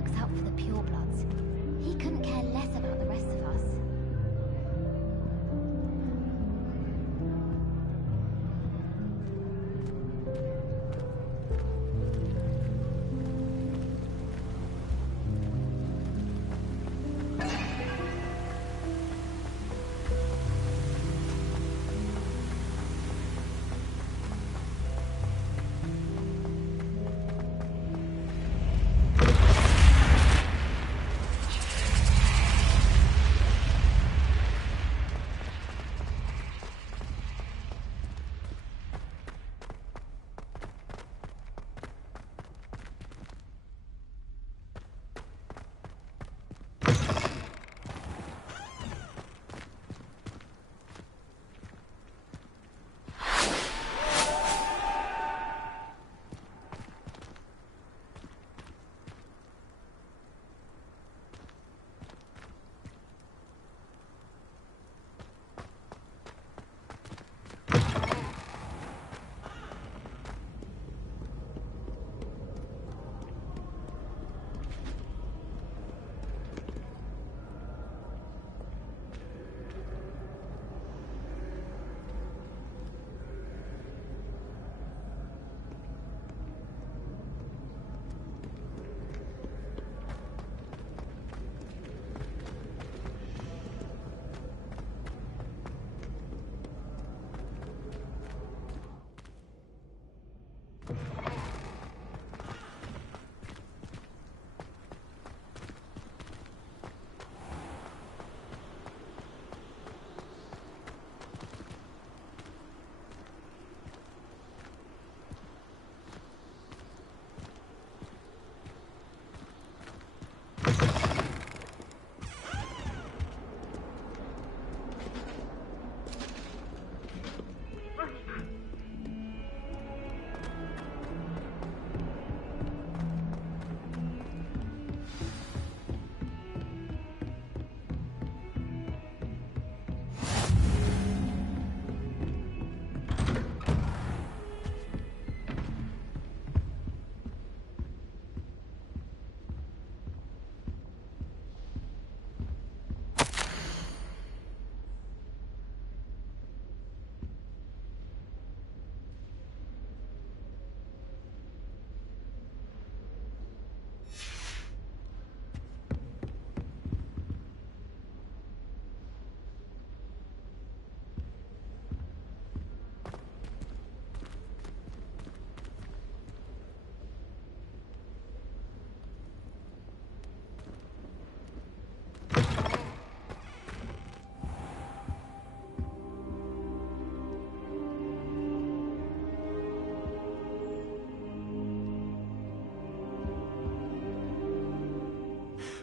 looks out for the purebloods. He couldn't care less about the rest of us.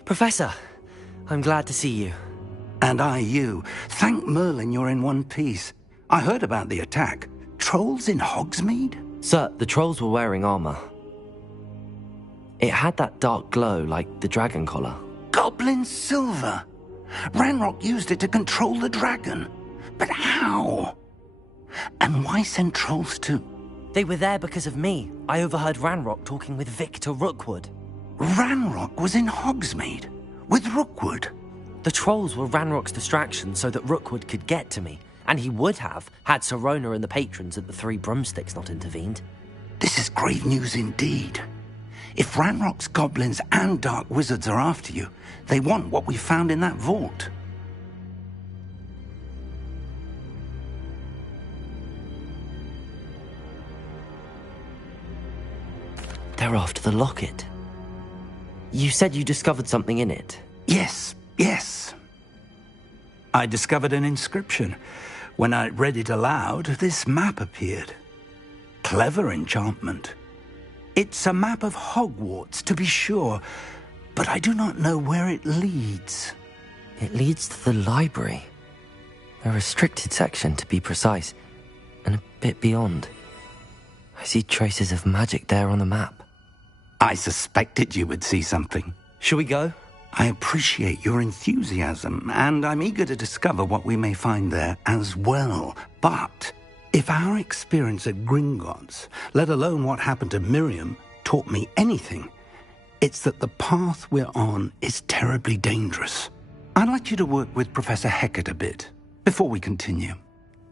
Professor, I'm glad to see you. And I you. Thank Merlin you're in one piece. I heard about the attack. Trolls in Hogsmeade? Sir, the trolls were wearing armor. It had that dark glow like the dragon collar. Goblin silver! Ranrock used it to control the dragon. But how? And why send trolls too? They were there because of me. I overheard Ranrock talking with Victor Rookwood. Ranrock was in Hogsmeade? With Rookwood? The trolls were Ranrock's distraction so that Rookwood could get to me. And he would have, had Sirona and the patrons at the Three Broomsticks not intervened. This is grave news indeed. If Ranrock's goblins and dark wizards are after you, they want what we found in that vault. They're after the locket. You said you discovered something in it. Yes. I discovered an inscription. When I read it aloud, this map appeared. Clever enchantment. It's a map of Hogwarts, to be sure, but I do not know where it leads. It leads to the library. A restricted section, to be precise, and a bit beyond. I see traces of magic there on the map. I suspected you would see something. Shall we go? I appreciate your enthusiasm, and I'm eager to discover what we may find there as well. But if our experience at Gringotts, let alone what happened to Miriam, taught me anything, It's that the path we're on is terribly dangerous. I'd like you to work with Professor Hecat a bit before we continue.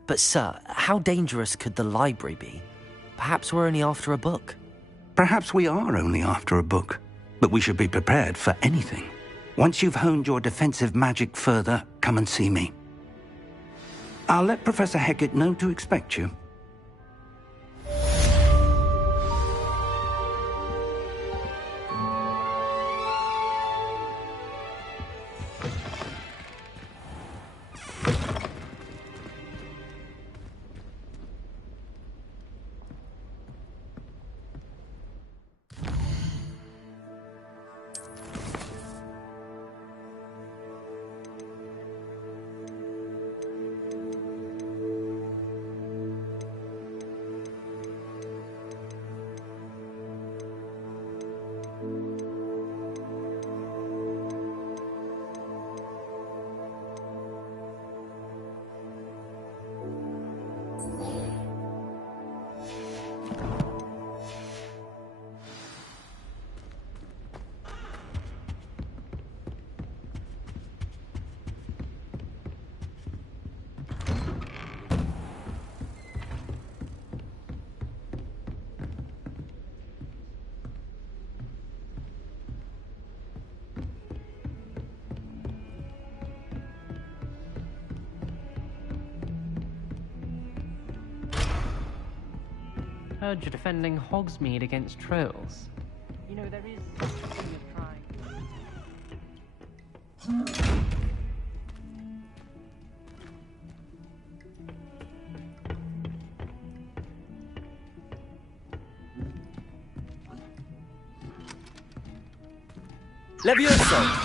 But sir, how dangerous could the library be? Perhaps we're only after a book. Perhaps we are only after a book, but we should be prepared for anything. Once you've honed your defensive magic further, come and see me. I'll let Professor Hecat know to expect you. Heard you're defending Hogsmeade against trolls. You know, there is such a thing as trying... Levioso!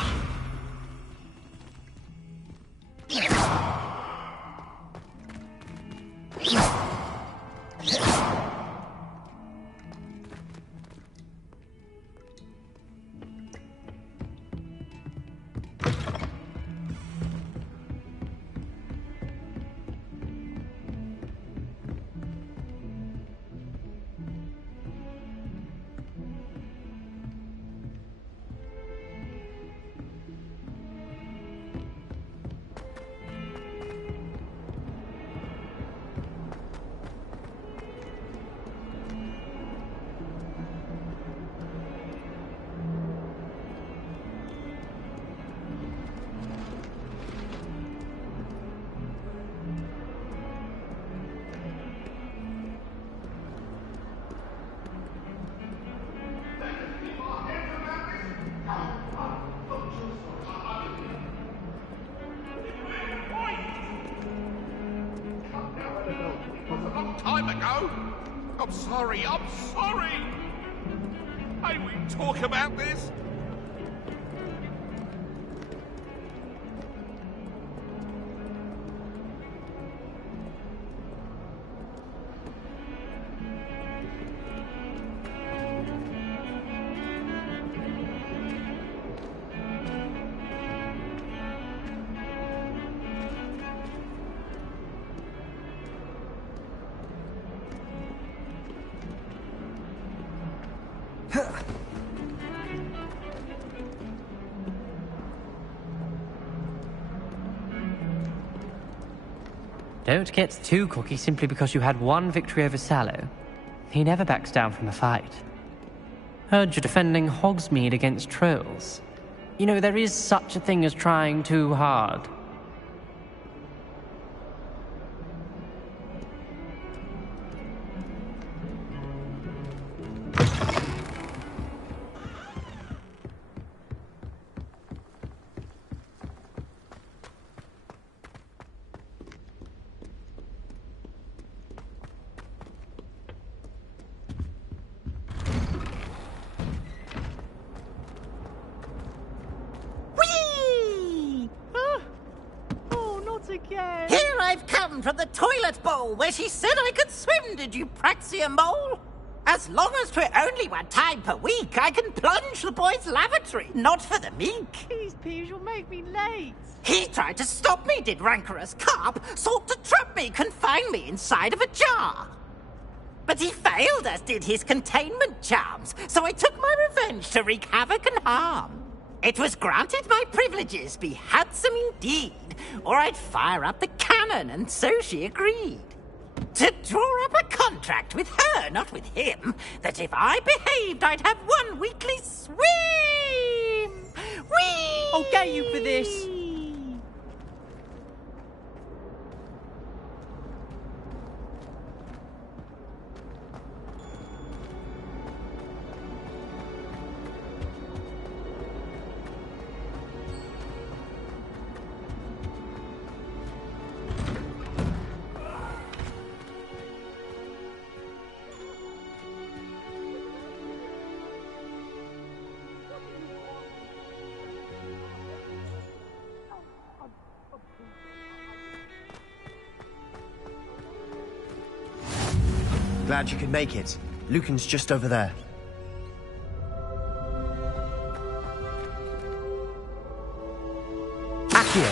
Time ago. I'm sorry. May we talk about this? Don't get too cocky simply because you had one victory over Sallow. He never backs down from a fight. Heard you're defending Hogsmeade against trolls. You know, there is such a thing as trying too hard. Here I've come from the toilet bowl where she said I could swim, did you praxia mole? As long as 'twere only one time per week, I can plunge the boy's lavatory, not for the meek. Please, Peeves, you'll make me late. He tried to stop me, did rancorous carp, sought to trap me, confine me inside of a jar. But he failed, as did his containment charms, so I took my revenge to wreak havoc and harm. It was granted my privileges be handsome indeed, or I'd fire up the cannon, and so she agreed. To draw up a contract with her, not with him, that if I behaved, I'd have one weekly swim! Whee! I'll get you for this. Glad you could make it. Lucan's just over there. Accio.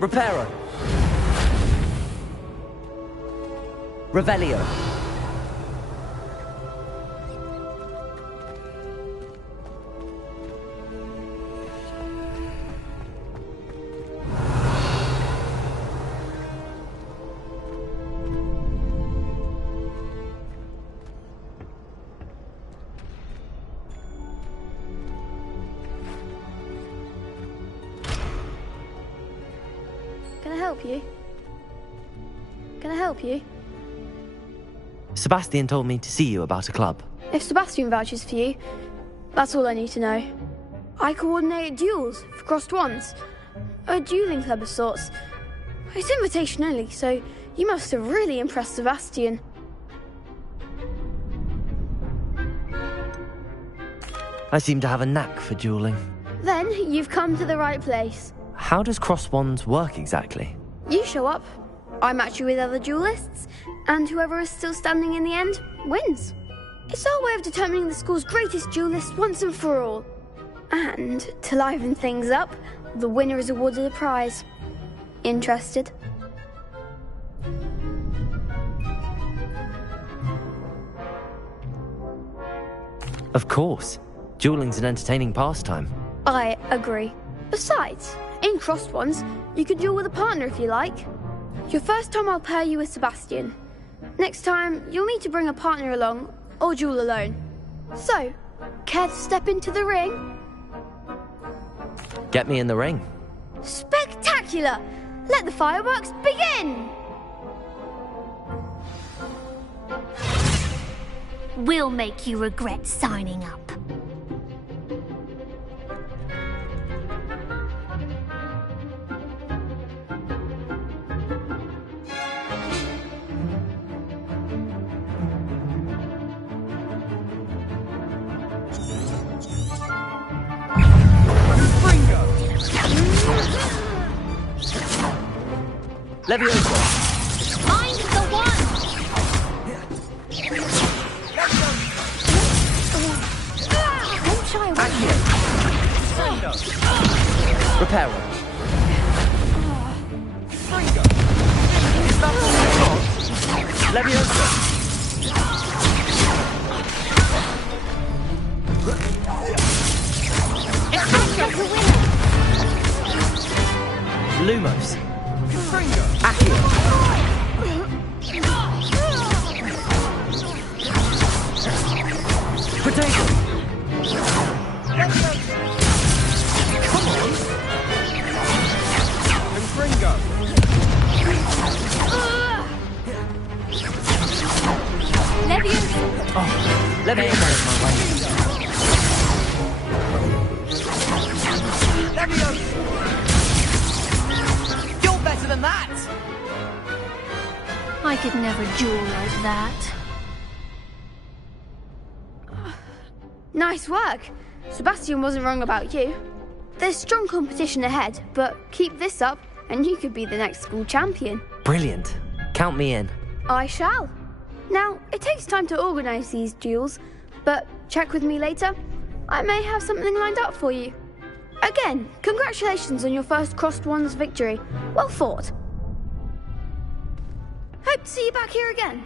Reparo. Revelio. Can I help you? Sebastian told me to see you about a club. If Sebastian vouches for you, that's all I need to know. I coordinate duels for crossed wands. A dueling club of sorts. It's invitation only, so you must have really impressed Sebastian. I seem to have a knack for dueling. Then you've come to the right place. How does cross wands work exactly? You show up, I match you with other duelists, and whoever is still standing in the end wins. It's our way of determining the school's greatest duelist once and for all. And to liven things up, the winner is awarded a prize. Interested? Of course. Dueling's an entertaining pastime. I agree. Besides, in crossed ones, you can duel with a partner if you like. Your first time I'll pair you with Sebastian. Next time, you'll need to bring a partner along, or duel alone. So, care to step into the ring? Get me in the ring. Spectacular! Let the fireworks begin! We'll make you regret signing up. Leviosa! Find the one! Don't shy away. Reparo. Leviosa! Lumos. Accio. Potato. Come on. Confringo. Leviosa. Oh, Leviosa is my way. Leviosa! You're better than that! I could never duel like that. Nice work. Sebastian wasn't wrong about you. There's strong competition ahead, but keep this up and you could be the next school champion. Brilliant. Count me in. I shall. Now, it takes time to organise these duels, but check with me later. I may have something lined up for you. Again, congratulations on your first crossed wands victory. Well fought. Hope Good to see you back here again.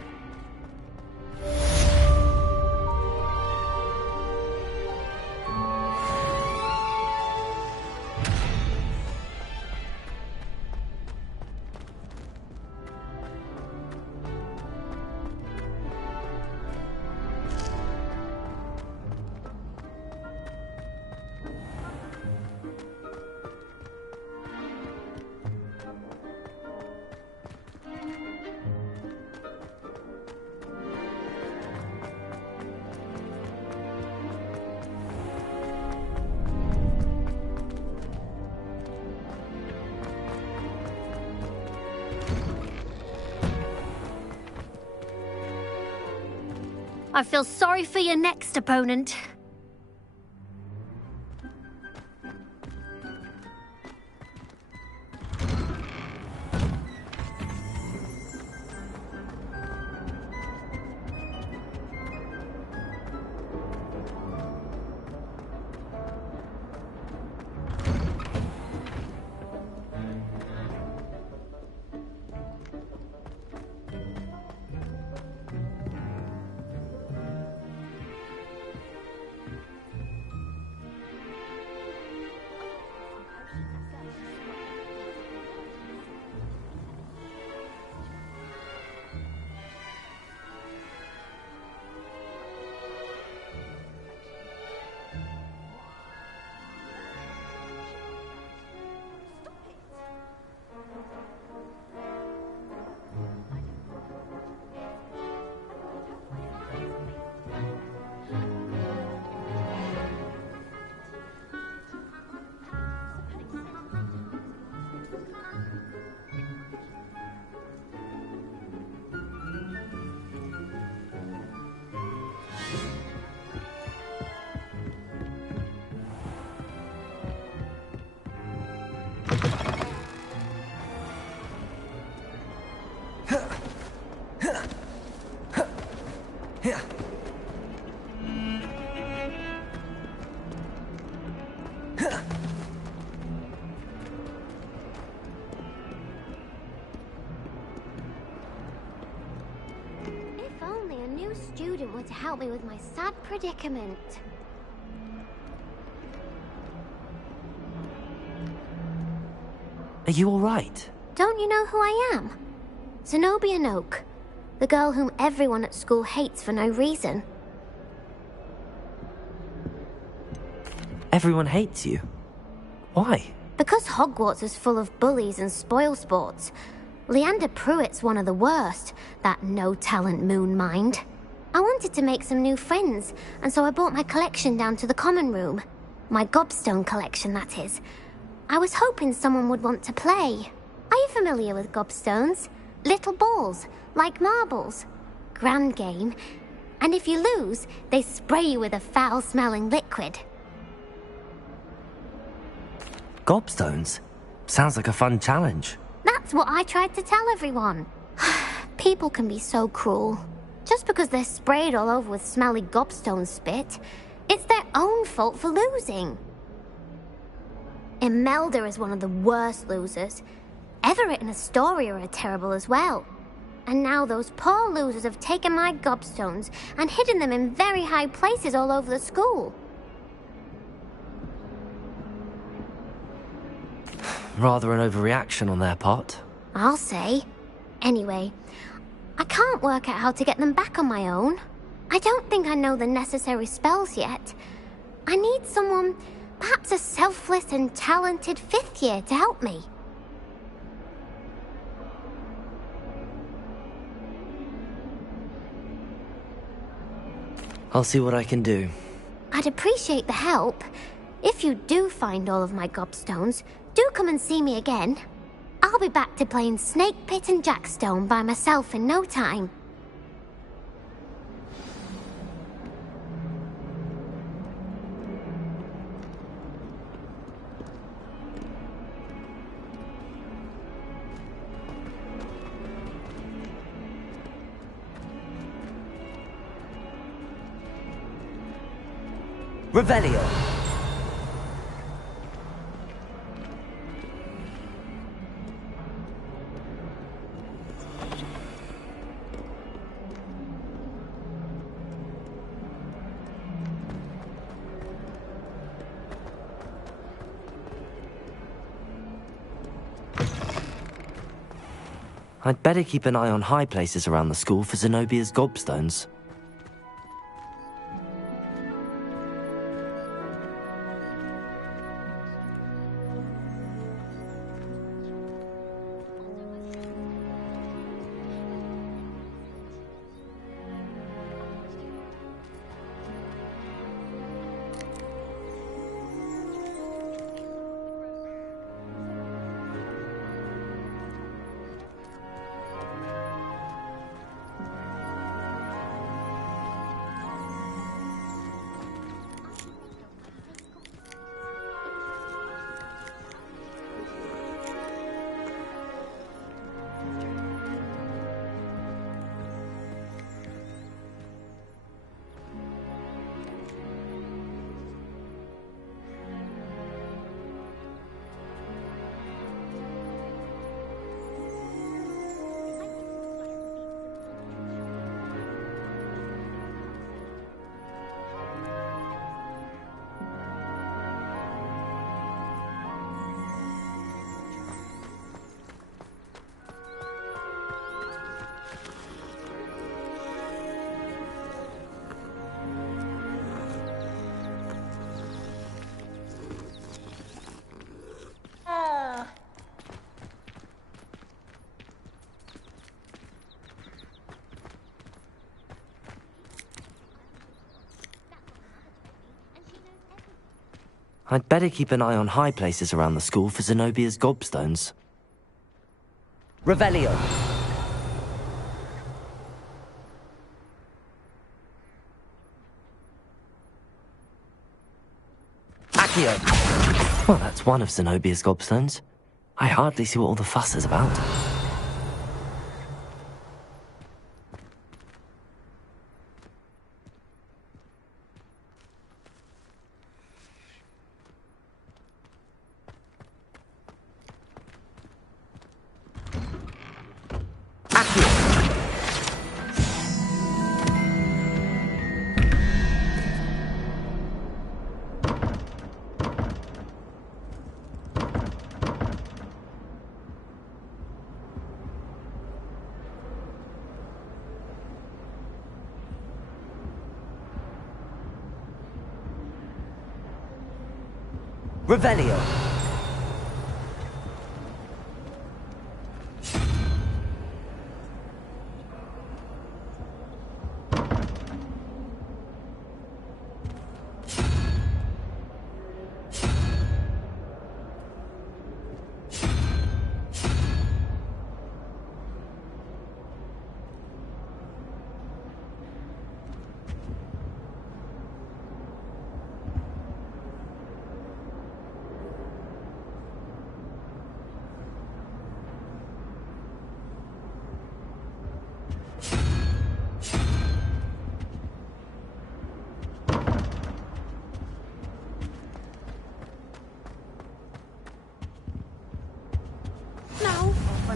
I feel sorry for your next opponent. If only a new student were to help me with my sad predicament. Are you alright? Don't you know who I am? Zenobia Noak, the girl whom everyone at school hates for no reason. Everyone hates you. Why? Because Hogwarts is full of bullies and spoilsports. Leander Pruitt's one of the worst, that no-talent moon mind. I wanted to make some new friends, and so I brought my collection down to the common room. My gobstone collection, that is. I was hoping someone would want to play. Are you familiar with gobstones? Little balls, like marbles. Grand game. And if you lose, they spray you with a foul-smelling liquid. Gobstones? Sounds like a fun challenge. That's what I tried to tell everyone. People can be so cruel. Just because they're sprayed all over with smelly gobstone spit, it's their own fault for losing. Imelda is one of the worst losers. Everett and Astoria are terrible as well. And now those poor losers have taken my gobstones and hidden them in very high places all over the school. Rather an overreaction on their part. I'll say. Anyway, I can't work out how to get them back on my own. I don't think I know the necessary spells yet. I need someone, perhaps a selfless and talented fifth year to help me. I'll see what I can do. I'd appreciate the help. If you do find all of my gobstones, do come and see me again. I'll be back to playing Snake Pit and Jackstone by myself in no time. Revelio. I'd better keep an eye on high places around the school for Zenobia's gobstones. I'd better keep an eye on high places around the school for Zenobia's gobstones. Revelio. Accio. Well, that's one of Zenobia's gobstones. I hardly see what all the fuss is about. Revelio.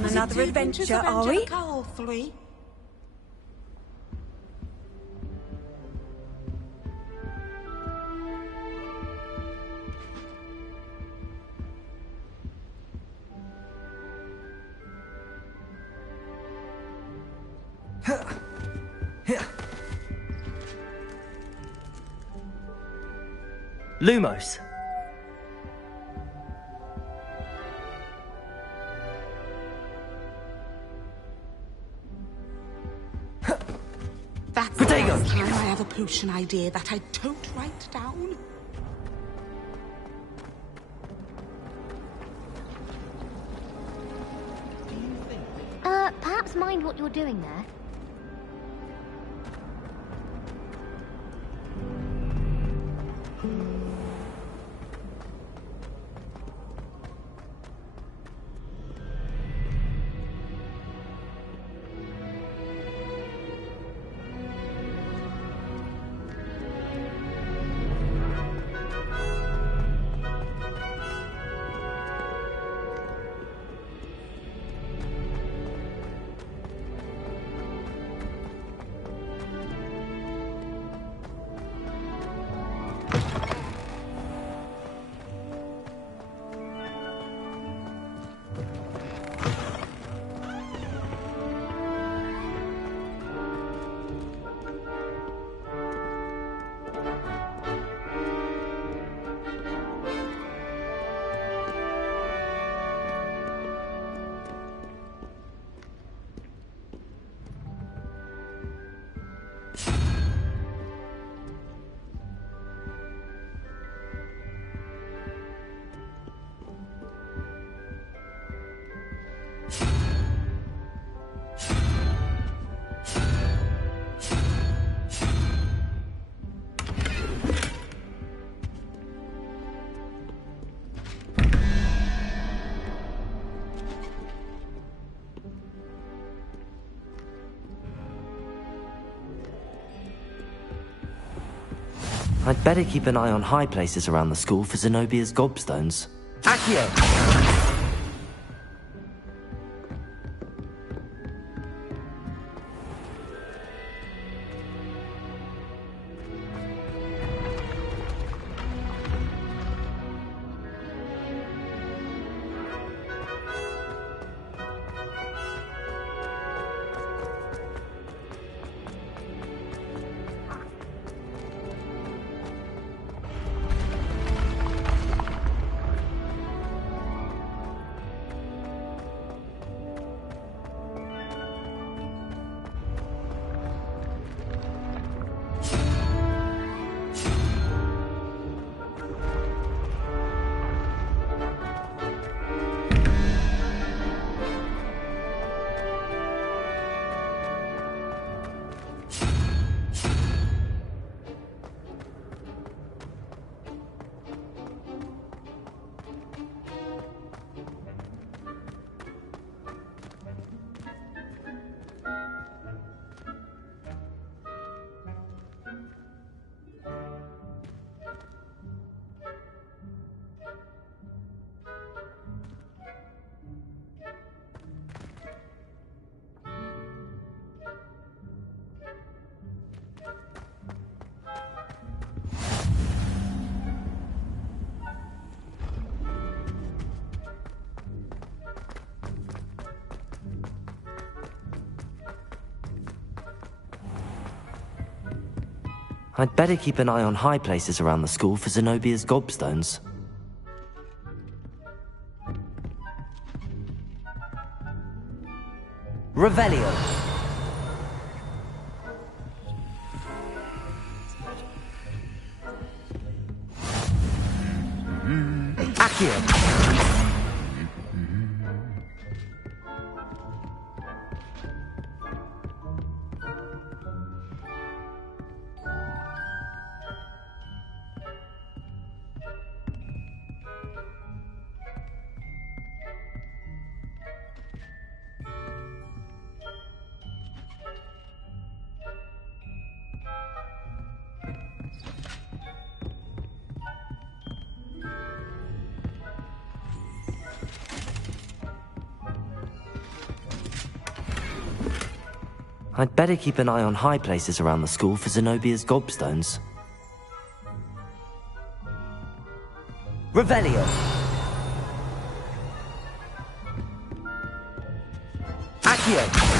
Another adventure, are we? Lumos. That's the last time I have a potion idea that I don't write down. Perhaps mind what you're doing there. I'd better keep an eye on high places around the school for Zenobia's gobstones. Accio! I'd better keep an eye on high places around the school for Zenobia's gobstones. Revelio. Accio. I'd better keep an eye on high places around the school for Zenobia's gobstones. Revelio. Accio.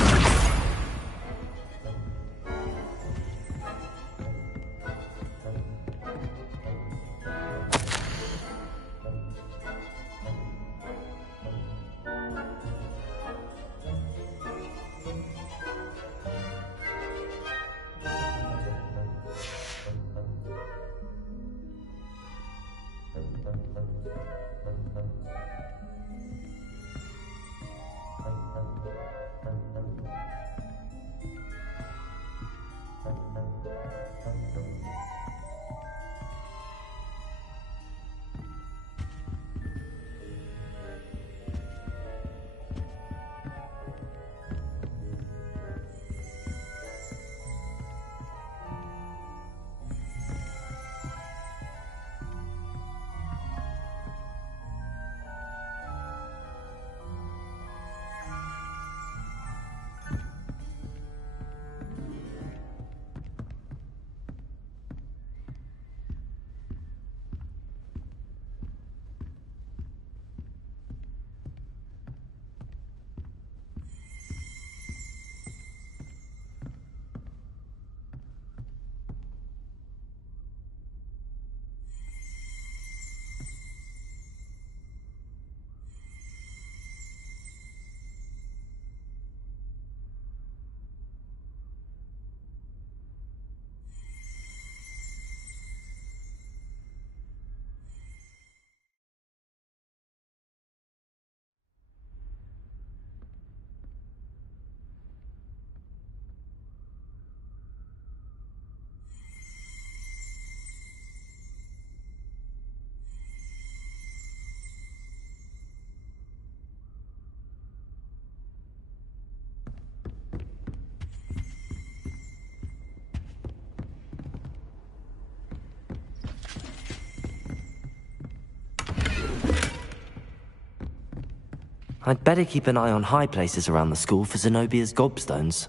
I'd better keep an eye on high places around the school for Zenobia's gobstones.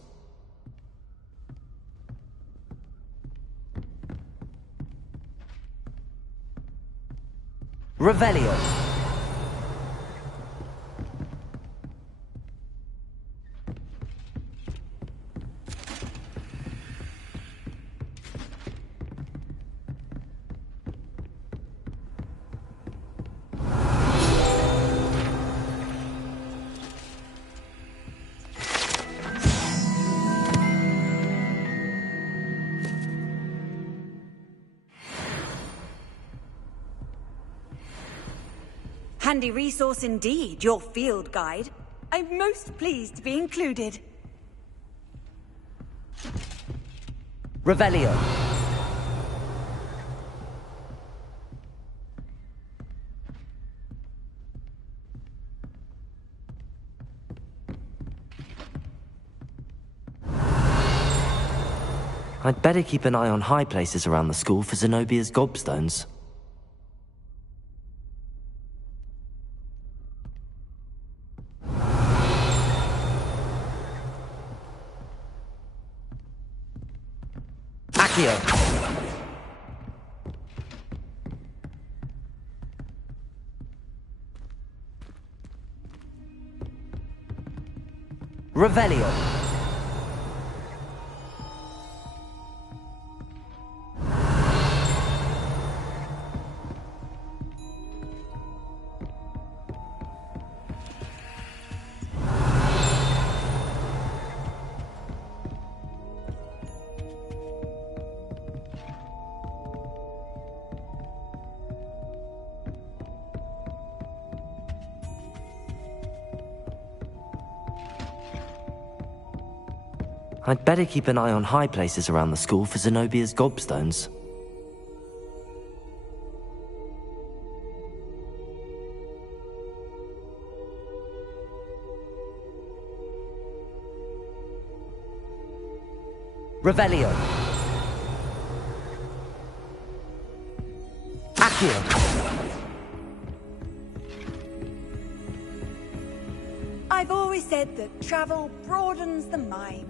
Revelio. Handy resource indeed, your field guide. I'm most pleased to be included. Revelio. I'd better keep an eye on high places around the school for Zenobia's gobstones. Accio. Revelio. I'd better keep an eye on high places around the school for Zenobia's gobstones. Revelio. Accio. I've always said that travel broadens the mind.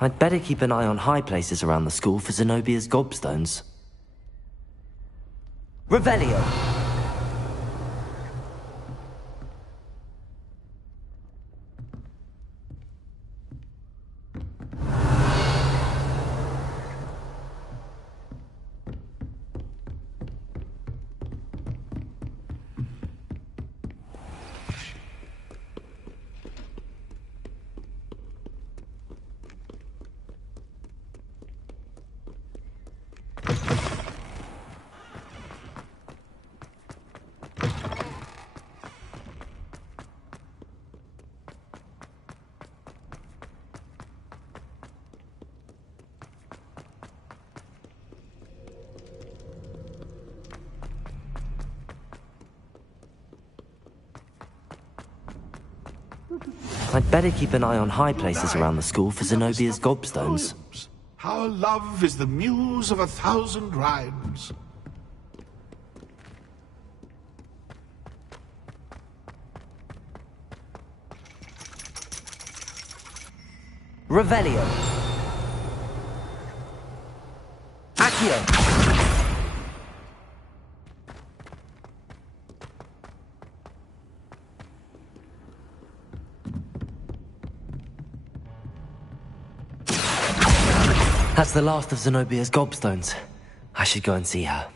I'd better keep an eye on high places around the school for Zenobia's gobstones. Revelio. I'd better keep an eye on high places around the school for Zenobia's gobstones. How love is the muse of 1,000 rhymes. Revelio. Accio. That's the last of Zenobia's gobstones. I should go and see her.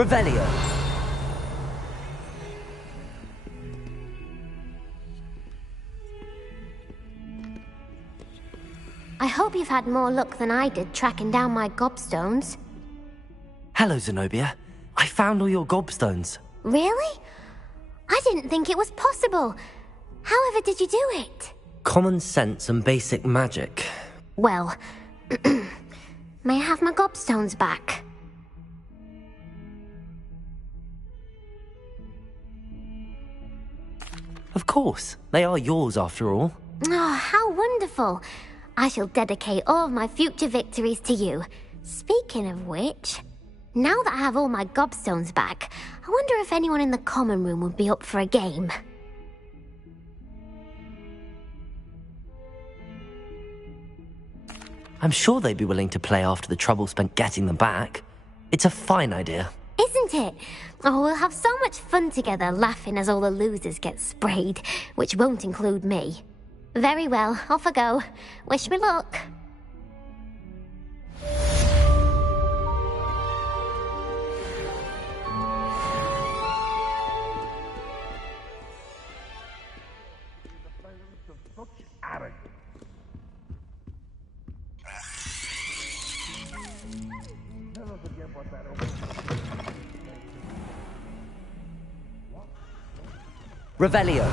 Revelio. I hope you've had more luck than I did tracking down my gobstones. Hello, Zenobia. I found all your gobstones. Really? I didn't think it was possible. However did you do it? Common sense and basic magic. Well, may I have my gobstones back? Of course. They are yours after all. Oh, how wonderful. I shall dedicate all of my future victories to you. Speaking of which, now that I have all my gobstones back, I wonder if anyone in the common room would be up for a game. I'm sure they'd be willing to play after the trouble spent getting them back. It's a fine idea. Isn't it? Oh, we'll have so much fun together laughing as all the losers get sprayed, which won't include me. Very well, off I go. Wish me luck. Revelio.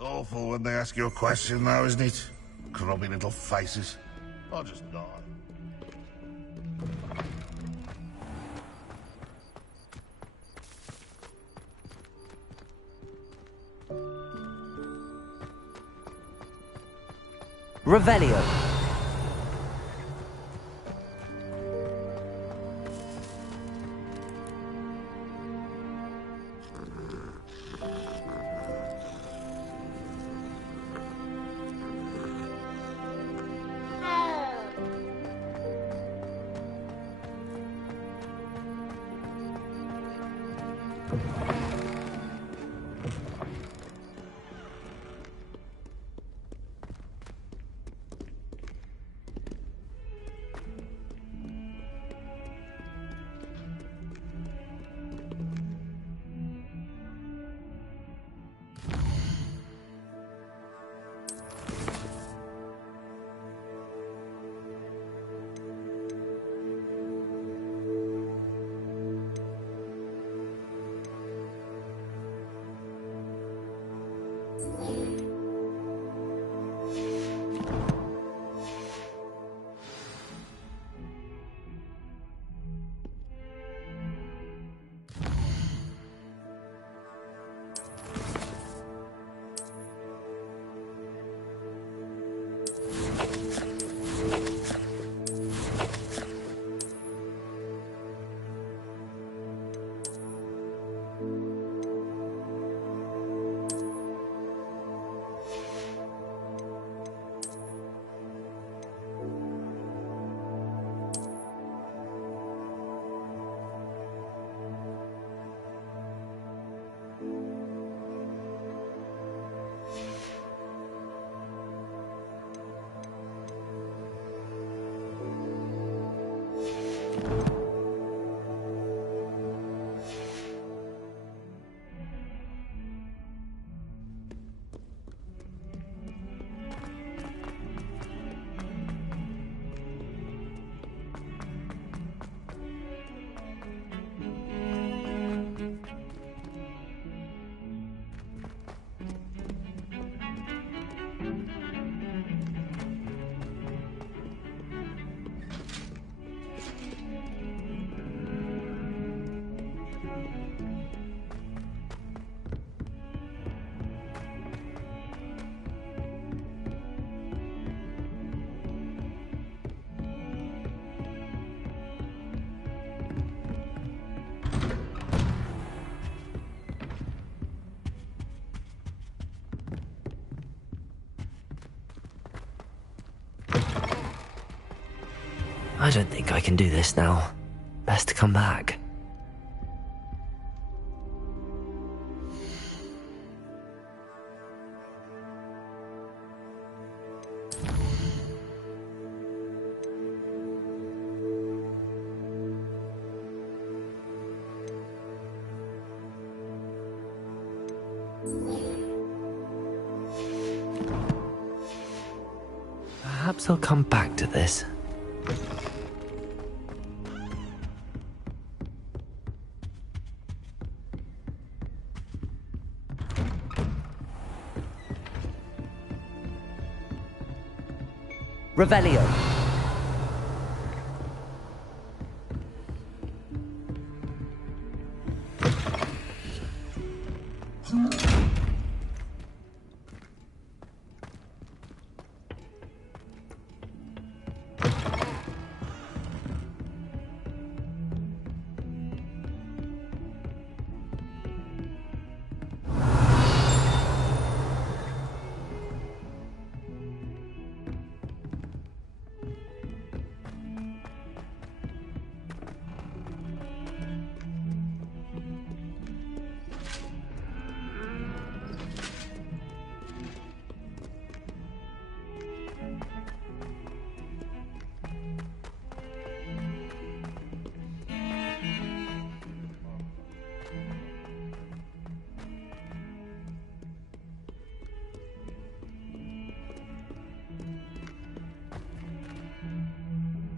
Awful when they ask you a question now, isn't it? Grubby little faces. I'll just nod. Revelio. I don't think I can do this now. Best to come back. Perhaps I'll come back to this. Revelio.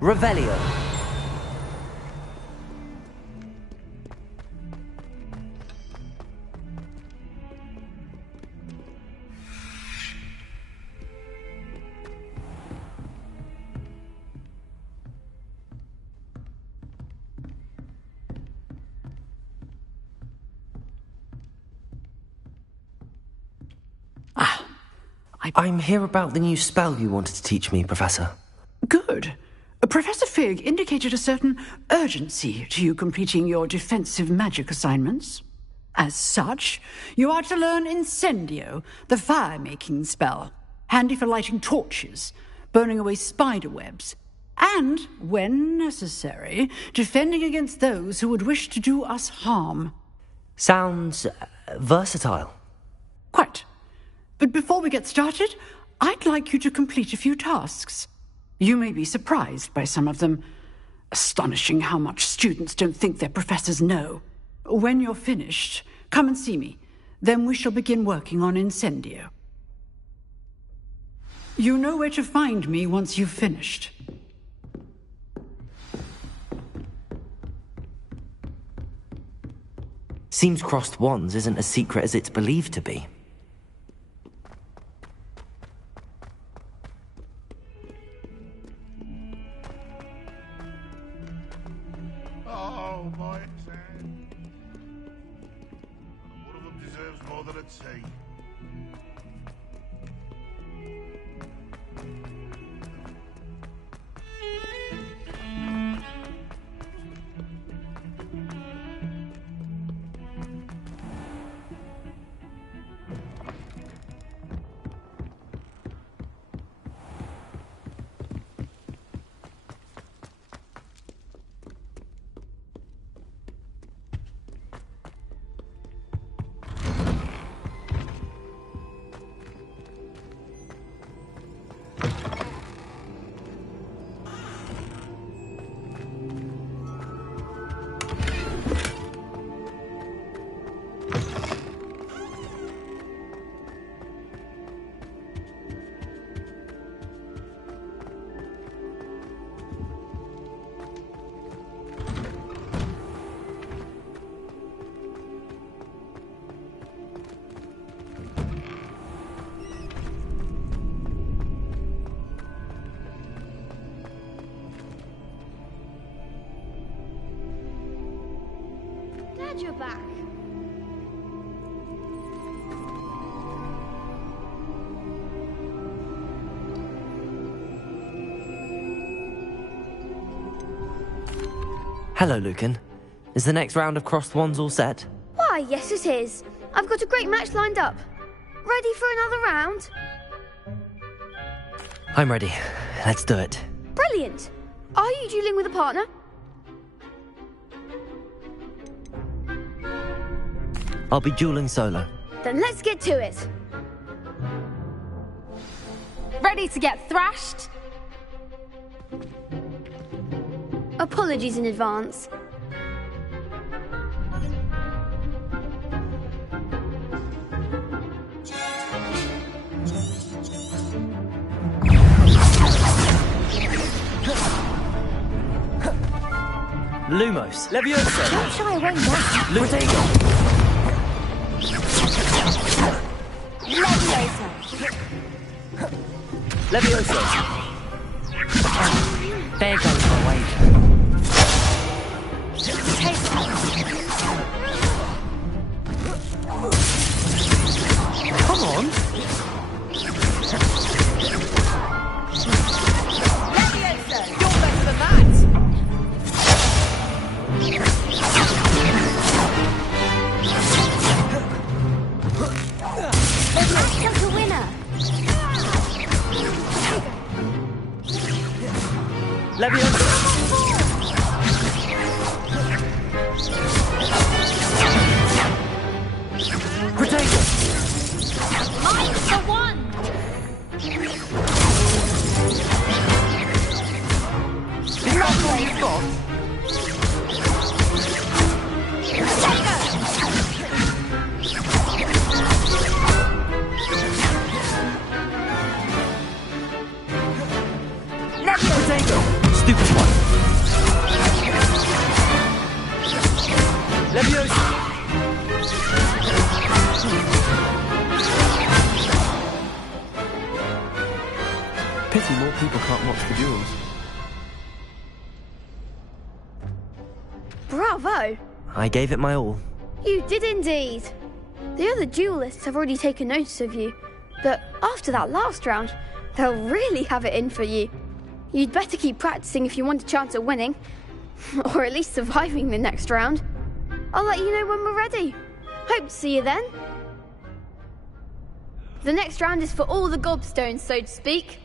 Revelio. I'm here about the new spell you wanted to teach me, Professor. Good. Professor Fig indicated a certain urgency to you completing your defensive magic assignments. As such, you are to learn Incendio, the fire-making spell, handy for lighting torches, burning away spider webs, and, when necessary, defending against those who would wish to do us harm. Sounds versatile. Quite. But before we get started, I'd like you to complete a few tasks. You may be surprised by some of them. Astonishing how much students don't think their professors know. When you're finished, come and see me. Then we shall begin working on Incendio. You know where to find me once you've finished. Seems crossed wands isn't as secret as it's believed to be. Oh, my son. One of them deserves more than at sea. You're back. Hello, Lucan. Is the next round of crossed wands all set? Why, yes it is. I've got a great match lined up. Ready for another round? I'm ready. Let's do it. Brilliant. Are you dueling with a partner? I'll be dueling solo. Then let's get to it. Ready to get thrashed? Apologies in advance. Lumos. Levioso. Don't shy away now. Lutego. Leviosa. Levioso. There goes my wager. Come on. Leviosa! You're better than that! Leviosa's a winner. Levioso. Protego. Mine's the one. Is that all you've got? Protego. Stupid one. Levioso. Pity more people can't watch the duels. Bravo! I gave it my all. You did indeed. The other duelists have already taken notice of you, but after that last round, they'll really have it in for you. You'd better keep practicing if you want a chance at winning, or at least surviving the next round. I'll let you know when we're ready. Hope to see you then. The next round is for all the gobstones, so to speak.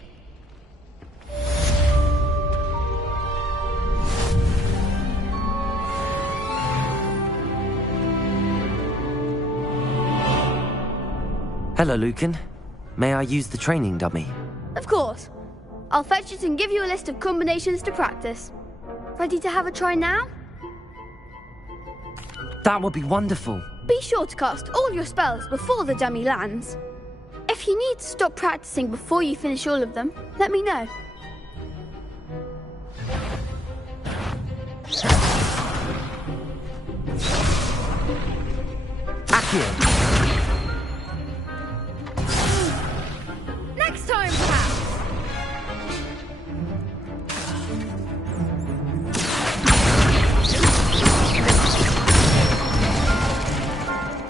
Hello, Lucan. May I use the training dummy? Of course. I'll fetch it and give you a list of combinations to practice. Ready to have a try now? That would be wonderful. Be sure to cast all your spells before the dummy lands. If you need to stop practicing before you finish all of them, let me know. Accio. Next time, perhaps.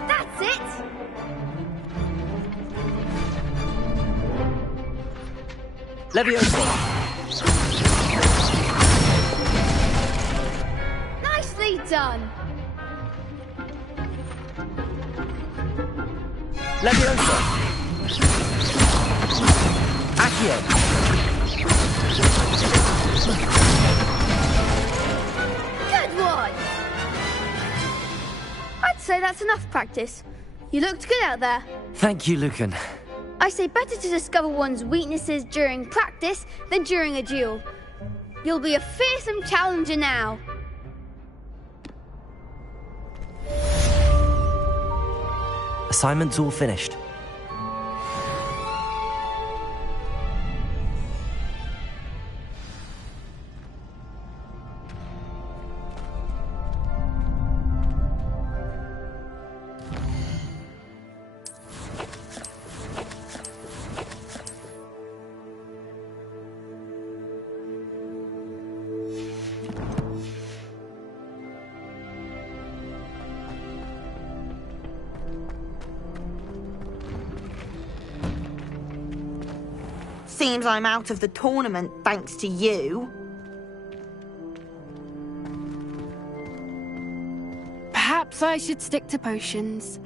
That's it. Levioso. Nicely done. Levioso. Accio. Good one. I'd say that's enough practice. You looked good out there. Thank you, Lucan. I say better to discover one's weaknesses during practice than during a duel. You'll be a fearsome challenger now. Assignment's all finished. Seems I'm out of the tournament thanks to you. Perhaps I should stick to potions.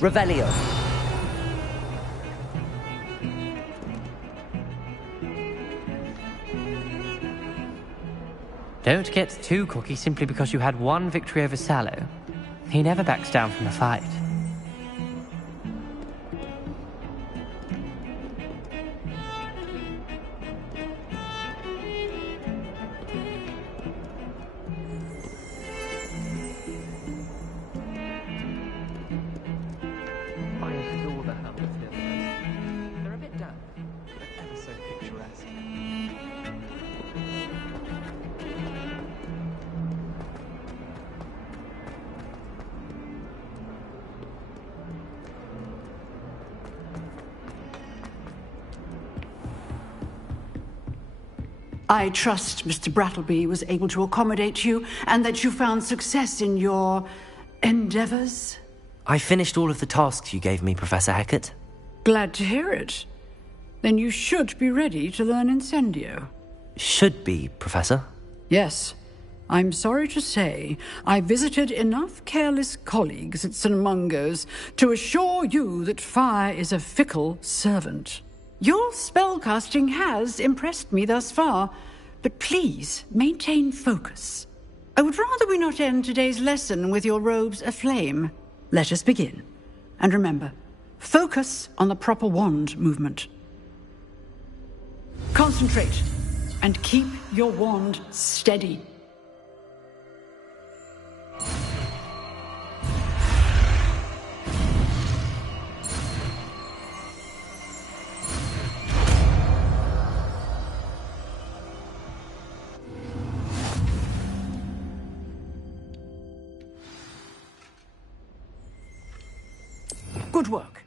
Revelio. Don't get too cocky simply because you had one victory over Sallow. He never backs down from a fight. They're a bit damp, but ever so picturesque. I trust Mr. Brattleby was able to accommodate you and that you found success in your endeavors. I finished all of the tasks you gave me, Professor Hecat. Glad to hear it. Then you should be ready to learn Incendio. Should be, Professor. Yes. I'm sorry to say, I visited enough careless colleagues at St. Mungo's to assure you that fire is a fickle servant. Your spellcasting has impressed me thus far, but please maintain focus. I would rather we not end today's lesson with your robes aflame. Let us begin. And remember, focus on the proper wand movement. Concentrate, and keep your wand steady. Good work.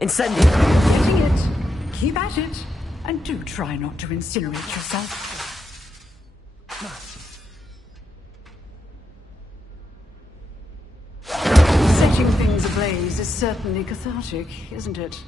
Incendio! Getting it. Keep at it. And do try not to incinerate yourself. Setting things ablaze is certainly cathartic, isn't it?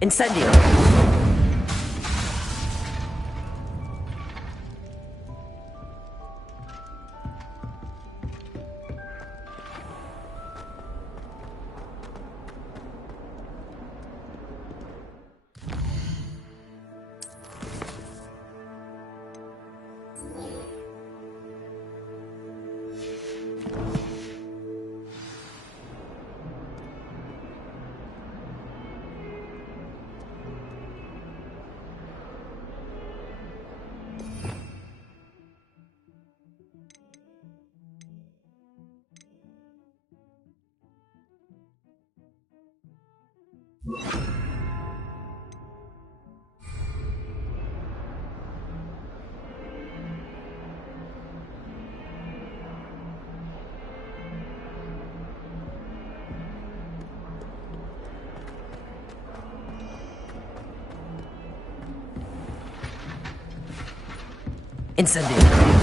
Incendio! Incendio.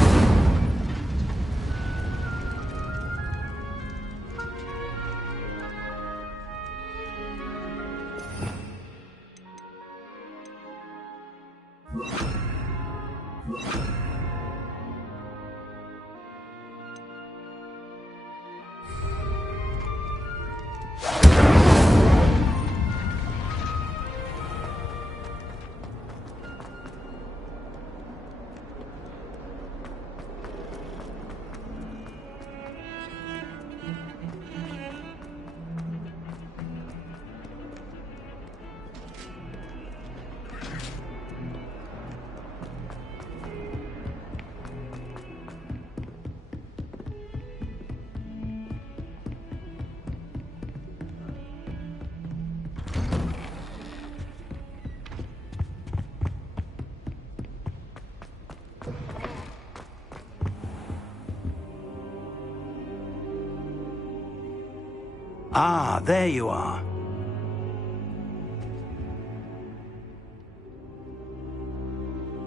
Ah, there you are.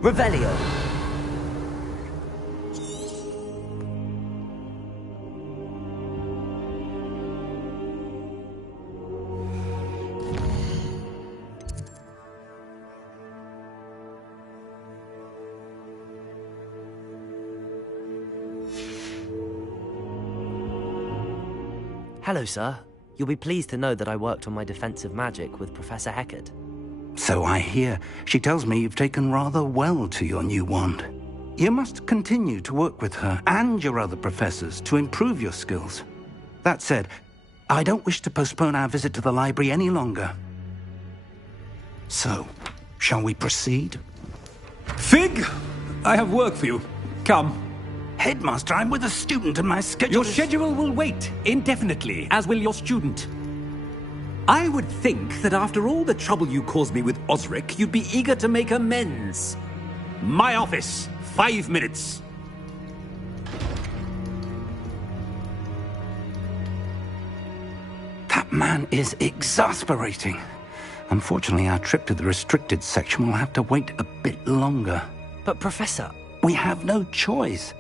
Revelio. Hello, sir. You'll be pleased to know that I worked on my defensive magic with Professor Hecat. So I hear. She tells me you've taken rather well to your new wand. You must continue to work with her and your other professors to improve your skills. That said, I don't wish to postpone our visit to the library any longer. So, shall we proceed? Fig, I have work for you. Come. Headmaster, I'm with a student and my schedule Your schedule will wait indefinitely, as will your student. I would think that after all the trouble you caused me with Osric, you'd be eager to make amends. My office, 5 minutes. That man is exasperating. Unfortunately, our trip to the restricted section will have to wait a bit longer. But, Professor... We have no choice.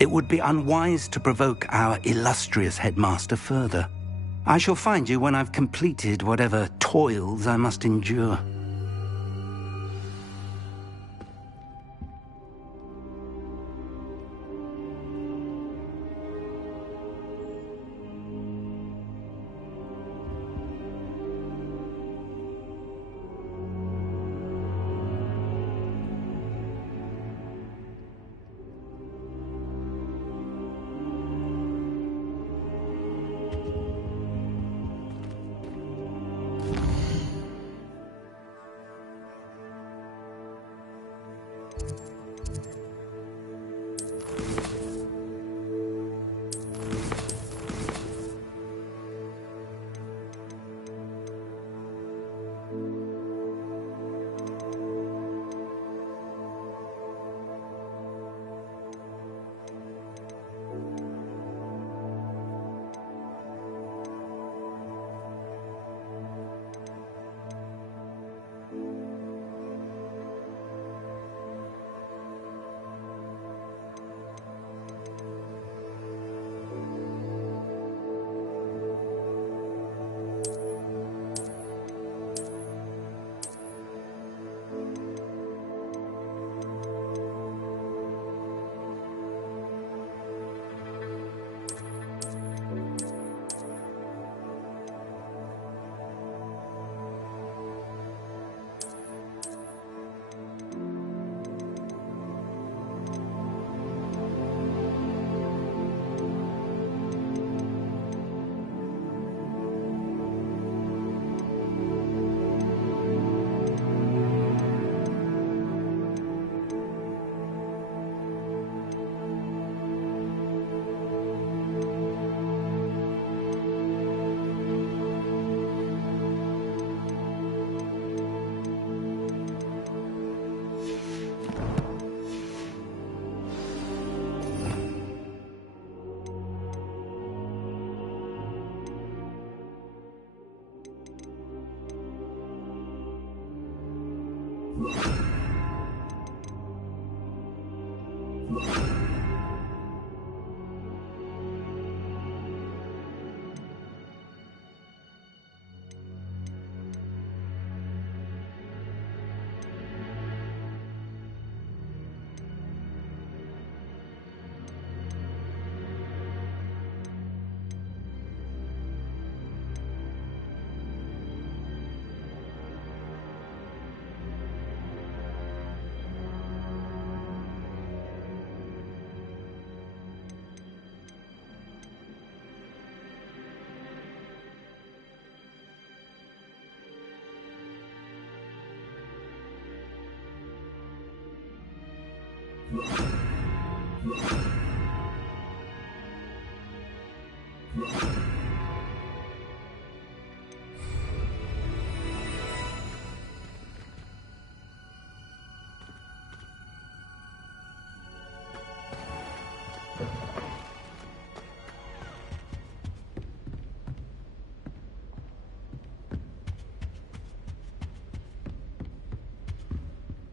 It would be unwise to provoke our illustrious headmaster further. I shall find you when I've completed whatever toils I must endure.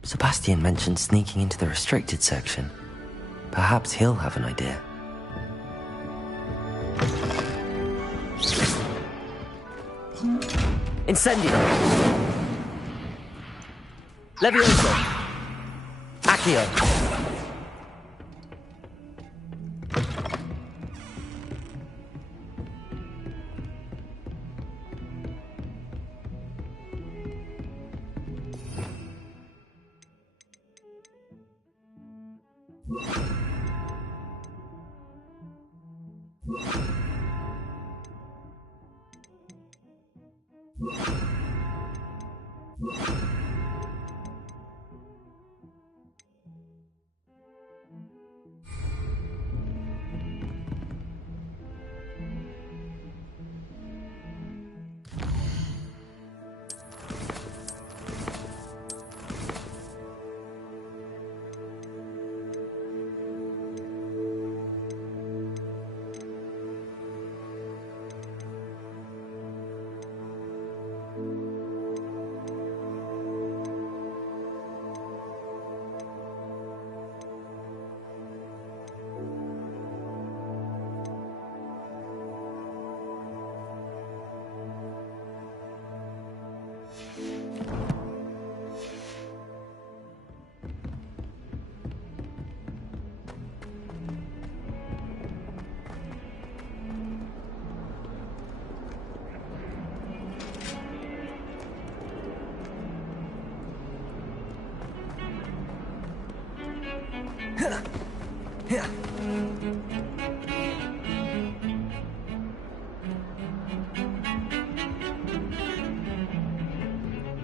Sebastian mentioned sneaking into the restricted section. Perhaps he'll have an idea. Incendio! Levioso! Accio!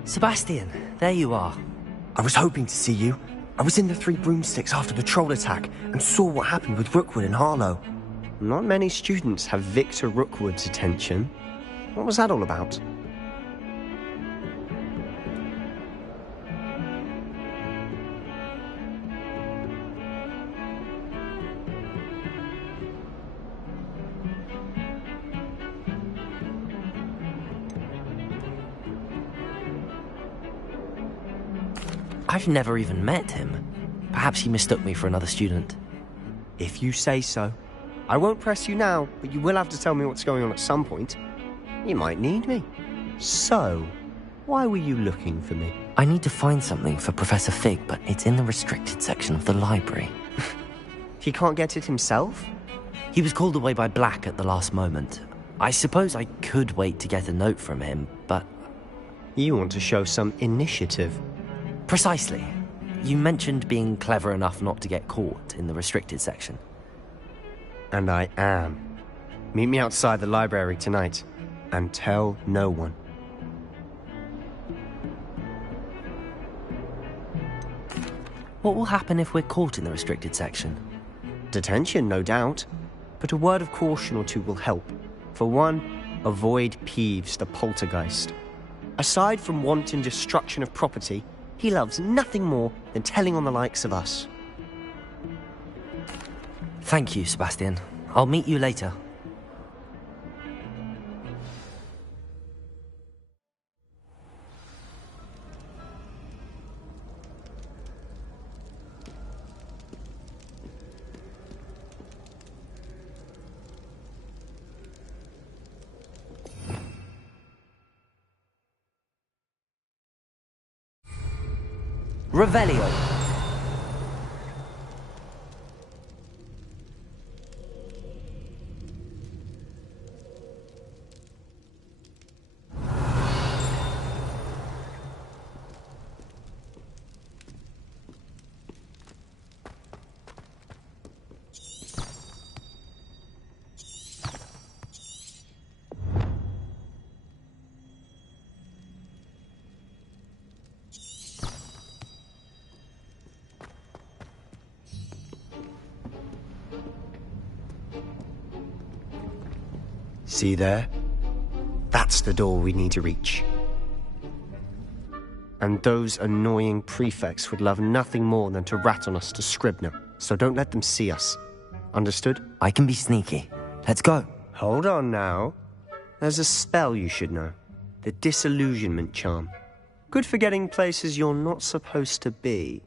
Sebastian, there you are. I was hoping to see you. I was in the Three Broomsticks after the troll attack and saw what happened with Rookwood and Harlow. Not many students have Victor Rookwood's attention. What was that all about? I've never even met him. Perhaps he mistook me for another student. If you say so. I won't press you now, but you will have to tell me what's going on at some point. You might need me. So, why were you looking for me? I need to find something for Professor Fig, but it's in the restricted section of the library. He can't get it himself? He was called away by Black at the last moment. I suppose I could wait to get a note from him, but... You want to show some initiative. Precisely. You mentioned being clever enough not to get caught in the restricted section. And I am. Meet me outside the library tonight, and tell no one. What will happen if we're caught in the restricted section? Detention, no doubt. But a word of caution or two will help. For one, avoid Peeves the poltergeist. Aside from wanton destruction of property, he loves nothing more than telling on the likes of us. Thank you, Sebastian. I'll meet you later. Revelio. See there? That's the door we need to reach. And those annoying prefects would love nothing more than to rat on us to Scribner, so don't let them see us. Understood? I can be sneaky. Let's go. Hold on now. There's a spell you should know. The Disillusionment Charm. Good for getting places you're not supposed to be.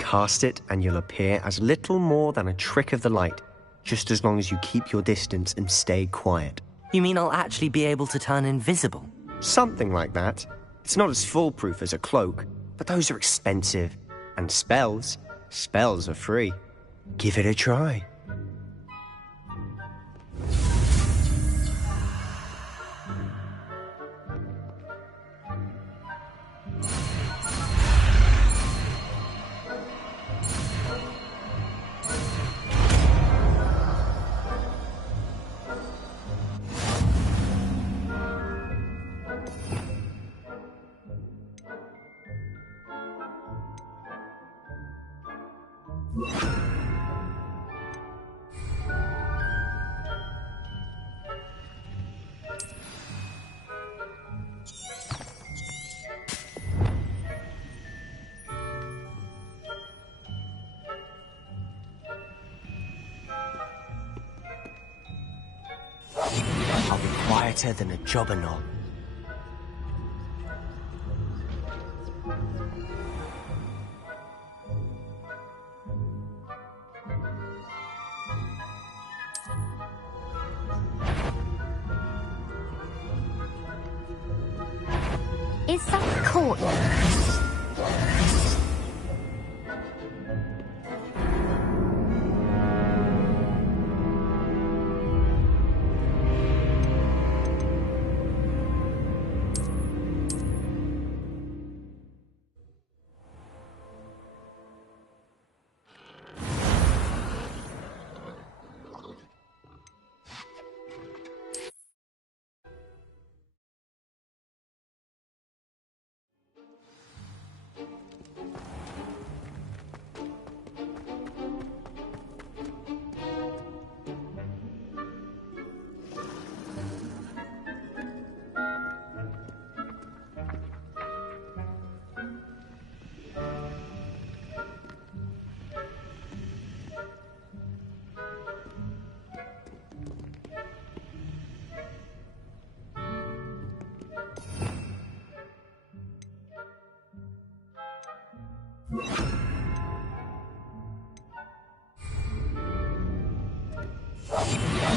Cast it and you'll appear as little more than a trick of the light, just as long as you keep your distance and stay quiet. You mean I'll actually be able to turn invisible? Something like that. It's not as foolproof as a cloak, but those are expensive. And spells are free. Give it a try. I'll be quieter than a jobberknoll. Is that courtyard?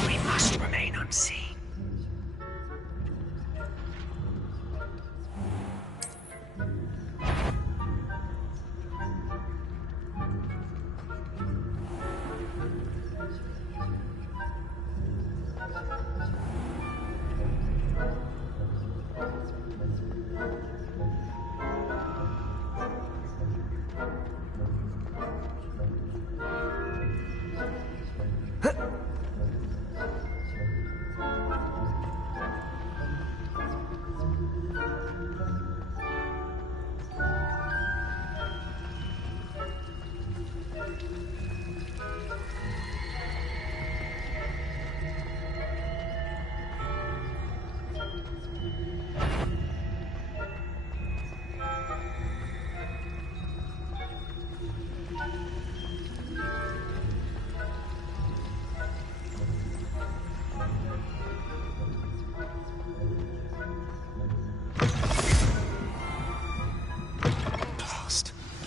We must remain unseen.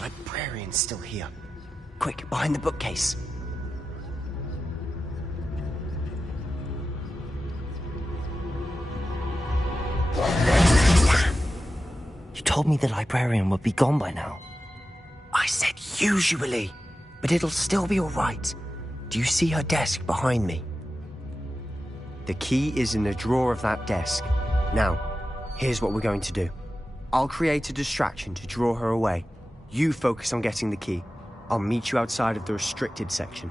Librarian's still here. Quick, behind the bookcase. You told me the librarian would be gone by now. I said usually, but it'll still be all right. Do you see her desk behind me? The key is in the drawer of that desk. Now, here's what we're going to do. I'll create a distraction to draw her away. You focus on getting the key. I'll meet you outside of the restricted section.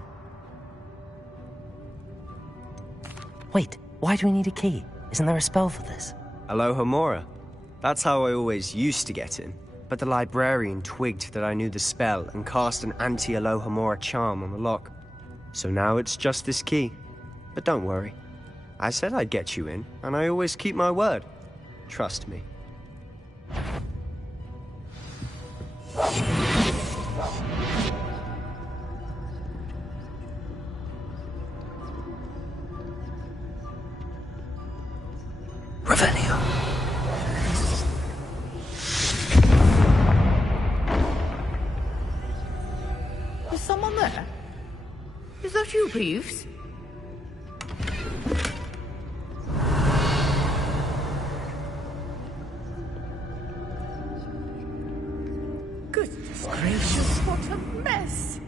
Wait, why do we need a key? Isn't there a spell for this? Alohomora. That's how I always used to get in. But the librarian twigged that I knew the spell and cast an anti-Alohomora charm on the lock. So now it's just this key. But don't worry. I said I'd get you in, and I always keep my word. Trust me. Revelio. Is someone there? Is that you, Peeves? Goodness gracious, what a mess!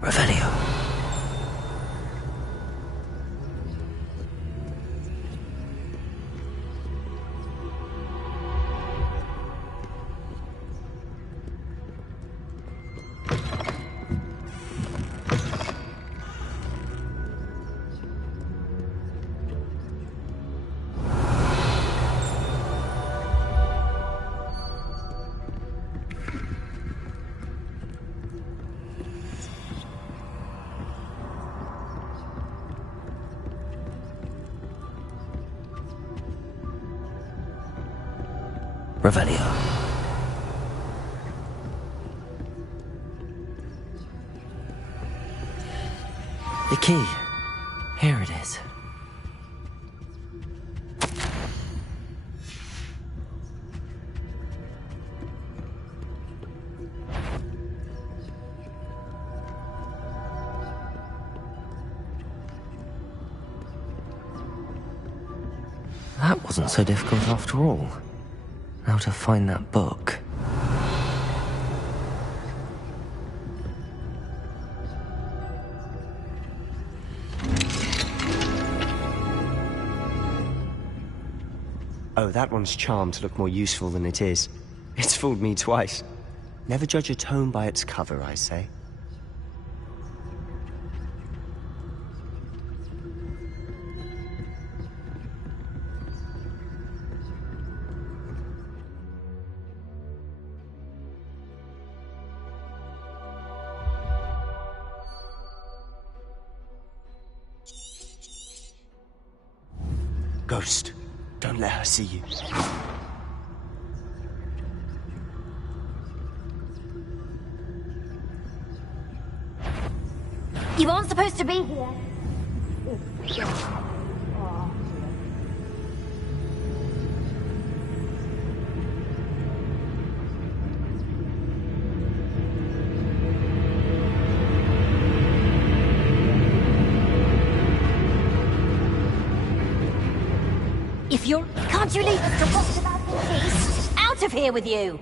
Revelio. Revelio. The key. Here it is. That wasn't so difficult after all. Now to find that book. Oh, that one's charmed to look more useful than it is. It's fooled me twice. Never judge a tome by its cover, I say. Ghost, don't let her see you. You aren't supposed to be here. If you're... Can't you leave us to watch about in peace? Out of here with you!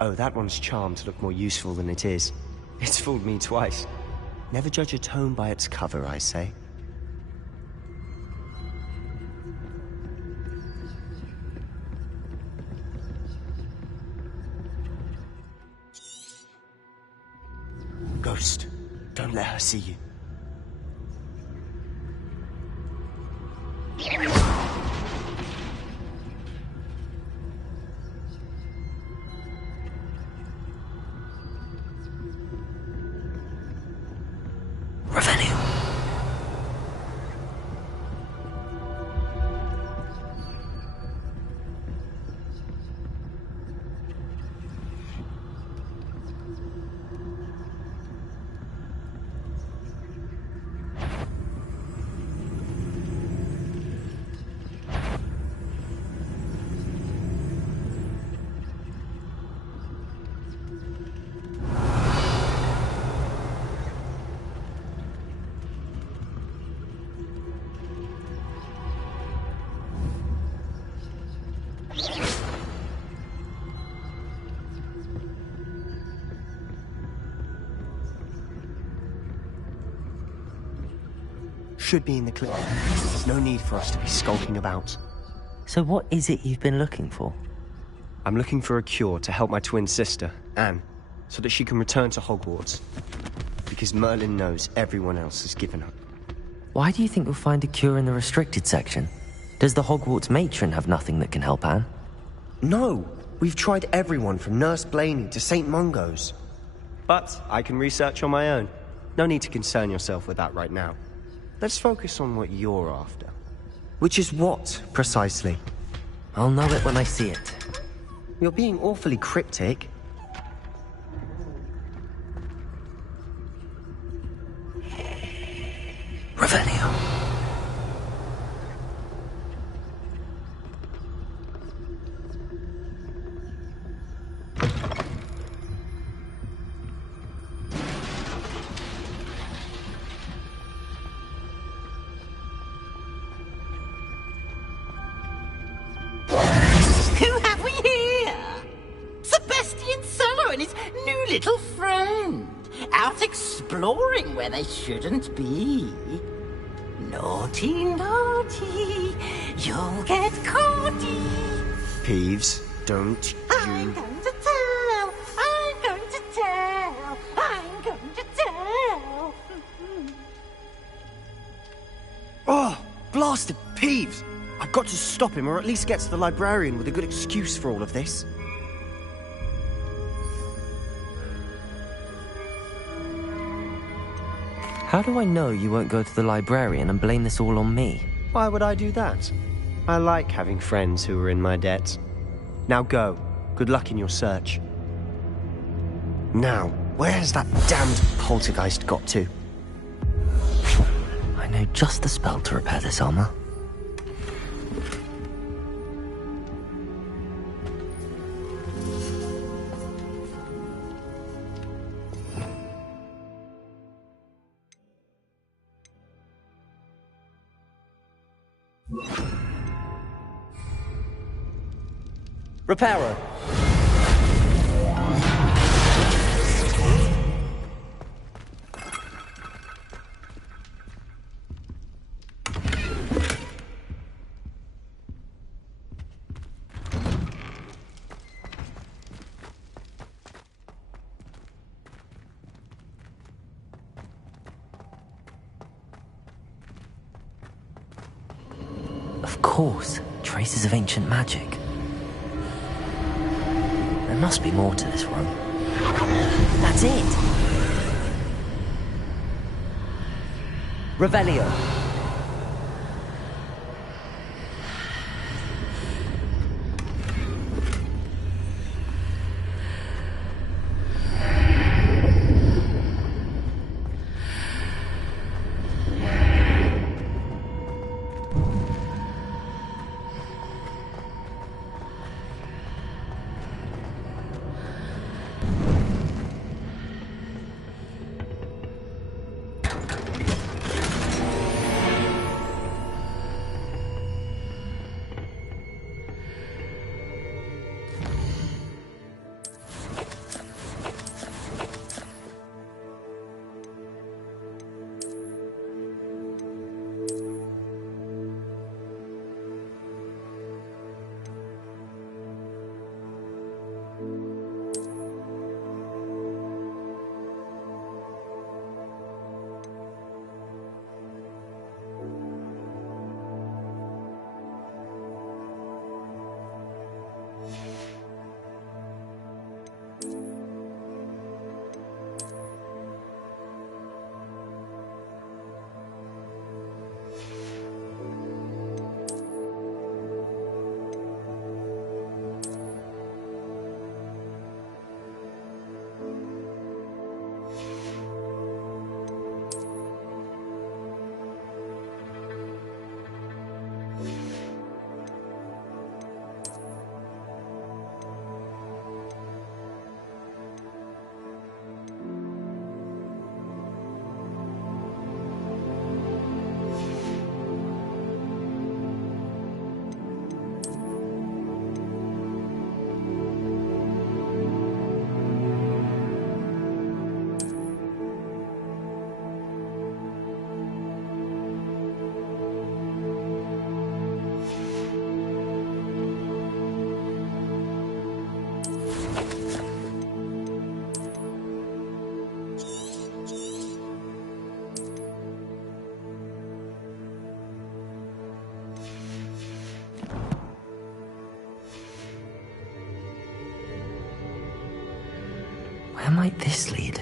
Oh, that one's charmed to look more useful than it is. It's fooled me twice. Never judge a tome by its cover, I say. Ghost, don't let her see you. should be in the clinic. There's no need for us to be skulking about. So what is it you've been looking for? I'm looking for a cure to help my twin sister, Anne, so that she can return to Hogwarts. Because Merlin knows everyone else has given up. Why do you think we'll find a cure in the restricted section? Does the Hogwarts matron have nothing that can help Anne? No! We've tried everyone from Nurse Blaney to St. Mungo's. But I can research on my own. No need to concern yourself with that right now. Let's focus on what you're after. Which is what, precisely? I'll know it when I see it. You're being awfully cryptic. Revelio. Who have we here? Sebastian Solo and his new little friend. Out exploring where they shouldn't be. Naughty, naughty, you'll get caughty. Peeves, don't I'm going to tell, I'm going to tell, I'm going to tell. Oh, blasted Peeves! I've got to stop him, or at least get to the librarian with a good excuse for all of this. How do I know you won't go to the librarian and blame this all on me? Why would I do that? I like having friends who are in my debt. Now go. Good luck in your search. Now, where has that damned poltergeist got to? I know just the spell to repair this armor. Reparo. Of course, traces of ancient magic. There must be more to this room. That's it! Revelio. might this lead?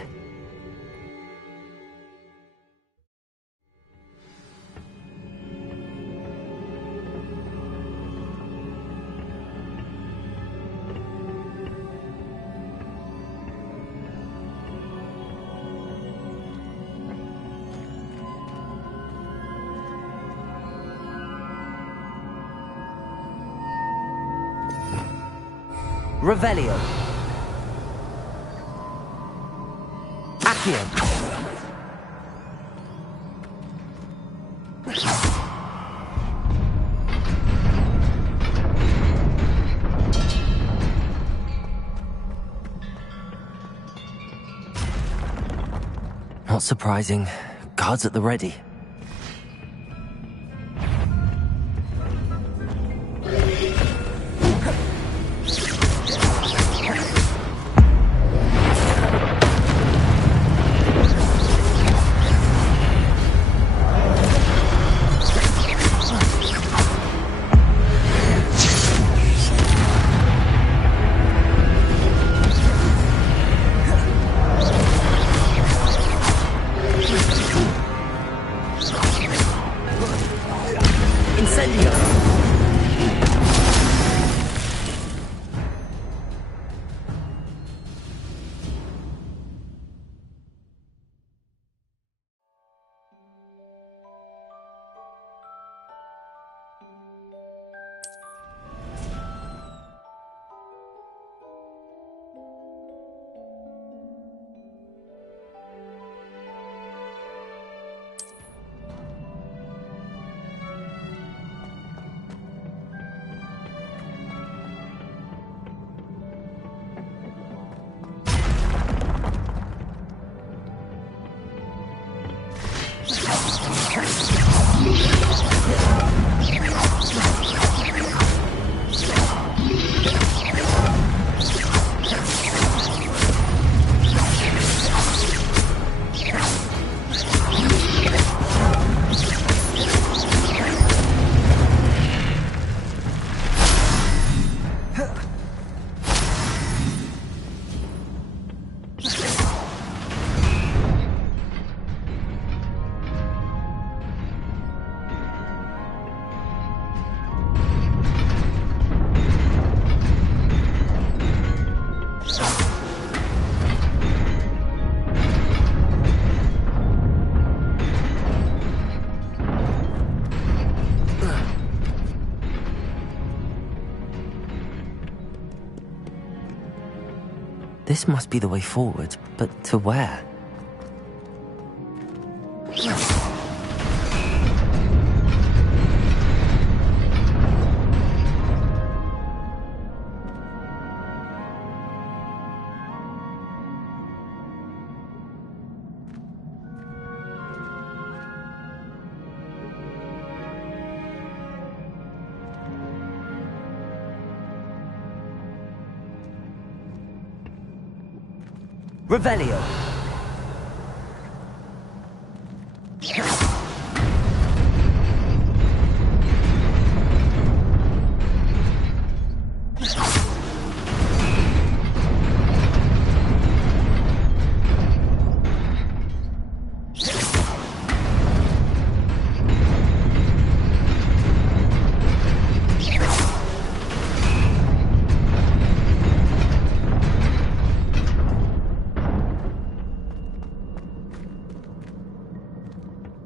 Revelio. Accio. Not surprising. Guards at the ready. This must be the way forward, but to where? Revelio.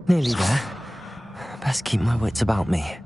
Nearly there. Best keep my wits about me.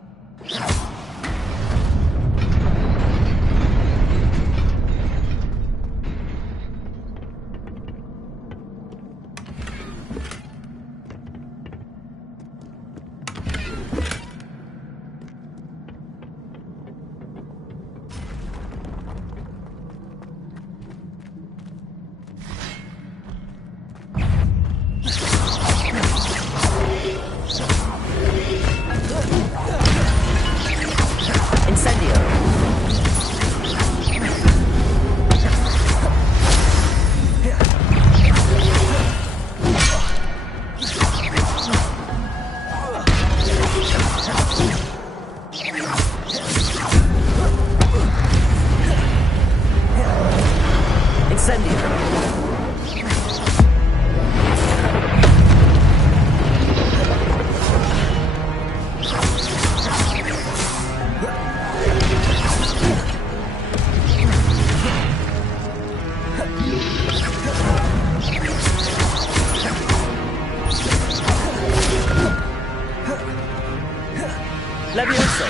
Levioso!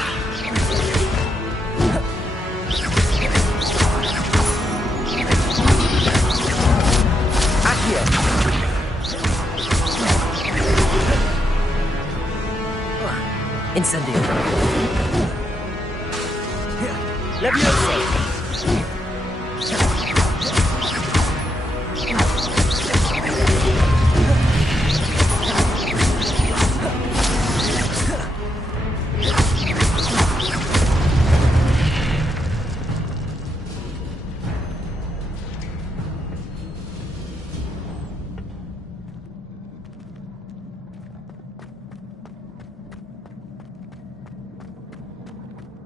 Accio! Incendio! Levioso!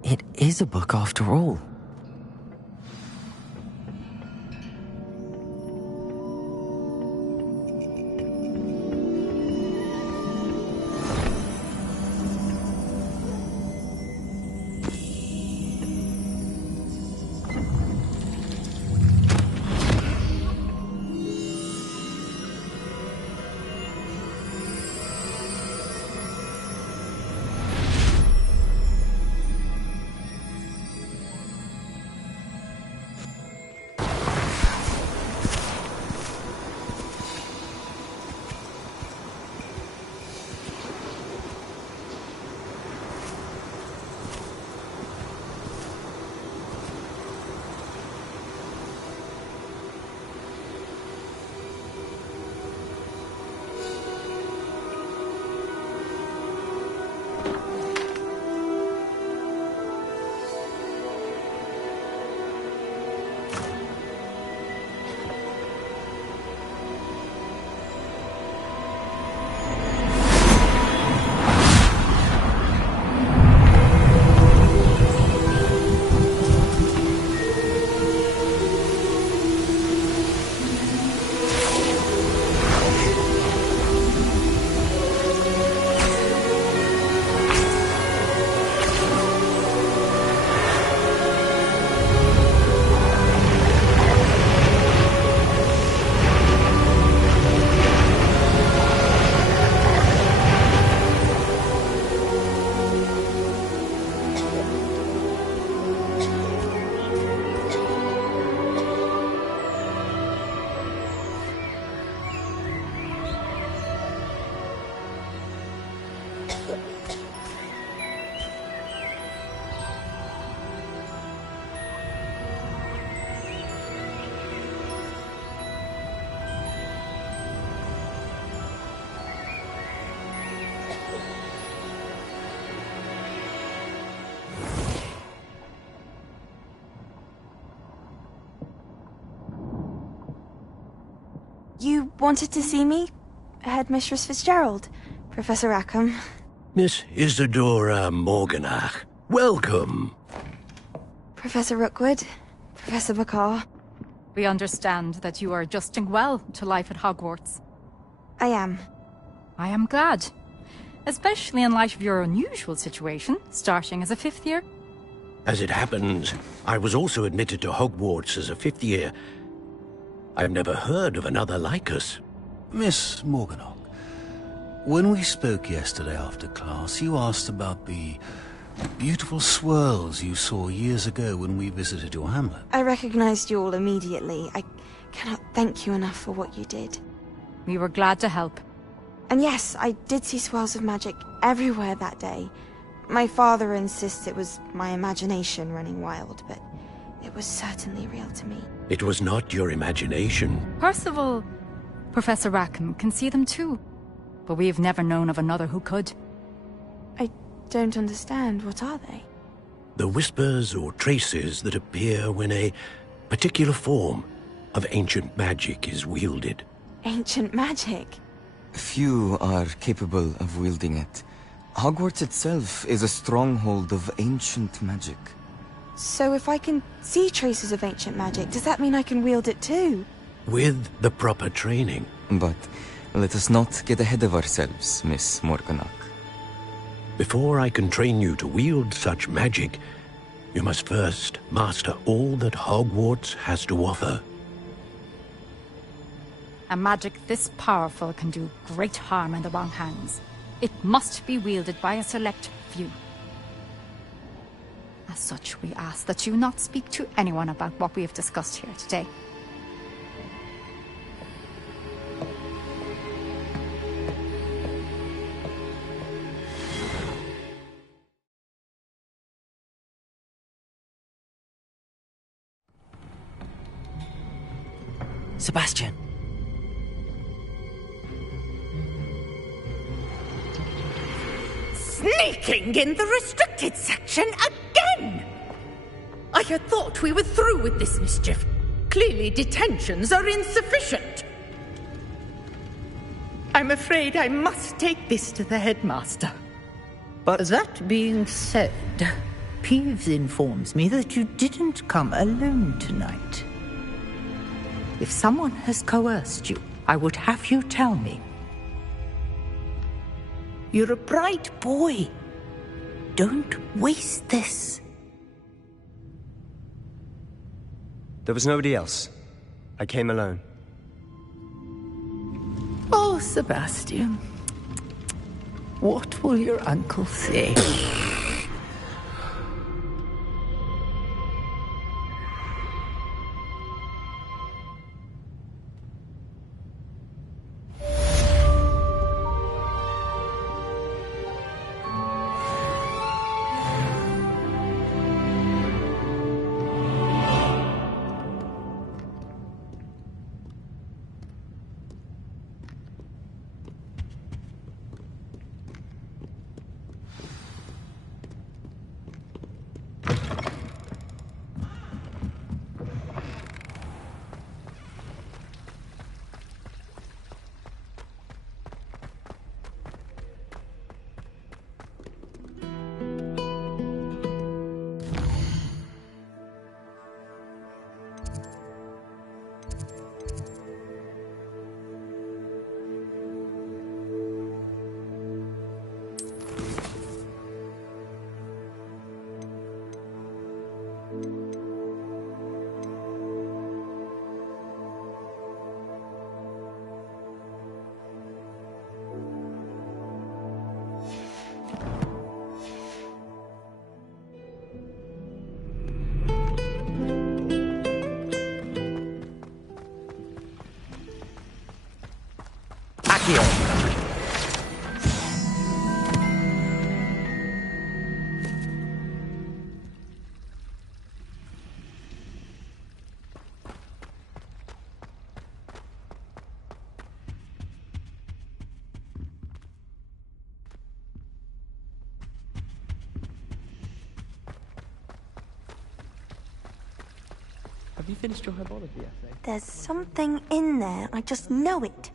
It is a book after all. You wanted to see me? Headmistress Fitzgerald, Professor Rackham. Miss Isadora Morganach, welcome. Professor Rookwood, Professor Bakar. We understand that you are adjusting well to life at Hogwarts. I am. I am glad. Especially in light of your unusual situation, starting as a 5th year. As it happens, I was also admitted to Hogwarts as a 5th year. I've never heard of another like us. Miss Morganach, when we spoke yesterday after class, you asked about the beautiful swirls you saw years ago when we visited your hamlet. I recognized you all immediately. I cannot thank you enough for what you did. We were glad to help. And yes, I did see swirls of magic everywhere that day. My father insists it was my imagination running wild, but it was certainly real to me. It was not your imagination. Percival, Professor Rackham can see them too. But we have never known of another who could. I don't understand. What are they? The whispers or traces that appear when a particular form of ancient magic is wielded. Ancient magic? Few are capable of wielding it. Hogwarts itself is a stronghold of ancient magic. So if I can see traces of ancient magic, does that mean I can wield it too? With the proper training. But let us not get ahead of ourselves, Miss Morganach. Before I can train you to wield such magic, you must first master all that Hogwarts has to offer. A magic this powerful can do great harm in the wrong hands. It must be wielded by a select few. As such, we ask that you not speak to anyone about what we have discussed here today. Sebastian! Sneaking in the restricted section again! I had thought we were through with this mischief. Clearly detentions are insufficient. I'm afraid I must take this to the headmaster. But that being said, Peeves informs me that you didn't come alone tonight. If someone has coerced you, I would have you tell me. You're a bright boy. Don't waste this. there was nobody else. I came alone. Oh, Sebastian. What will your uncle say? Have you finished your herbology essay? There's something in there. I just know it.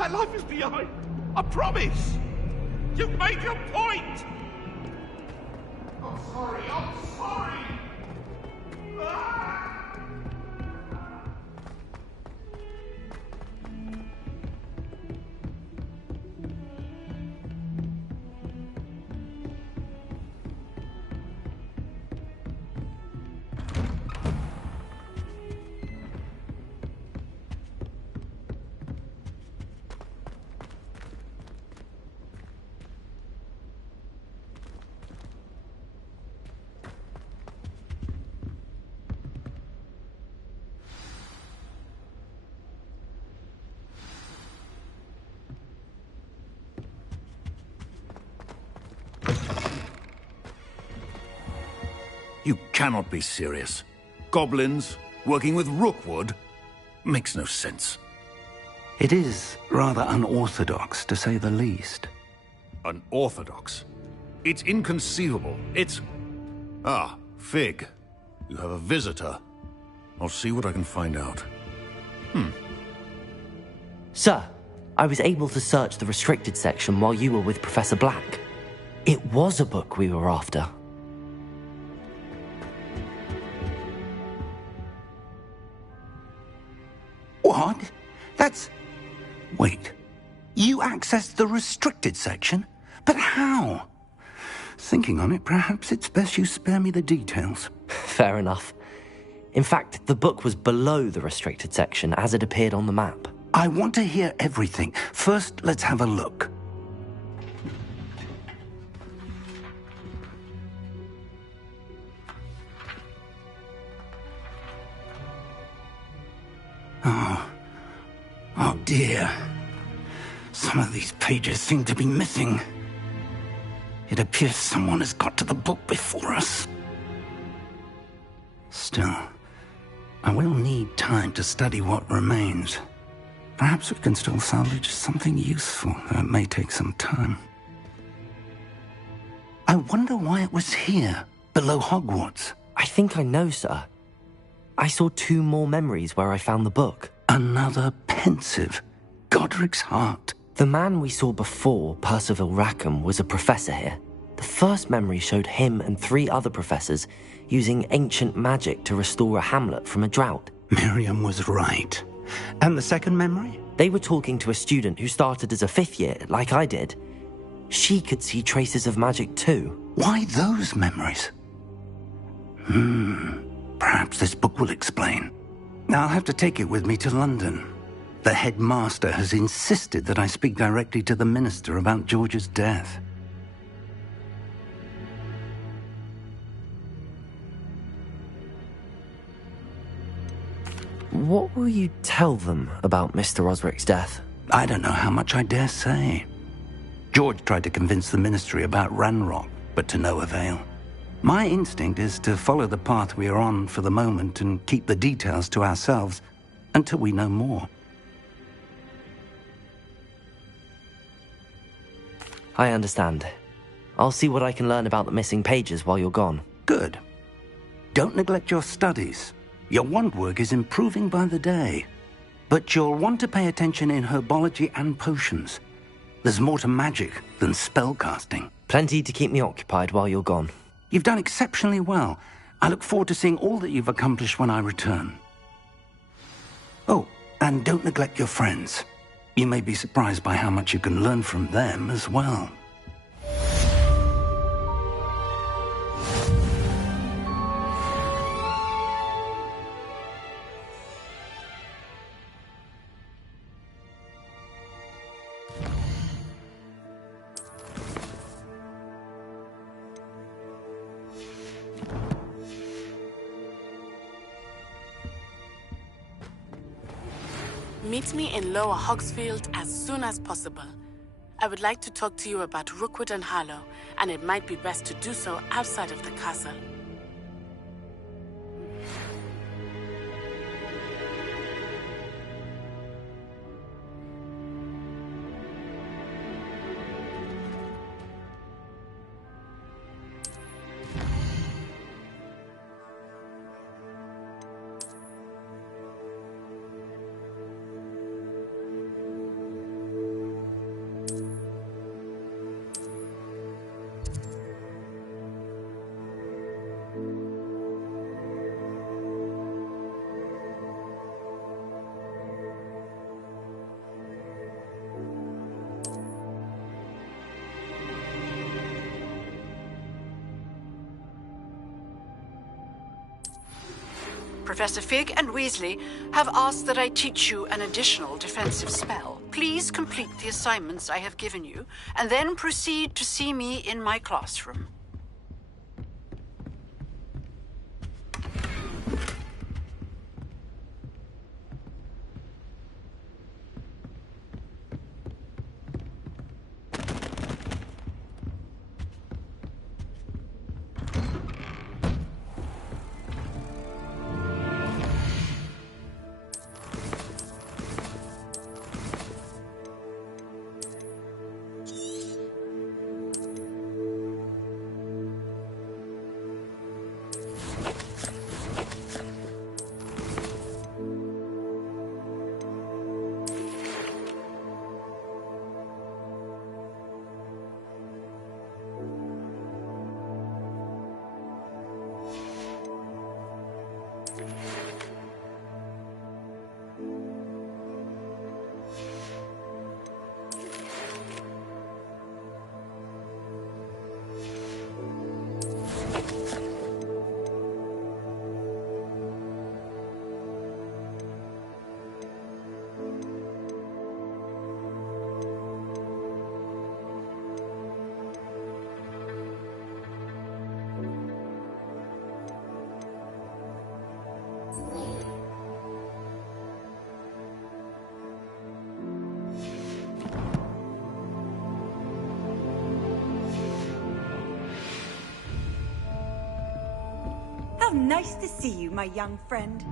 That life is behind. I promise. You've made your point. I'm sorry. I'm sorry. You cannot be serious. Goblins working with Rookwood makes no sense. It is rather unorthodox, to say the least. Unorthodox? It's inconceivable. It's... Ah, Fig. You have a visitor. I'll see what I can find out. Sir, I was able to search the restricted section while you were with Professor Black. It was a book we were after. What? That's... Wait. You accessed the restricted section? But how? Thinking on it, perhaps it's best you spare me the details. Fair enough. In fact, the book was below the restricted section as it appeared on the map. I want to hear everything. First, let's have a look. Oh dear. Some of these pages seem to be missing. It appears someone has got to the book before us. Still, I will need time to study what remains. Perhaps we can still salvage something useful, though it may take some time. I wonder why it was here, below Hogwarts. I think I know, sir. I saw 2 more memories where I found the book. Another pensive. Godric's heart. The man we saw before, Percival Rackham, was a professor here. The first memory showed him and 3 other professors using ancient magic to restore a hamlet from a drought. Miriam was right. And the second memory? They were talking to a student who started as a 5th year, like I did. She could see traces of magic too. Why those memories? Perhaps this book will explain. I'll have to take it with me to London. The headmaster has insisted that I speak directly to the minister about George's death. What will you tell them about Mr. Osric's death? I don't know how much I dare say. George tried to convince the ministry about Ranrock, but to no avail. My instinct is to follow the path we are on for the moment and keep the details to ourselves until we know more. I understand. I'll see what I can learn about the missing pages while you're gone. Good. Don't neglect your studies. Your wand work is improving by the day. But you'll want to pay attention in herbology and potions. There's more to magic than spellcasting. Plenty to keep me occupied while you're gone. You've done exceptionally well. I look forward to seeing all that you've accomplished when I return. Oh, and don't neglect your friends. You may be surprised by how much you can learn from them as well. Meet me in Lower Hogsfield as soon as possible. I would like to talk to you about Rookwood and Harlow, and it might be best to do so outside of the castle. Professor Fig and Weasley have asked that I teach you an additional defensive spell. Please complete the assignments I have given you, and then proceed to see me in my classroom. How nice to see you, my young friend.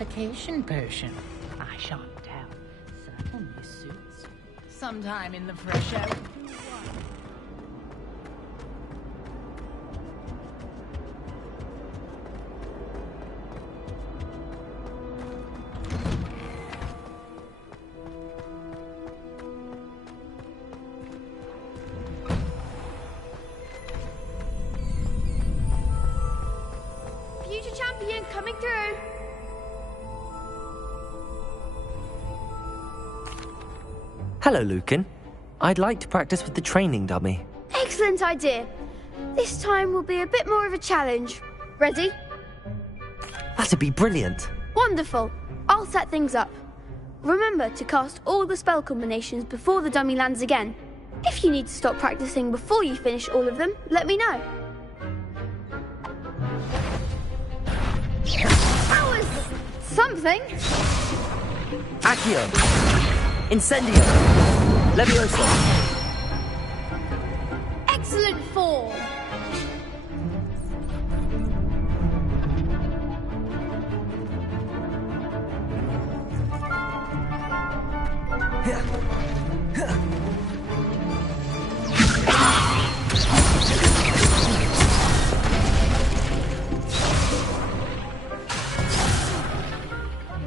Purification potion. I shan't tell. Certainly suits. Sometime in the fresh air. Future champion coming through. Hello, Lucan. I'd like to practice with the training dummy. Excellent idea. This time will be a bit more of a challenge. Ready? That'd be brilliant. Wonderful. I'll set things up. Remember to cast all the spell combinations before the dummy lands again. If you need to stop practicing before you finish all of them, let me know. That was something. Accio! Incendio! Levioso! Excellent form.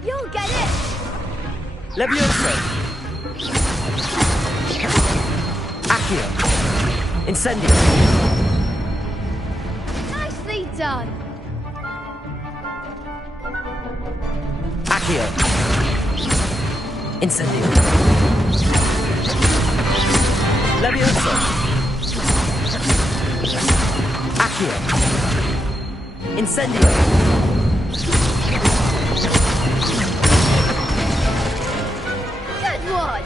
You'll get it. Levioso! Accio! Incendio! Nicely done. Accio! Incendio! Levioso! Accio! Incendio! Good one.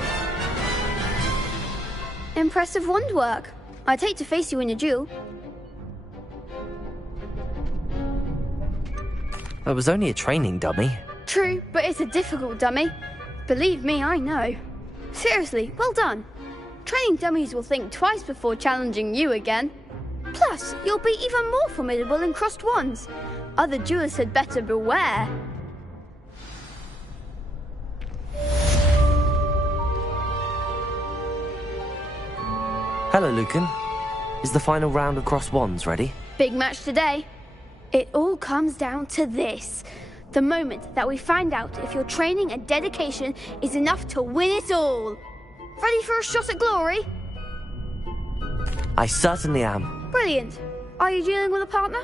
Impressive wand work. I'd hate to face you in a duel. That was only a training dummy. True, but it's a difficult dummy. Believe me, I know. Seriously, well done. Training dummies will think twice before challenging you again. Plus, you'll be even more formidable in crossed wands. Other duelists had better beware. Hello, Lucan. Is the final round of cross wands ready? Big match today. It all comes down to this. The moment that we find out if your training and dedication is enough to win it all. Ready for a shot at glory? I certainly am. Brilliant. Are you dealing with a partner?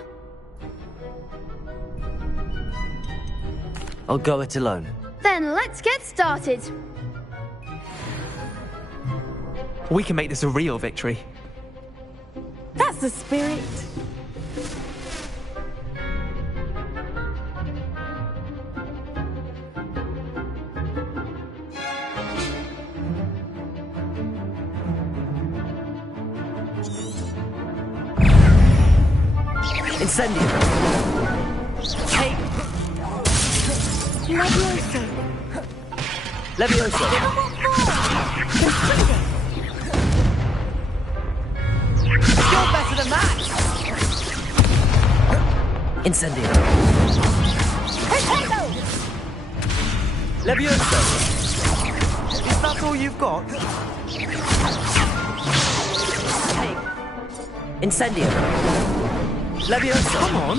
I'll go it alone. Then let's get started. We can make this a real victory. That's the spirit. Incendio! Take. Levioso. Levioso! the max! Incendio. Potato! Levioso. Is that all you've got? Hey. Incendio. Levioso. Come on.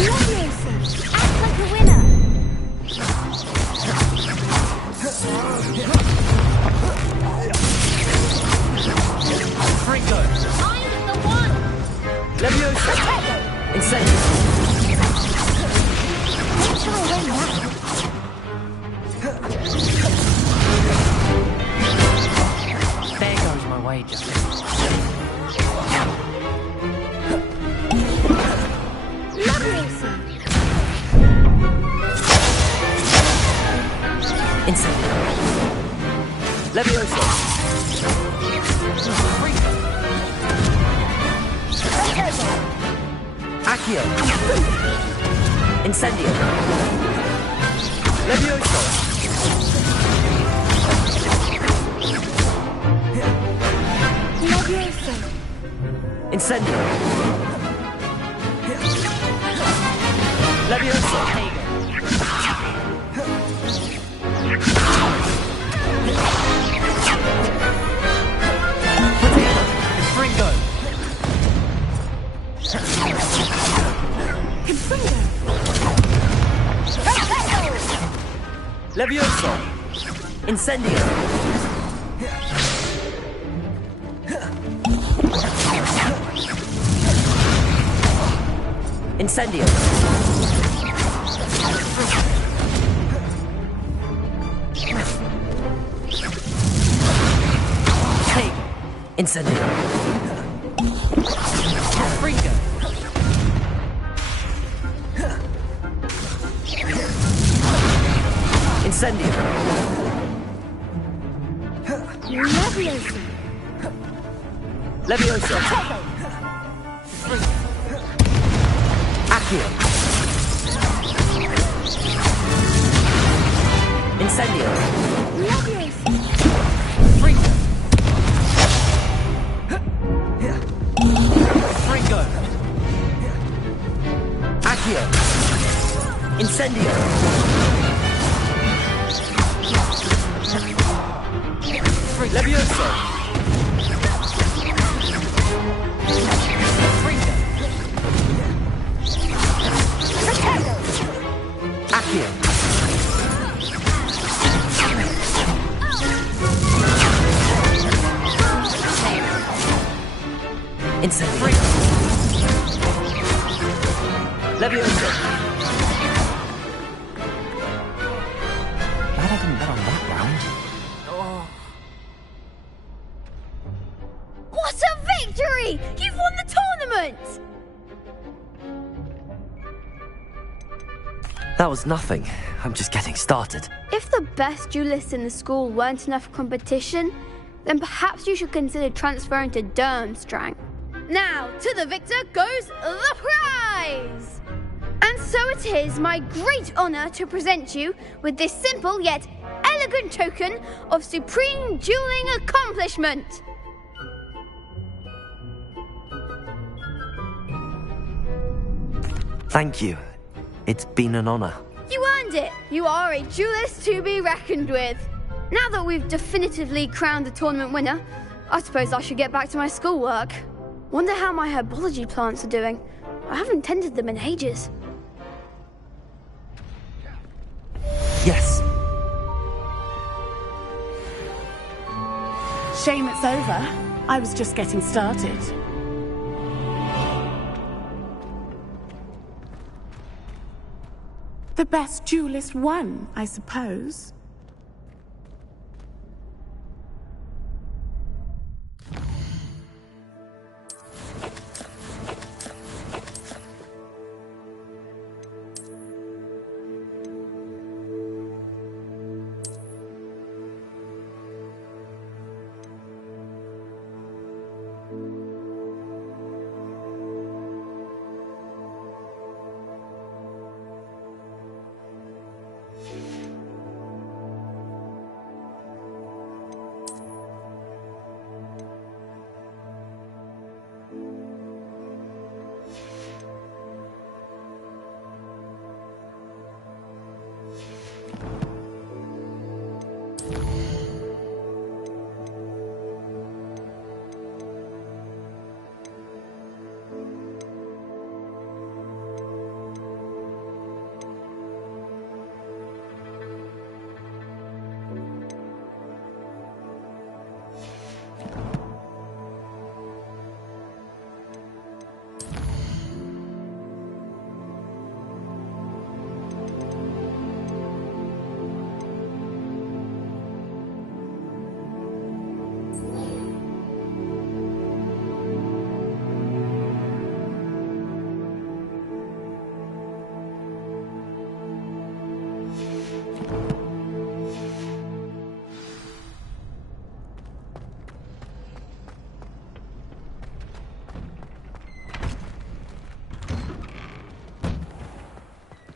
Leviosa! Act like a winner! Fringo. I'm the one! Leviosa. Incendio. Let's try win that. There goes my wager. Leviosa! Incendio. Levioso. Accio. Incendio. Levioso. Leviosa! Incendio. Levioso. Potato. Fringo. Levioso. Incendio. Incendio. Hey. Incendio. Fringo. Incendio. Leviosa! Levioso. Accio. Incendio. Leviosa! Fringo. Fringo. Accio. Incendio. Levioso. Fringo. Accio. Incendio. Levioso. Glad I didn't bet on that round. What a victory! You've won the tournament! That was nothing. I'm just getting started. If the best duelists in the school weren't enough competition, then perhaps you should consider transferring to Durmstrang. Now, to the victor goes the prize! And so it is my great honour to present you with this simple yet elegant token of supreme dueling accomplishment. Thank you. It's been an honor. You earned it! You are a duelist to be reckoned with. Now that we've definitively crowned the tournament winner, I suppose I should get back to my schoolwork. Wonder how my herbology plants are doing. I haven't tended them in ages. Yes. Shame it's over. I was just getting started. The best duelist won, I suppose.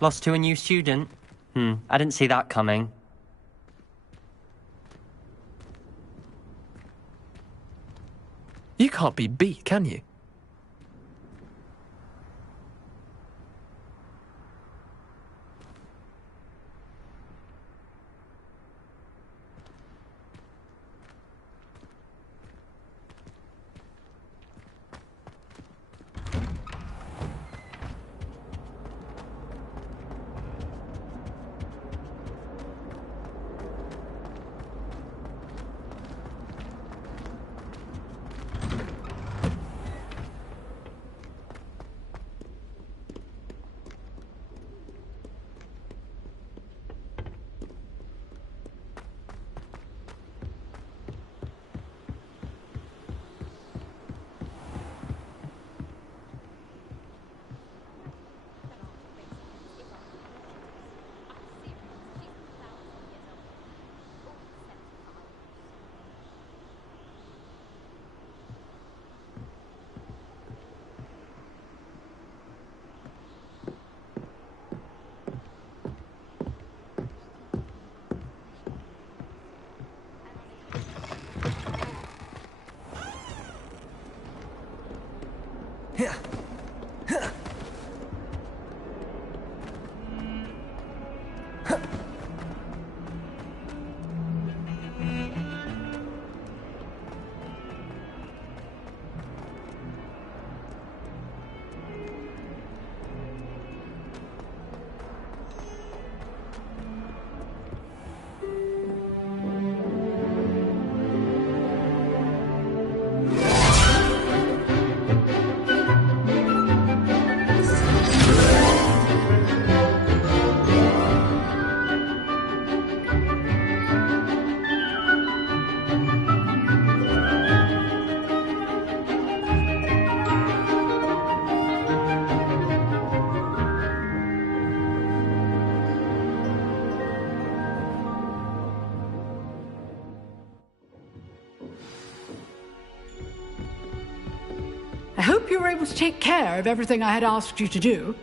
Lost to a new student? I didn't see that coming. You can't be beat, can you? I hope you were able to take care of everything I had asked you to do.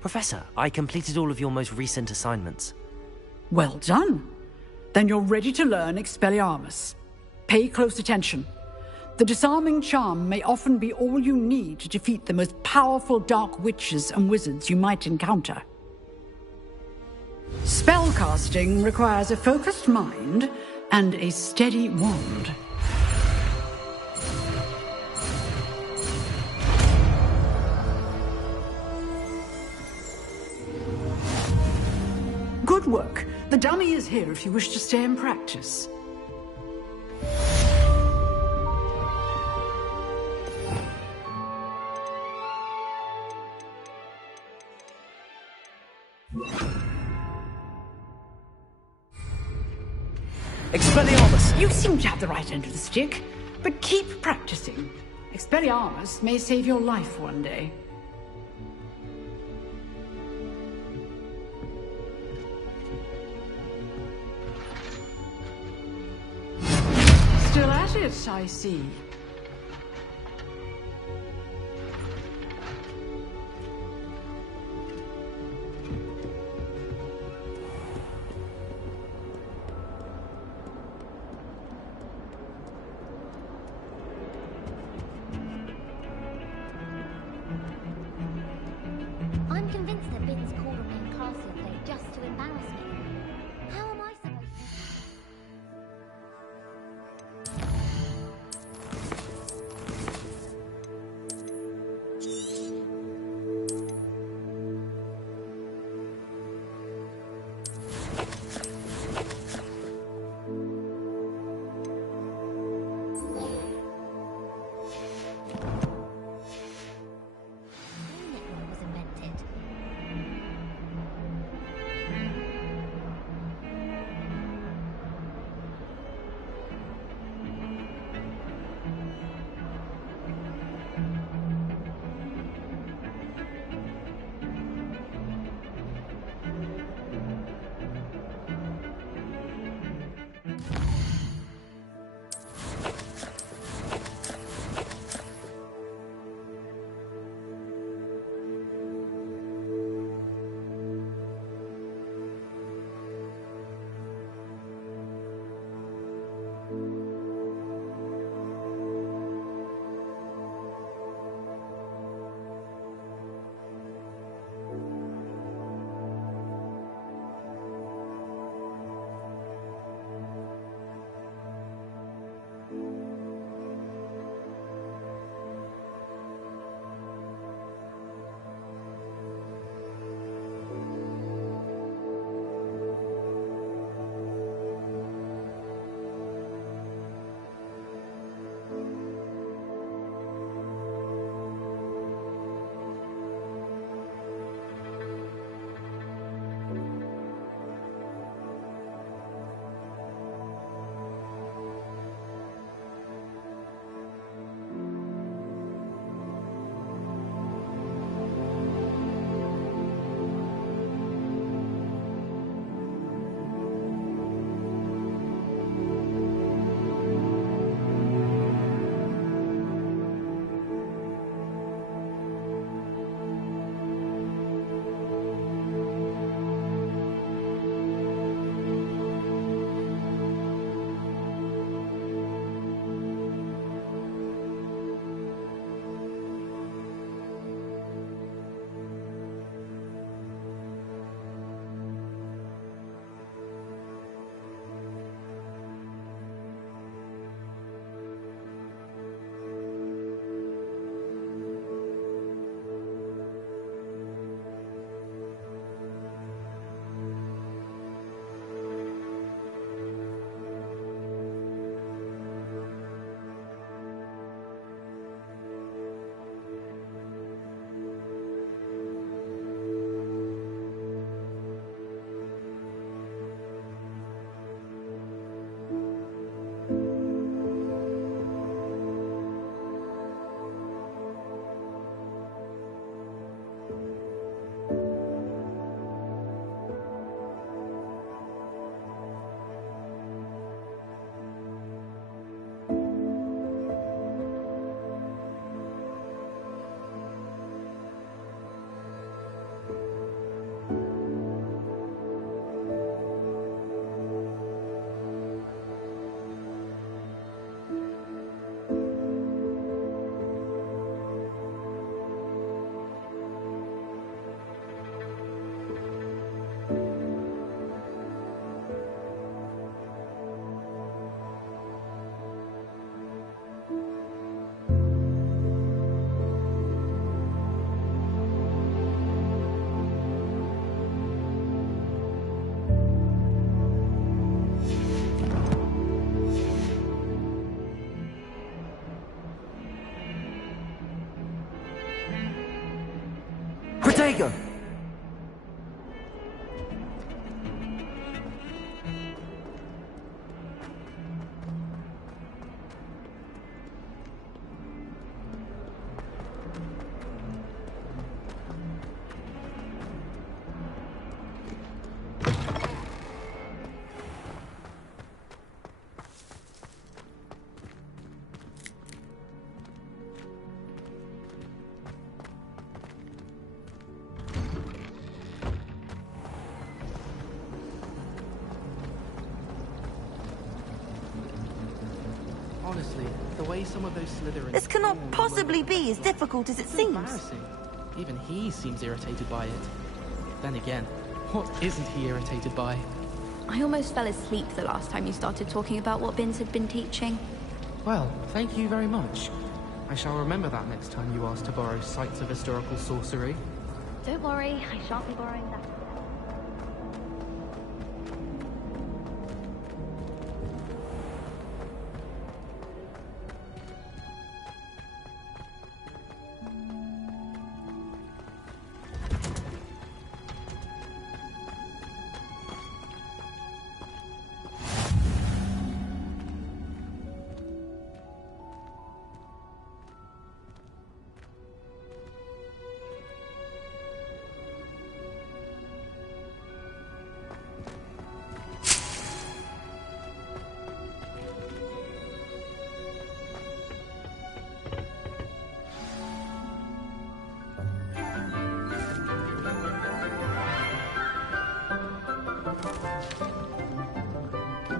Professor, I completed all of your most recent assignments. Well done. Then you're ready to learn Expelliarmus. Pay close attention. The disarming charm may often be all you need to defeat the most powerful dark witches and wizards you might encounter. Spellcasting requires a focused mind and a steady wand. Good work. The dummy is here if you wish to stay and practice. Expelliarmus! You seem to have the right end of the stick, but keep practicing. Expelliarmus may save your life one day. Still at it, I see. I'm convinced that Binns called on me in class the other day just to embarrass me. How am I supposed to... There you go. Honestly, the way some of those Slytherins... This cannot possibly be as difficult as it seems. Embarrassing. Even he seems irritated by it. Then again, what isn't he irritated by? I almost fell asleep the last time you started talking about what Binns had been teaching. Well, thank you very much. I shall remember that next time you ask to borrow sites of historical sorcery. Don't worry, I shan't be borrowing that.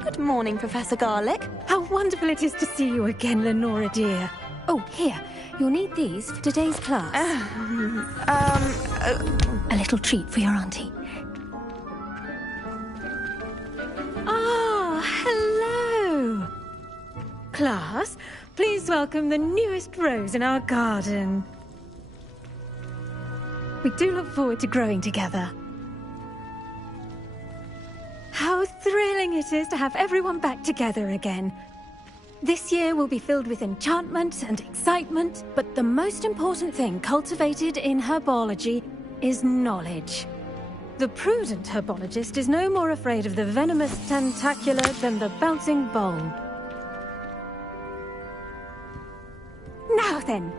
Good morning, Professor Garlick. How wonderful it is to see you again, Lenora dear. Oh, here. You'll need these for today's class. A little treat for your auntie. Ah, hello. Class, please welcome the newest rose in our garden. We do look forward to growing together. How thrilling it is to have everyone back together again. This year will be filled with enchantment and excitement, but the most important thing cultivated in herbology is knowledge. The prudent herbologist is no more afraid of the venomous tentacula than the bouncing bulb. Now then,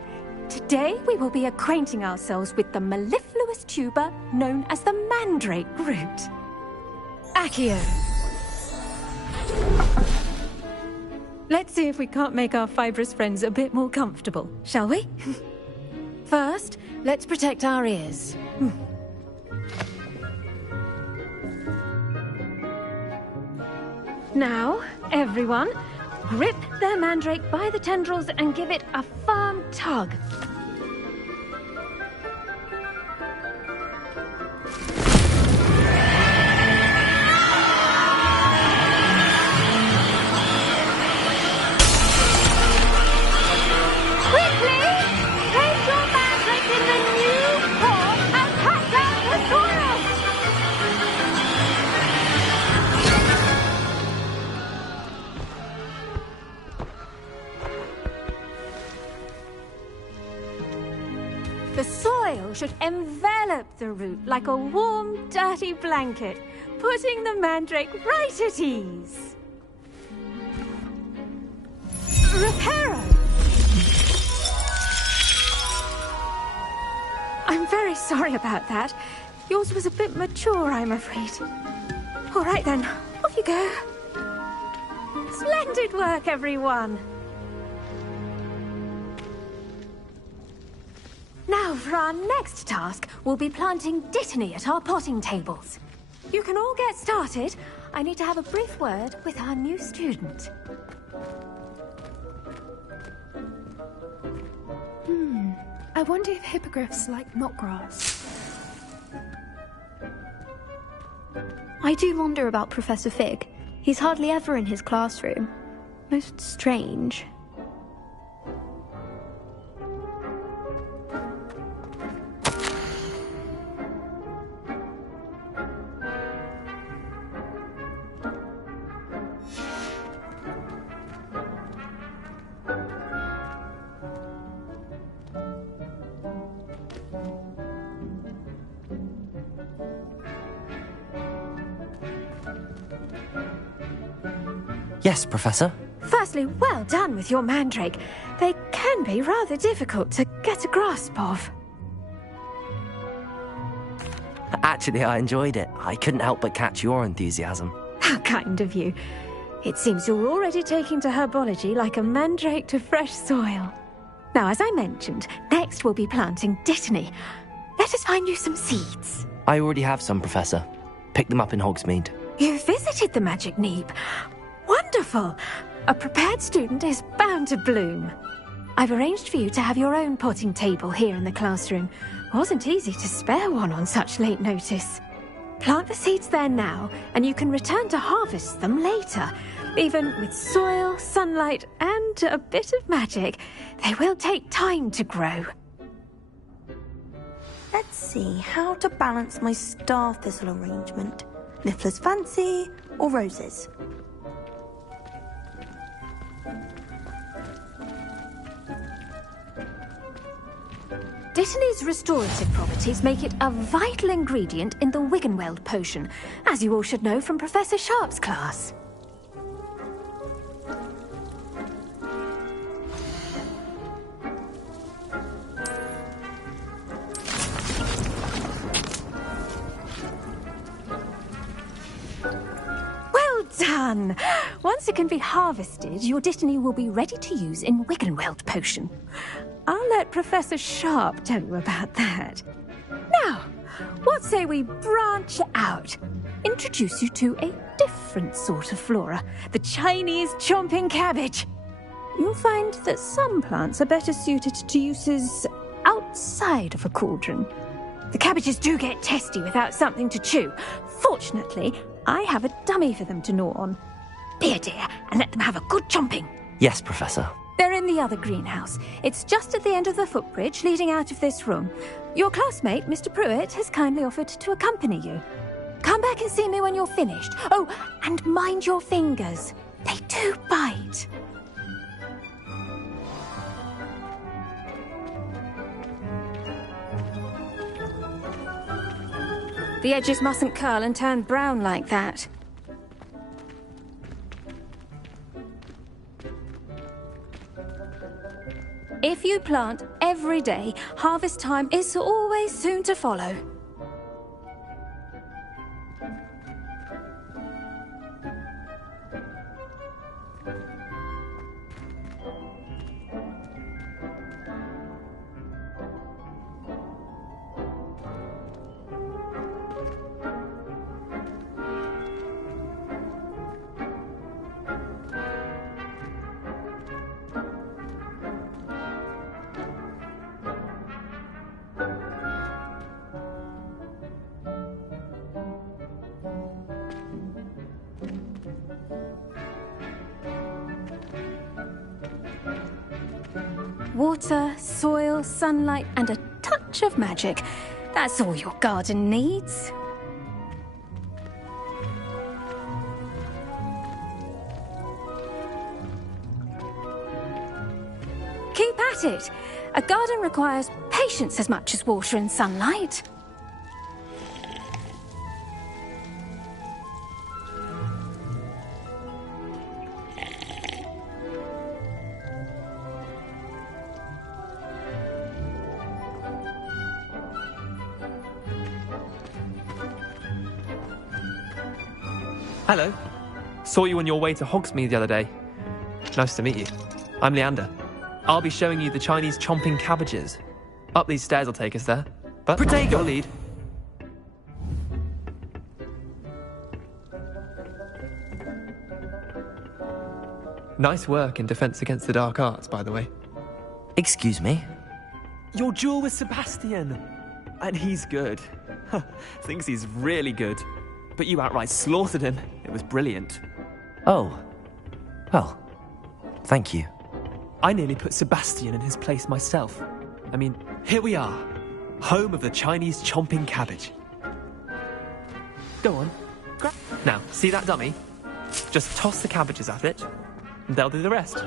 today we will be acquainting ourselves with the mellifluous tuber known as the mandrake root. Accio. Let's see if we can't make our fibrous friends a bit more comfortable, shall we? First, let's protect our ears. Now, everyone, grip their mandrake by the tendrils and give it a firm tug. The soil should envelop the root like a warm, dirty blanket, putting the mandrake right at ease. Reparo! I'm very sorry about that. Yours was a bit mature, I'm afraid. All right then, off you go. Splendid work, everyone. Now, for our next task, we'll be planting dittany at our potting tables. You can all get started. I need to have a brief word with our new student. I wonder if hippogriffs like knotgrass. I do wonder about Professor Fig. He's hardly ever in his classroom. Most strange. Yes, Professor. Firstly, well done with your mandrake. They can be rather difficult to get a grasp of. Actually, I enjoyed it. I couldn't help but catch your enthusiasm. How kind of you. It seems you're already taking to herbology like a mandrake to fresh soil. Now, as I mentioned, next we'll be planting dittany. Let us find you some seeds. I already have some, Professor. Picked them up in Hogsmeade. You visited the Magic Neep. Wonderful! A prepared student is bound to bloom. I've arranged for you to have your own potting table here in the classroom. Wasn't easy to spare one on such late notice. Plant the seeds there now, and you can return to harvest them later. Even with soil, sunlight, and a bit of magic, they will take time to grow. Let's see how to balance my star thistle arrangement. Niffler's fancy or roses? Dittany's restorative properties make it a vital ingredient in the Wiggenweld potion, as you all should know from Professor Sharp's class. Well done! Once it can be harvested, your Dittany will be ready to use in Wiggenweld potion. I'll let Professor Sharp tell you about that. Now, what say we branch out? Introduce you to a different sort of flora, the Chinese chomping cabbage. You'll find that some plants are better suited to uses outside of a cauldron. The cabbages do get testy without something to chew. Fortunately, I have a dummy for them to gnaw on. Be a dear and let them have a good chomping. Yes, Professor. They're in the other greenhouse. It's just at the end of the footbridge leading out of this room. Your classmate, Mr. Pruitt, has kindly offered to accompany you. Come back and see me when you're finished. Oh, and mind your fingers. They do bite. The edges mustn't curl and turn brown like that. If you plant every day, harvest time is always soon to follow. Water, soil, sunlight, and a touch of magic. That's all your garden needs. Keep at it. A garden requires patience as much as water and sunlight. Hello. Saw you on your way to Hogsmeade the other day. Nice to meet you. I'm Leander. I'll be showing you the Chinese chomping cabbages. Up these stairs will take us there. But Protego! your lead. Nice work in Defense Against the Dark Arts, by the way. Excuse me? Your duel with Sebastian. And he's good. Thinks he's really good. But you outright slaughtered him. It was brilliant. Oh. Well, thank you. I nearly put Sebastian in his place myself. I mean, here we are. Home of the Chinese chomping cabbage. Go on. Now, see that dummy? Just toss the cabbages at it, and they'll do the rest.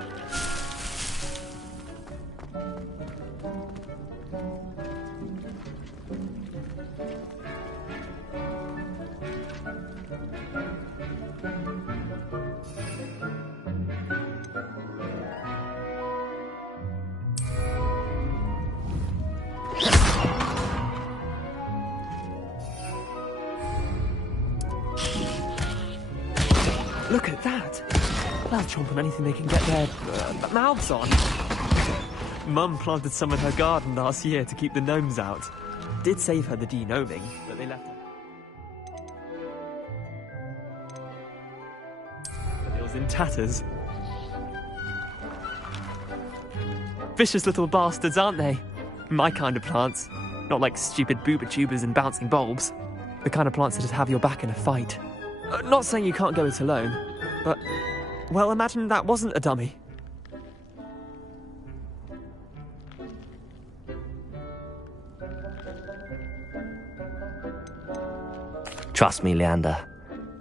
Look at that. They'll chomp on anything they can get their mouths on. Mum planted some in her garden last year to keep the gnomes out. Did save her the de-gnoming, but they left her. It was in tatters. Vicious little bastards, aren't they? My kind of plants. Not like stupid booba tubers and bouncing bulbs. The kind of plants that just have your back in a fight. Not saying you can't go it alone, but, well, imagine that wasn't a dummy. Trust me, Leander.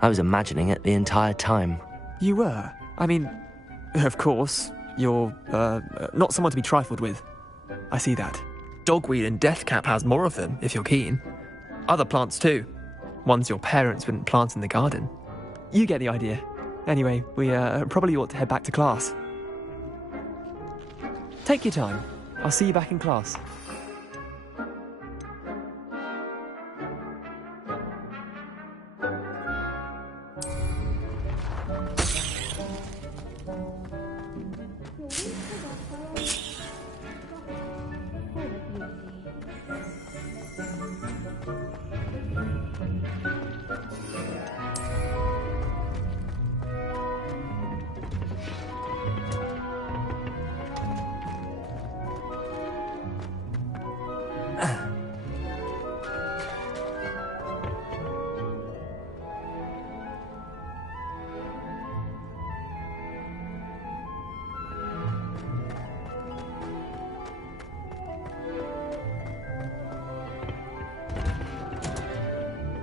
I was imagining it the entire time. You were? I mean, of course, you're, not someone to be trifled with. I see that. Dogweed and deathcap has more of them, if you're keen. Other plants too. Ones your parents wouldn't plant in the garden. You get the idea. Anyway, we probably ought to head back to class. Take your time. I'll see you back in class.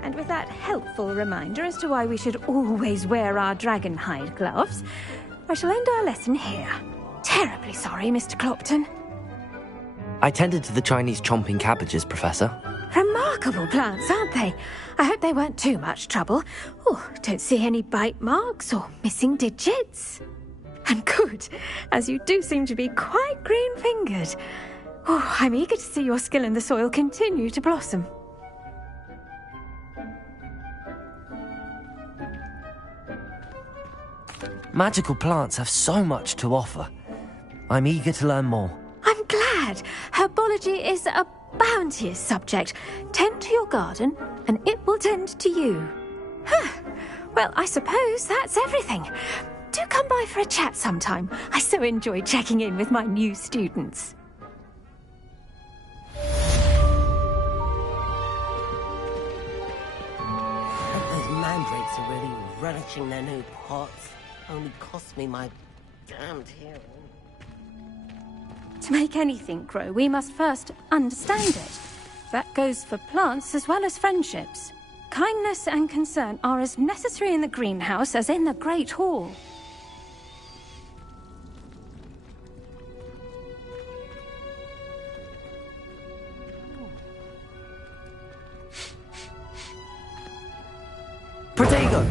And with that helpful reminder as to why we should always wear our dragon hide gloves, I shall end our lesson here. Terribly sorry, Mr. Clopton. I tended to the Chinese chomping cabbages, Professor. Remarkable plants, aren't they? I hope they weren't too much trouble. Oh, don't see any bite marks or missing digits. And good, as you do seem to be quite green-fingered. Oh, I'm eager to see your skill in the soil continue to blossom. Magical plants have so much to offer. I'm eager to learn more. I'm glad. Herbology is a bounteous subject. Tend to your garden, and it will tend to you. Well, I suppose that's everything. Do come by for a chat sometime. I so enjoy checking in with my new students. Those mandrakes are really relishing their new pots. Only cost me my damned hearing. To make anything grow, we must first understand it. That goes for plants as well as friendships. Kindness and concern are as necessary in the greenhouse as in the Great Hall. Protego!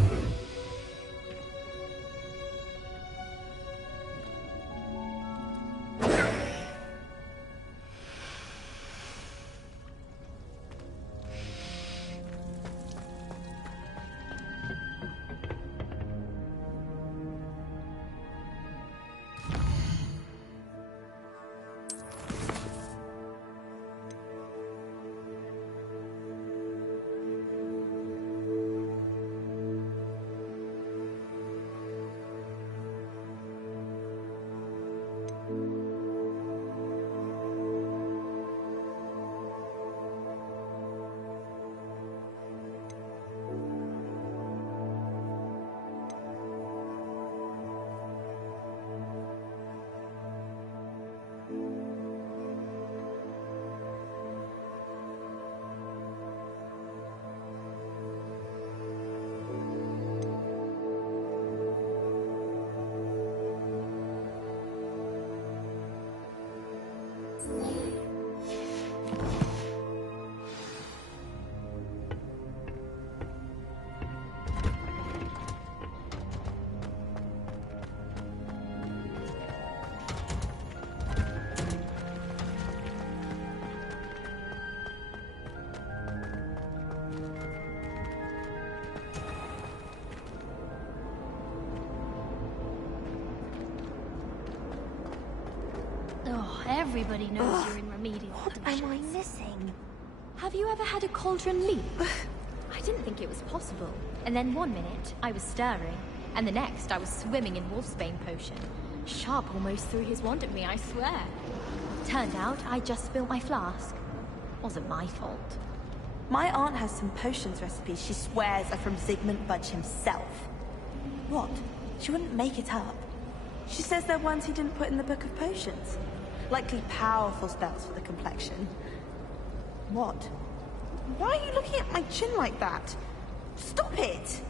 Oh, everybody knows you're in remedial conditions. Am I missing? Have you ever had a cauldron leap? I didn't think it was possible. And then one minute, I was stirring. And the next, I was swimming in wolfsbane potion. Sharp almost threw his wand at me, I swear. Turned out, I just spilled my flask. Wasn't my fault. My aunt has some potions recipes she swears are from Zygmunt Budge himself. What? She wouldn't make it up. She says they're ones he didn't put in the Book of Potions. Likely powerful spells for the complexion. What? Why are you looking at my chin like that? Stop it!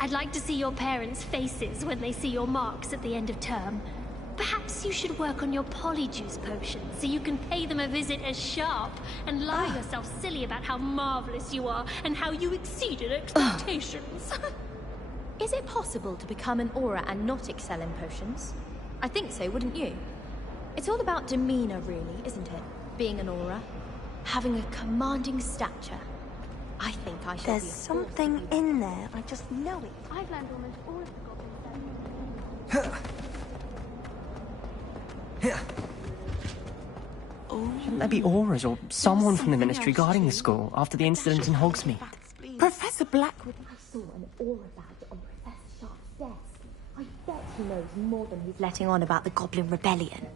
I'd like to see your parents' faces when they see your marks at the end of term. Perhaps you should work on your polyjuice potion so you can pay them a visit as sharp and lie yourself silly about how marvelous you are and how you exceeded expectations. Is it possible to become an aura and not excel in potions? I think so, wouldn't you? It's all about demeanor, really, isn't it? Being an aura. Having a commanding stature. I think I should There's something in there. I just know it. I've learned almost all of the goblin Shouldn't there be auras or someone from the Ministry guarding the school after the incident in Hogsmeade? Professor Blackwood. I saw an aura badge on Professor Sharp's desk. I bet he knows more than he's letting on about the Goblin Rebellion.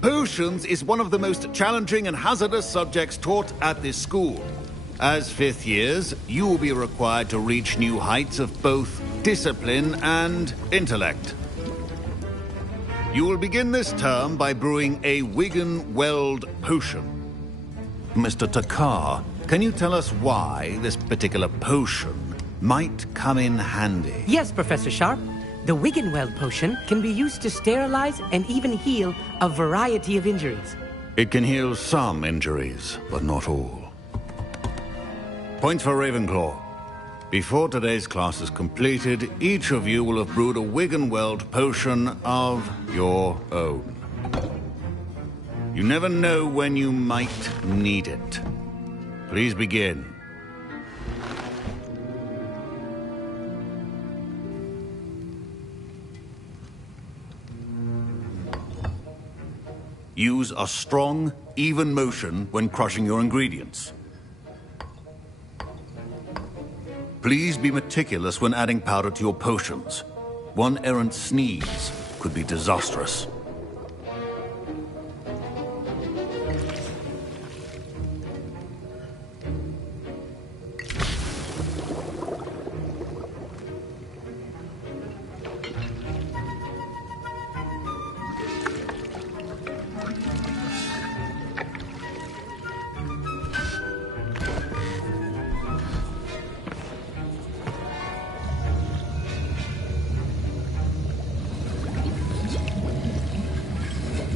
Potions is one of the most challenging and hazardous subjects taught at this school. As fifth years, you will be required to reach new heights of both discipline and intellect. You will begin this term by brewing a Wiggenweld potion. Mr. Takar, can you tell us why this particular potion might come in handy? Yes, Professor Sharp. The Wiggenweld potion can be used to sterilize and even heal a variety of injuries. It can heal some injuries, but not all. Points for Ravenclaw. Before today's class is completed, each of you will have brewed a Wiggenweld potion of your own. You never know when you might need it. Please begin. Use a strong, even motion when crushing your ingredients. Please be meticulous when adding powder to your potions. One errant sneeze could be disastrous.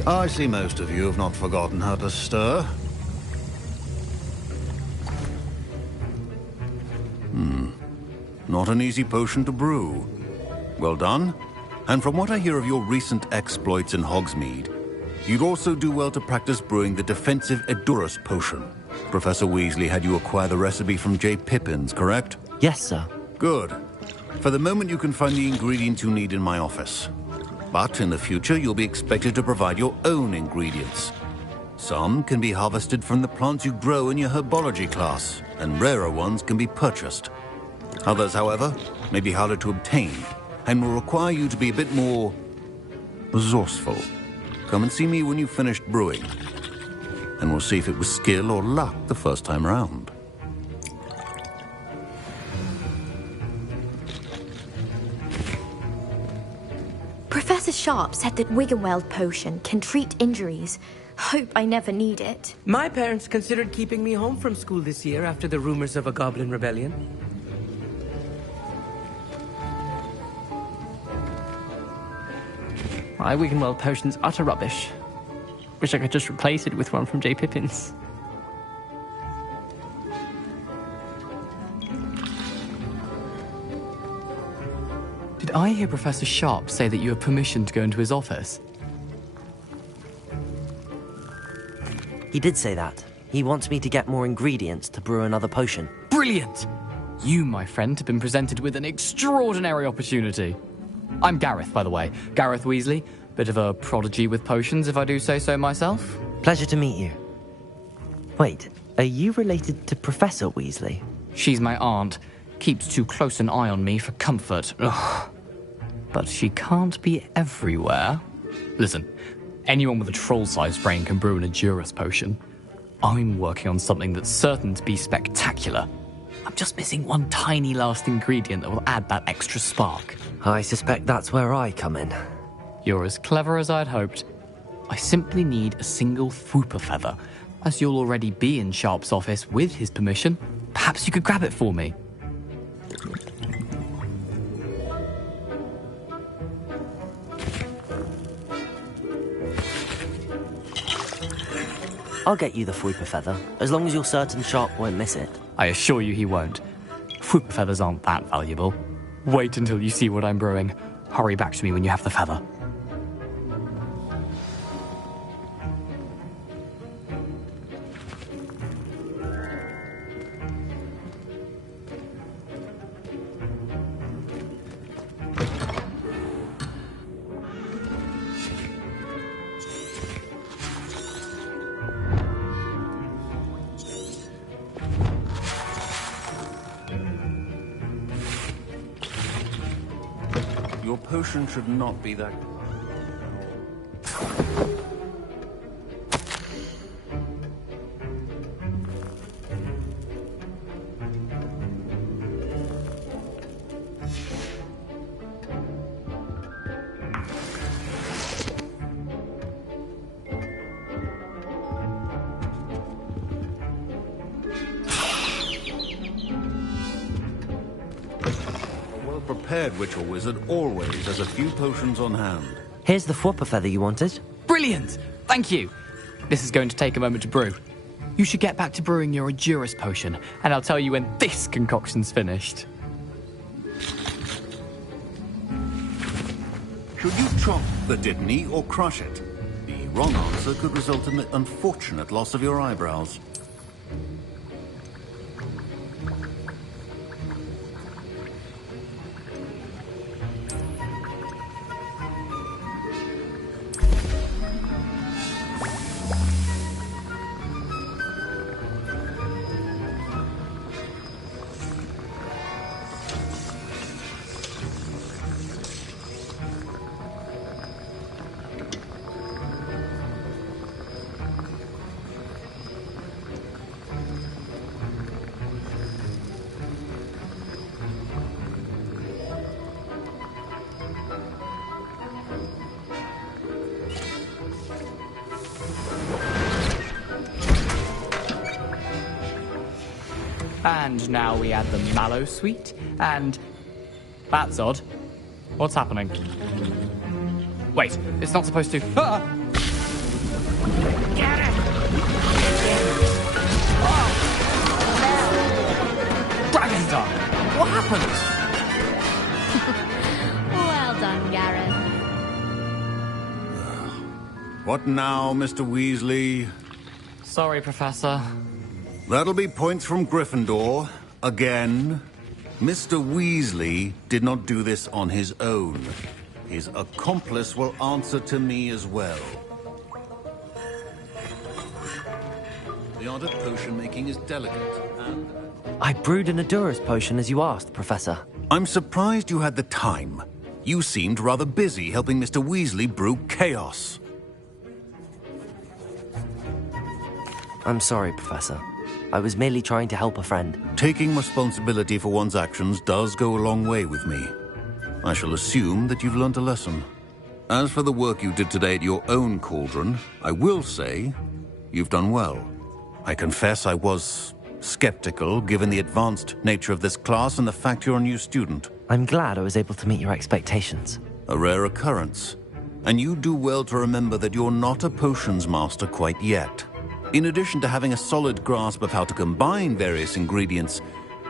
I see most of you have not forgotten how to stir. Not an easy potion to brew. Well done. And from what I hear of your recent exploits in Hogsmeade, you'd also do well to practice brewing the defensive Edurus potion. Professor Weasley had you acquire the recipe from J. Pippin's, correct? Yes, sir. Good. For the moment, you can find the ingredients you need in my office. But in the future, you'll be expected to provide your own ingredients. Some can be harvested from the plants you grow in your herbology class, and rarer ones can be purchased. Others, however, may be harder to obtain, and will require you to be a bit more resourceful. Come and see me when you've finished brewing, and we'll see if it was skill or luck the first time round. Professor Sharp said that Wiggenweld potion can treat injuries. Hope I never need it. My parents considered keeping me home from school this year after the rumors of a Goblin Rebellion. My Wiggenweld potion's utter rubbish. Wish I could just replace it with one from J. Pippin's. Did I hear Professor Sharp say that you have permission to go into his office? He did say that. He wants me to get more ingredients to brew another potion. Brilliant! You, my friend, have been presented with an extraordinary opportunity. I'm Gareth, by the way. Gareth Weasley. Bit of a prodigy with potions, if I do say so myself. Pleasure to meet you. Wait, are you related to Professor Weasley? She's my aunt. Keeps too close an eye on me for comfort. Ugh. But she can't be everywhere. Listen, anyone with a troll-sized brain can brew an Edurus potion. I'm working on something that's certain to be spectacular. I'm just missing one tiny last ingredient that will add that extra spark. I suspect that's where I come in. You're as clever as I'd hoped. I simply need a single Fwooper feather. As you'll already be in Sharp's office with his permission, perhaps you could grab it for me. I'll get you the Fwooper feather, as long as you're certain Sharp won't miss it. I assure you he won't. Fwooper feathers aren't that valuable. Wait until you see what I'm brewing. Hurry back to me when you have the feather. Your potion should not be that... Prepared witch or wizard always has a few potions on hand. Here's the Fwooper feather you wanted. Brilliant! Thank you! This is going to take a moment to brew. You should get back to brewing your Edurus potion, and I'll tell you when this concoction's finished. Should you chop the Dittany or crush it? The wrong answer could result in the unfortunate loss of your eyebrows. And now we add the mallow sweet, and... That's odd. What's happening? Wait, it's not supposed to... Ah! Get it! Dragon's Done! What happened? Well done, Gareth. What now, Mr. Weasley? Sorry, Professor. That'll be points from Gryffindor. Again. Mr. Weasley did not do this on his own. His accomplice will answer to me as well. The art of potion making is delicate and... I brewed an Edurus potion as you asked, Professor. I'm surprised you had the time. You seemed rather busy helping Mr. Weasley brew chaos. I'm sorry, Professor. I was merely trying to help a friend. Taking responsibility for one's actions does go a long way with me. I shall assume that you've learnt a lesson. As for the work you did today at your own cauldron, I will say you've done well. I confess I was skeptical, given the advanced nature of this class and the fact you're a new student. I'm glad I was able to meet your expectations. A rare occurrence. And you do well to remember that you're not a potions master quite yet. In addition to having a solid grasp of how to combine various ingredients,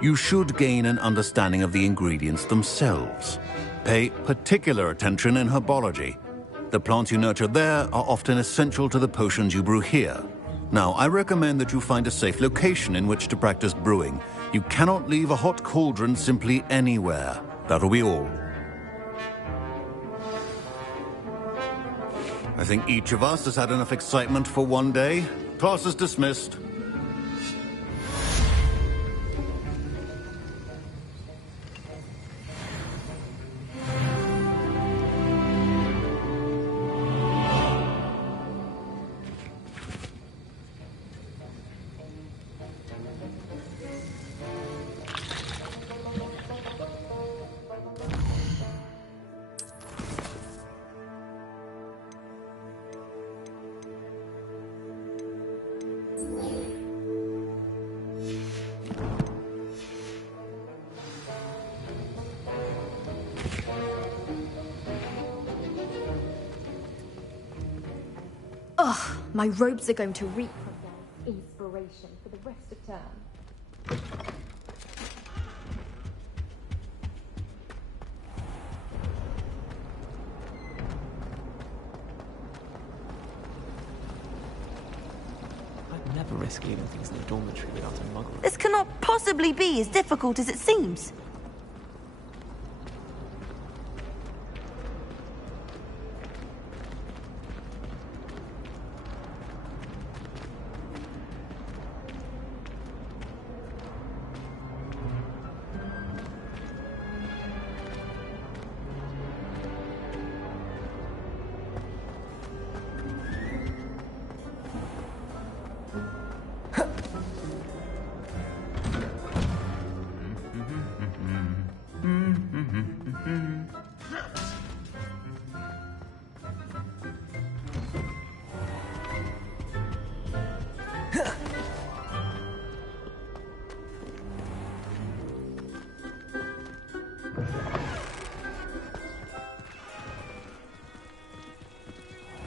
you should gain an understanding of the ingredients themselves. Pay particular attention in herbology. The plants you nurture there are often essential to the potions you brew here. Now, I recommend that you find a safe location in which to practice brewing. You cannot leave a hot cauldron simply anywhere. That'll be all. I think each of us has had enough excitement for one day. Class is dismissed. Ugh, my robes are going to reek from their inspiration for the rest of term. I'd never risk leaving things in the dormitory without a muggle. This cannot possibly be as difficult as it seems.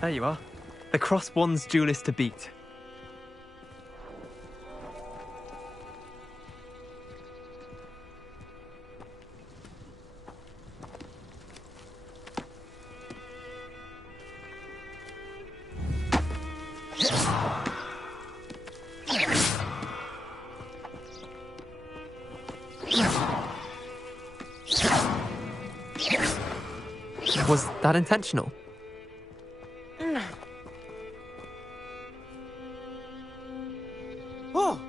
There you are. The cross wands duelist to beat. Was that intentional? Oh!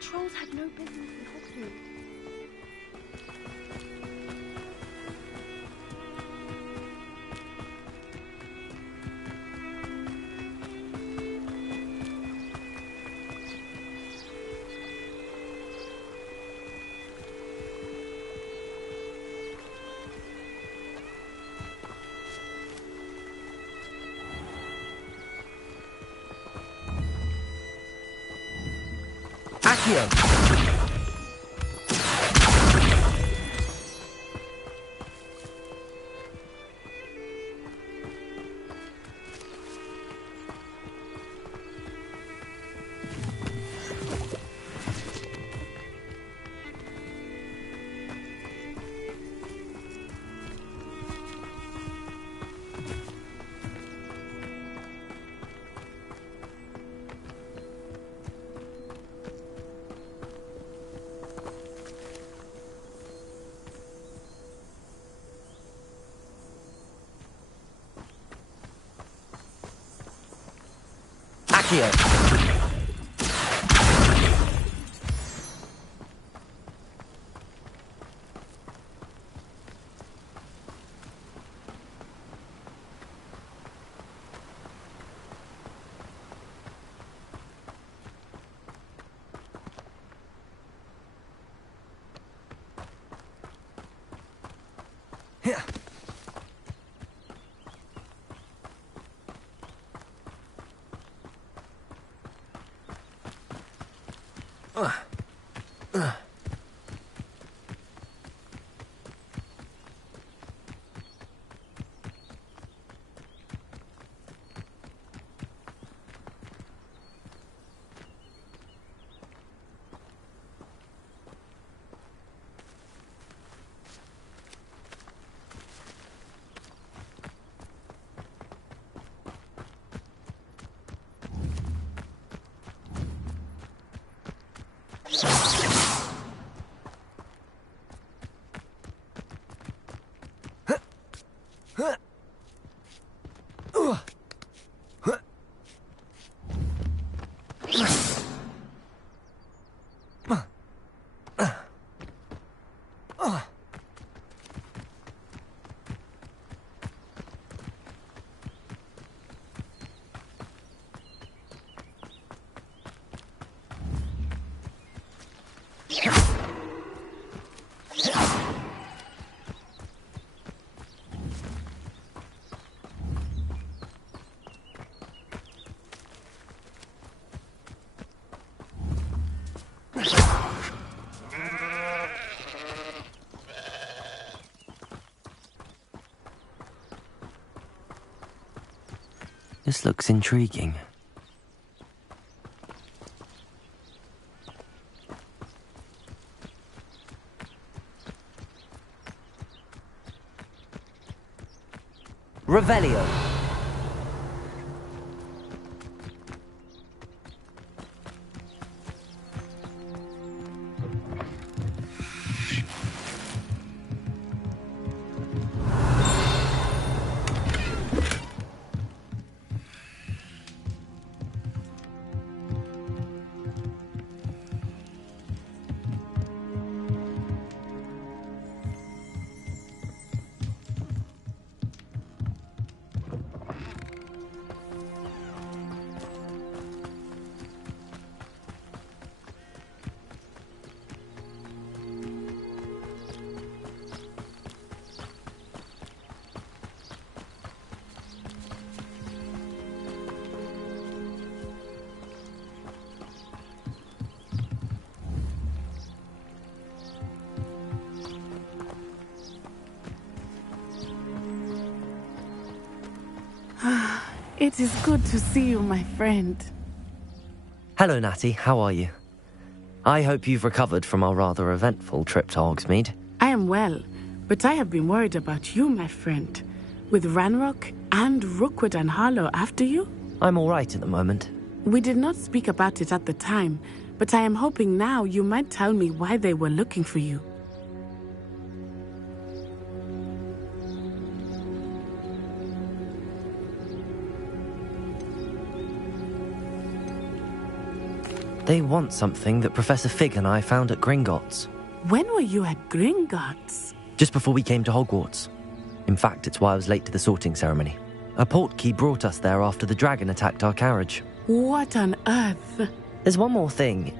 Trolls had no business in Hogsmeade. Accio! Accio! This looks intriguing. Revelio. It is good to see you, my friend. Hello, Natty. How are you? I hope you've recovered from our rather eventful trip to Hogsmeade. I am well, but I have been worried about you, my friend. With Ranrock and Rookwood and Harlow after you? I'm all right at the moment. We did not speak about it at the time, but I am hoping now you might tell me why they were looking for you. They want something that Professor Fig and I found at Gringotts. When were you at Gringotts? Just before we came to Hogwarts. In fact, it's why I was late to the sorting ceremony. A portkey brought us there after the dragon attacked our carriage. What on earth? There's one more thing.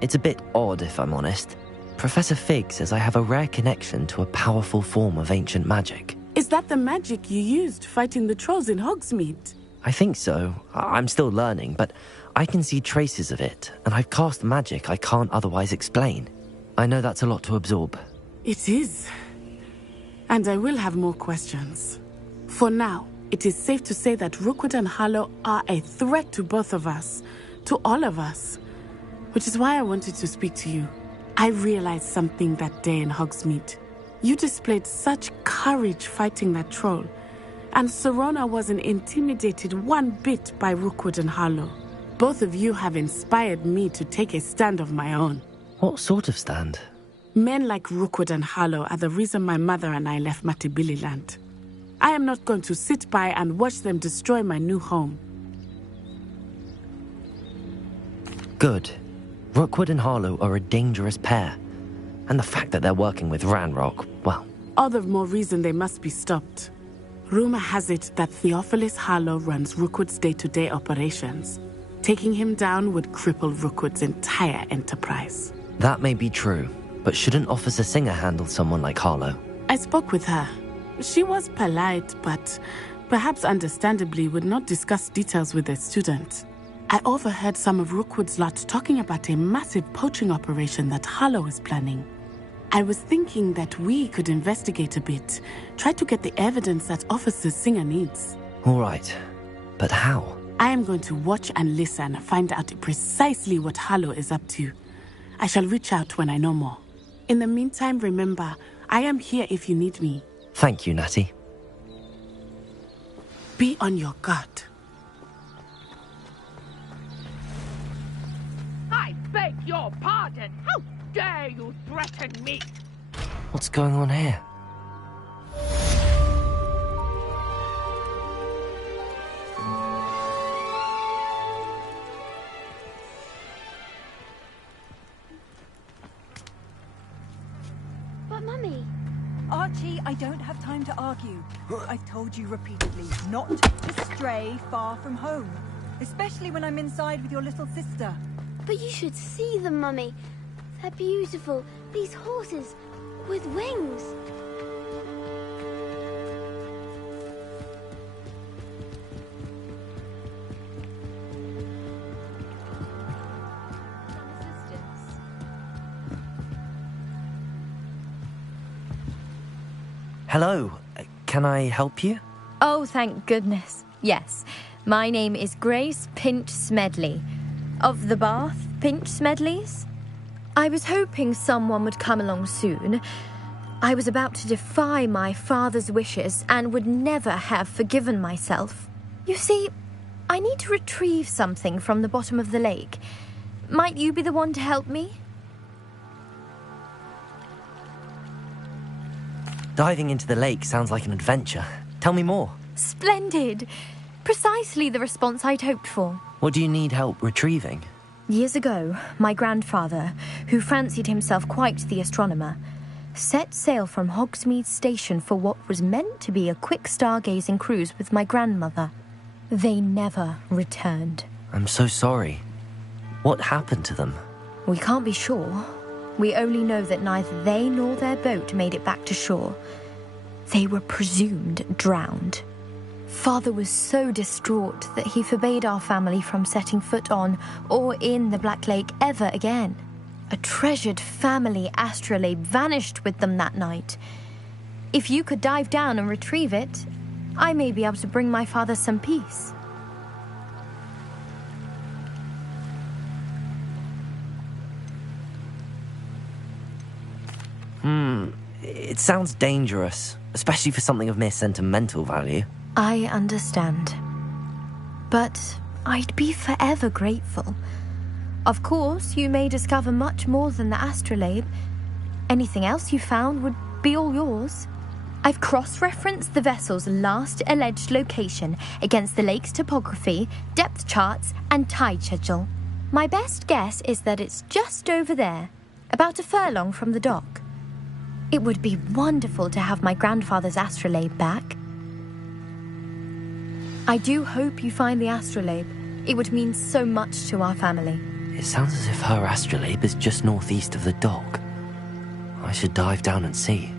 It's a bit odd, if I'm honest. Professor Fig says I have a rare connection to a powerful form of ancient magic. Is that the magic you used fighting the trolls in Hogsmeade? I think so. I'm still learning, but I can see traces of it, and I've cast magic I can't otherwise explain. I know that's a lot to absorb. It is. And I will have more questions. For now, it is safe to say that Rookwood and Harlow are a threat to both of us, to all of us. Which is why I wanted to speak to you. I realized something that day in Hogsmeade. You displayed such courage fighting that troll, and Serona wasn't intimidated one bit by Rookwood and Harlow. Both of you have inspired me to take a stand of my own. What sort of stand? Men like Rookwood and Harlow are the reason my mother and I left Matabeleland. I am not going to sit by and watch them destroy my new home. Good. Rookwood and Harlow are a dangerous pair. And the fact that they're working with Ranrock, well... All the more reason they must be stopped. Rumor has it that Theophilus Harlow runs Rookwood's day-to-day operations. Taking him down would cripple Rookwood's entire enterprise. That may be true, but shouldn't Officer Singer handle someone like Harlow? I spoke with her. She was polite, but perhaps understandably would not discuss details with a student. I overheard some of Rookwood's lot talking about a massive poaching operation that Harlow is planning. I was thinking that we could investigate a bit, try to get the evidence that Officer Singer needs. All right, but how? I am going to watch and listen, find out precisely what Harlow is up to. I shall reach out when I know more. In the meantime, remember, I am here if you need me. Thank you, Natty. Be on your guard. I beg your pardon. How dare you threaten me? What's going on here? But Mummy... Archie, I don't have time to argue. I've told you repeatedly not to stray far from home. Especially when I'm inside with your little sister. But you should see them, Mummy. They're beautiful. These horses with wings. Hello, can I help you? Oh, thank goodness. Yes, my name is Grace Pinch Smedley, of the Bath Pinch Smedleys. I was hoping someone would come along soon. I was about to defy my father's wishes and would never have forgiven myself. You see, I need to retrieve something from the bottom of the lake. Might you be the one to help me? Diving into the lake sounds like an adventure. Tell me more. Splendid! Precisely the response I'd hoped for. What do you need help retrieving? Years ago, my grandfather, who fancied himself quite the astronomer, set sail from Hogsmeade Station for what was meant to be a quick stargazing cruise with my grandmother. They never returned. I'm so sorry. What happened to them? We can't be sure. We only know that neither they nor their boat made it back to shore. They were presumed drowned. Father was so distraught that he forbade our family from setting foot on or in the Black Lake ever again. A treasured family astrolabe vanished with them that night. If you could dive down and retrieve it, I may be able to bring my father some peace. It sounds dangerous, especially for something of mere sentimental value. I understand. But I'd be forever grateful. Of course, you may discover much more than the astrolabe. Anything else you found would be all yours. I've cross-referenced the vessel's last alleged location against the lake's topography, depth charts, and tide schedule. My best guess is that it's just over there, about a furlong from the dock. It would be wonderful to have my grandfather's astrolabe back. I do hope you find the astrolabe. It would mean so much to our family. It sounds as if her astrolabe is just northeast of the dock. I should dive down and see.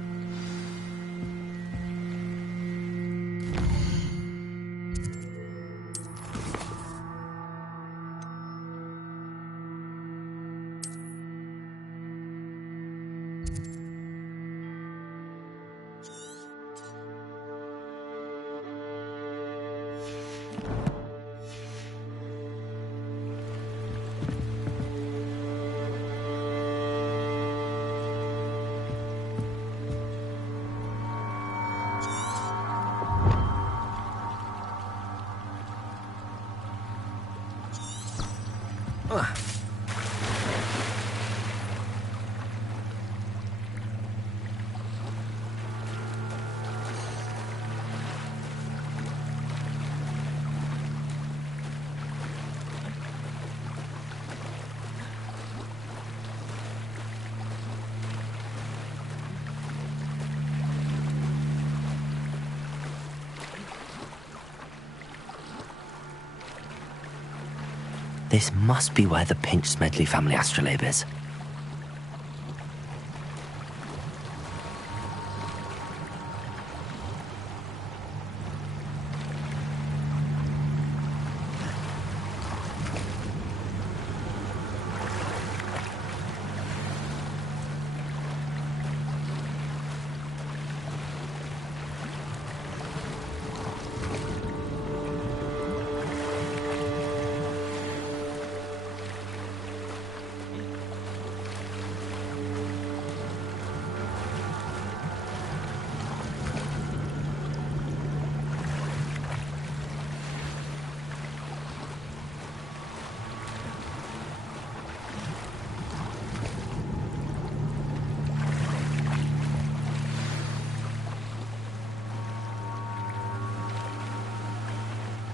This must be where the Pinch-Smedley family astrolabe is.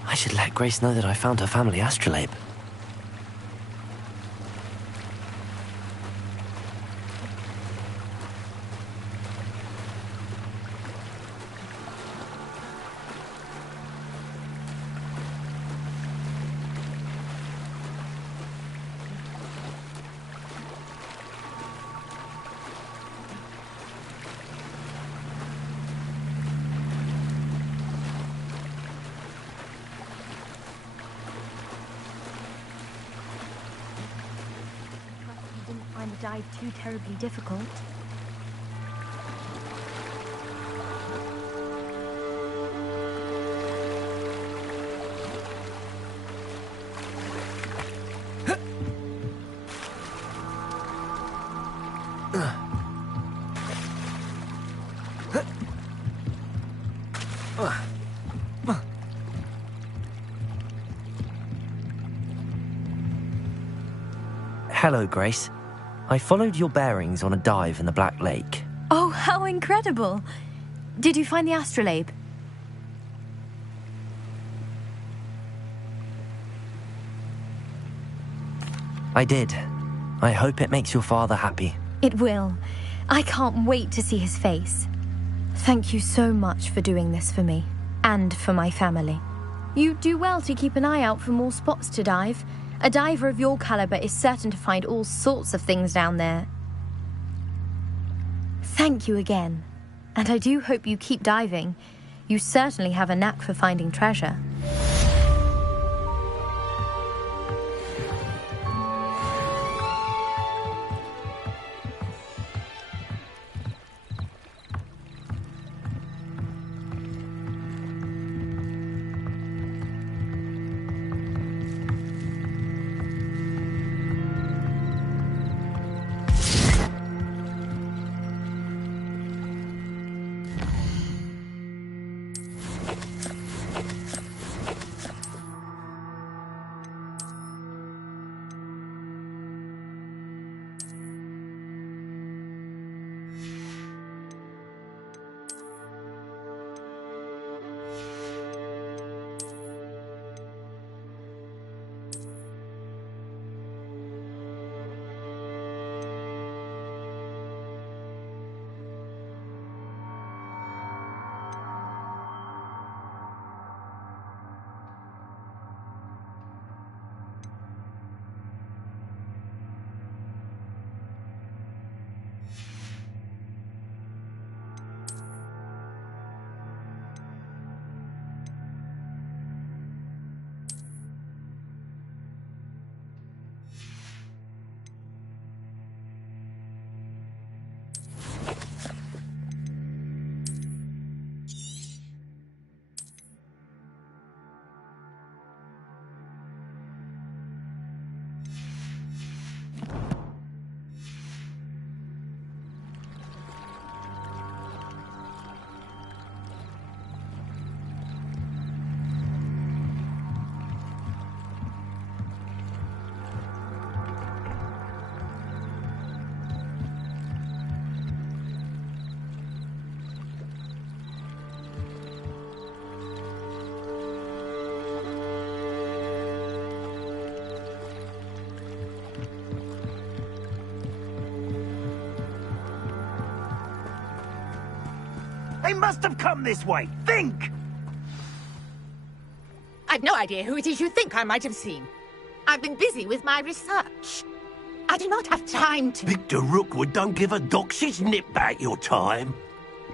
I should let Grace know that I found her family astrolabe. Find the dive too terribly difficult. Hello, Grace. I followed your bearings on a dive in the Black Lake. Oh, how incredible! Did you find the astrolabe? I did. I hope it makes your father happy. It will. I can't wait to see his face. Thank you so much for doing this for me, and for my family. You do well to keep an eye out for more spots to dive. A diver of your caliber is certain to find all sorts of things down there. Thank you again. And I do hope you keep diving. You certainly have a knack for finding treasure. They must have come this way. Think! I've no idea who it is you think I might have seen. I've been busy with my research. I do not have time to... Victor Rookwood don't give a doxy's nip back your time.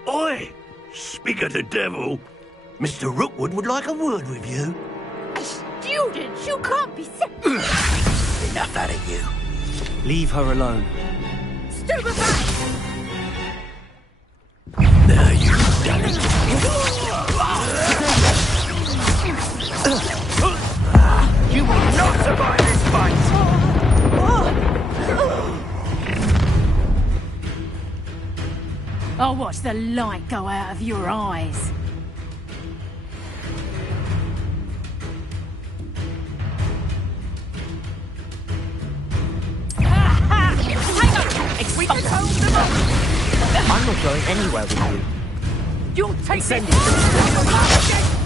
Oi! Speak of the devil. Mr. Rookwood would like a word with you. A student? You can't be sick. Enough out of you. Leave her alone. Stupefy! Now you've done it. You will not survive this fight! I'll watch the light go out of your eyes. I'm not going anywhere with you. You'll take Send it.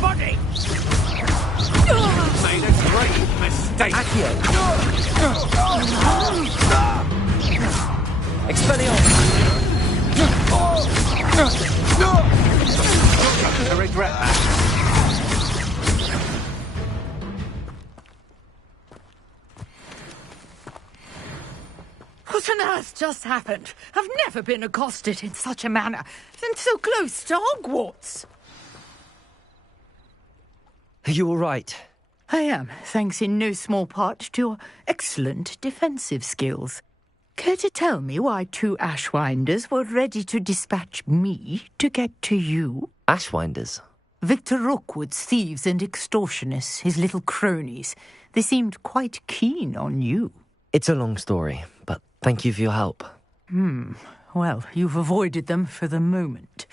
Body! Made a great mistake. Accio. Expelliarmus. I regret that. What on earth just happened? I've never been accosted in such a manner, and so close to Hogwarts. Are you all right? I am, thanks in no small part to your excellent defensive skills. Care to tell me why 2 Ashwinders were ready to dispatch me to get to you? Ashwinders? Victor Rookwood's thieves and extortionists, his little cronies. They seemed quite keen on you. It's a long story, but thank you for your help. Well, you've avoided them for the moment.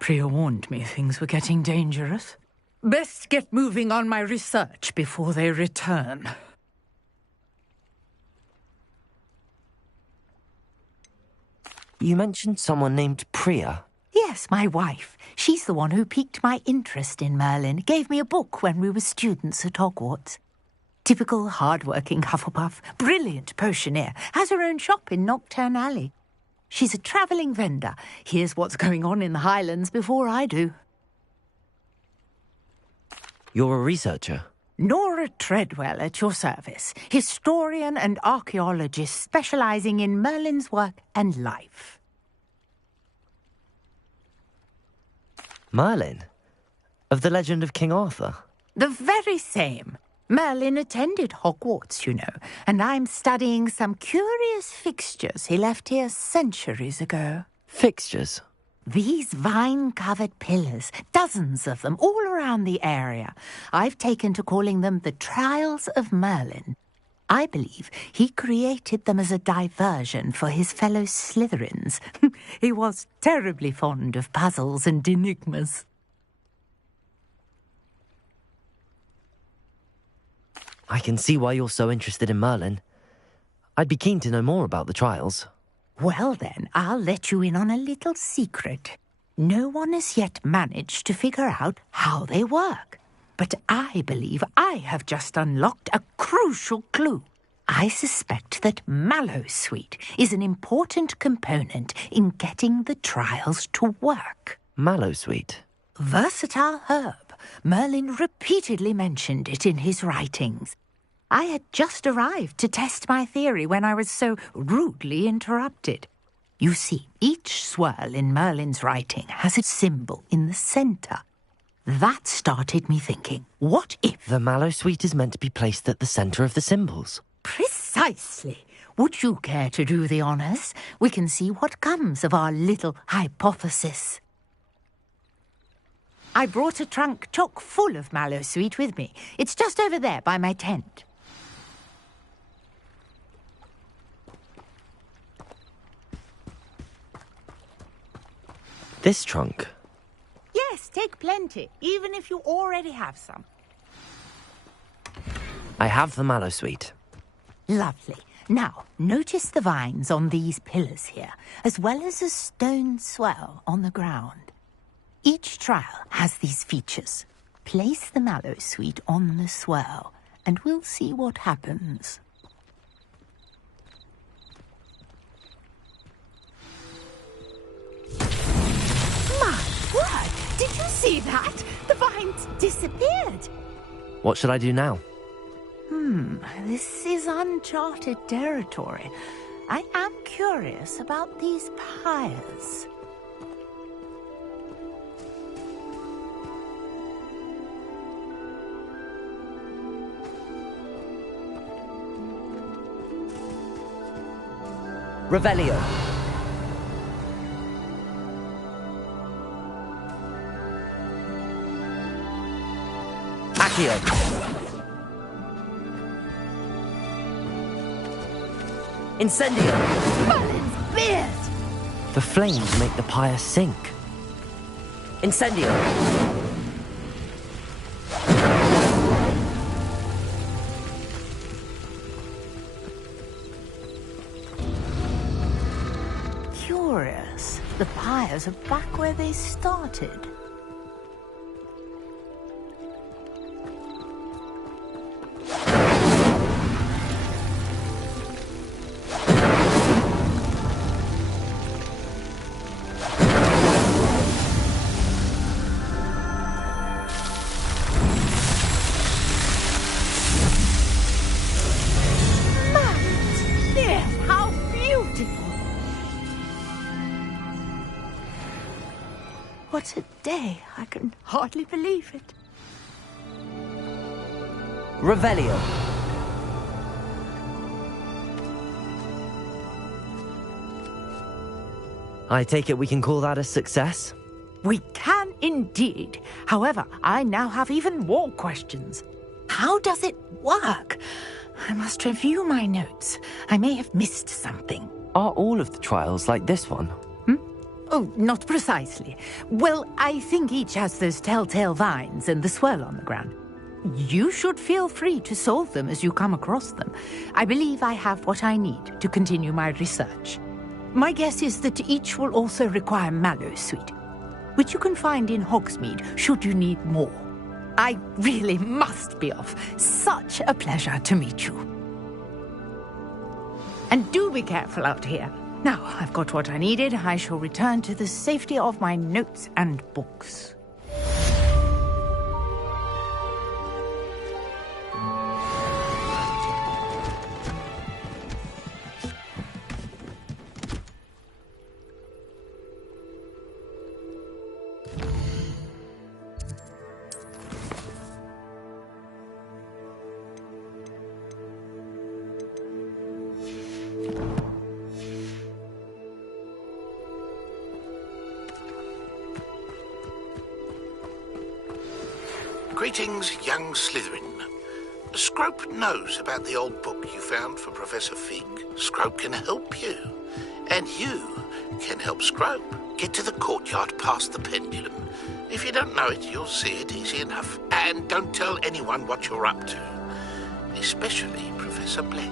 Priya warned me things were getting dangerous. Best get moving on my research before they return. You mentioned someone named Priya. Yes, my wife. She's the one who piqued my interest in Merlin. Gave me a book when we were students at Hogwarts. Typical hard-working Hufflepuff, brilliant potioneer, has her own shop in Knockturn Alley. She's a travelling vendor. Hears what's going on in the Highlands before I do. You're a researcher? Nora Treadwell at your service, historian and archaeologist specialising in Merlin's work and life. Merlin? Of the legend of King Arthur? The very same. Merlin attended Hogwarts, you know, and I'm studying some curious fixtures he left here centuries ago. Fixtures? These vine-covered pillars, dozens of them, all around the area. I've taken to calling them the Trials of Merlin. I believe he created them as a diversion for his fellow Slytherins. He was terribly fond of puzzles and enigmas. I can see why you're so interested in Merlin. I'd be keen to know more about the trials. Well then, I'll let you in on a little secret. No one has yet managed to figure out how they work. But I believe I have just unlocked a crucial clue. I suspect that Mallowsweet is an important component in getting the trials to work. Mallowsweet? Versatile herb. Merlin repeatedly mentioned it in his writings. I had just arrived to test my theory when I was so rudely interrupted. You see, each swirl in Merlin's writing has a symbol in the centre. That started me thinking, what if... The Mallowsweet is meant to be placed at the centre of the symbols. Precisely. Would you care to do the honours? We can see what comes of our little hypothesis. I brought a trunk chock full of Mallowsweet with me. It's just over there by my tent. This trunk? Yes, take plenty, even if you already have some. I have the Mallowsweet. Lovely. Now, notice the vines on these pillars here, as well as a stone swell on the ground. Each trial has these features. Place the Mallowsweet on the swell, and we'll see what happens. My word! Did you see that? The vines disappeared. What should I do now? This is uncharted territory. I am curious about these pyres. Revelio. Accio. Incendio. Merlin's beard! The flames make the pyre sink. Incendio. Curious. The pyres are back where they started. What a day. I can hardly believe it. Revelio. I take it we can call that a success? We can indeed. However, I now have even more questions. How does it work? I must review my notes. I may have missed something. Are all of the trials like this one? Oh, not precisely. Well, I think each has those telltale vines and the swirl on the ground. You should feel free to solve them as you come across them. I believe I have what I need to continue my research. My guess is that each will also require mallow sweet, which you can find in Hogsmeade should you need more. I really must be off. Such a pleasure to meet you. And do be careful out here. Now, I've got what I needed. I shall return to the safety of my notes and books. Greetings, young Slytherin. Scrope knows about the old book you found for Professor Fig. Scrope can help you. And you can help Scrope get to the courtyard past the pendulum. If you don't know it, you'll see it easy enough. And don't tell anyone what you're up to. Especially Professor Black.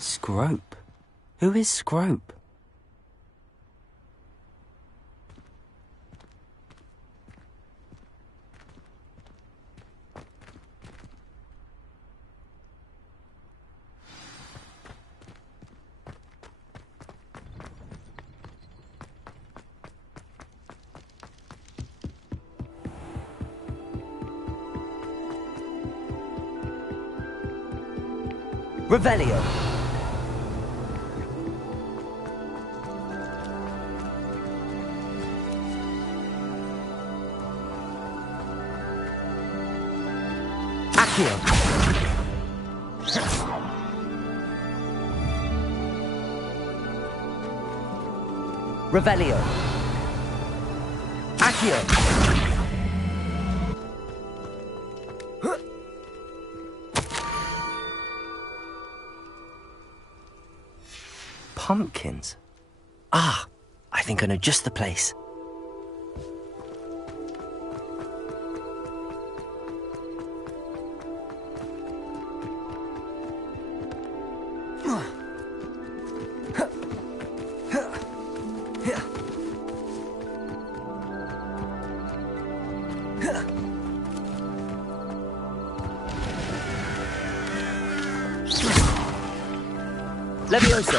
Scrope? Who is Scrope? Revelio. Accio. Revelio. Accio. Pumpkins? Ah, I think I know just the place. Levioso.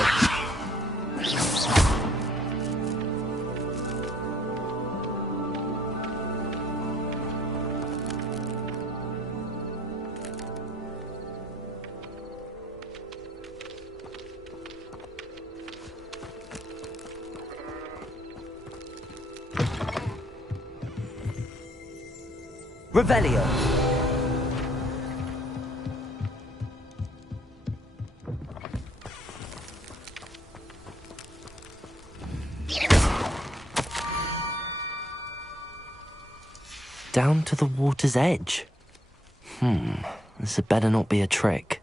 Revelio. Down to the water's edge. This had better not be a trick.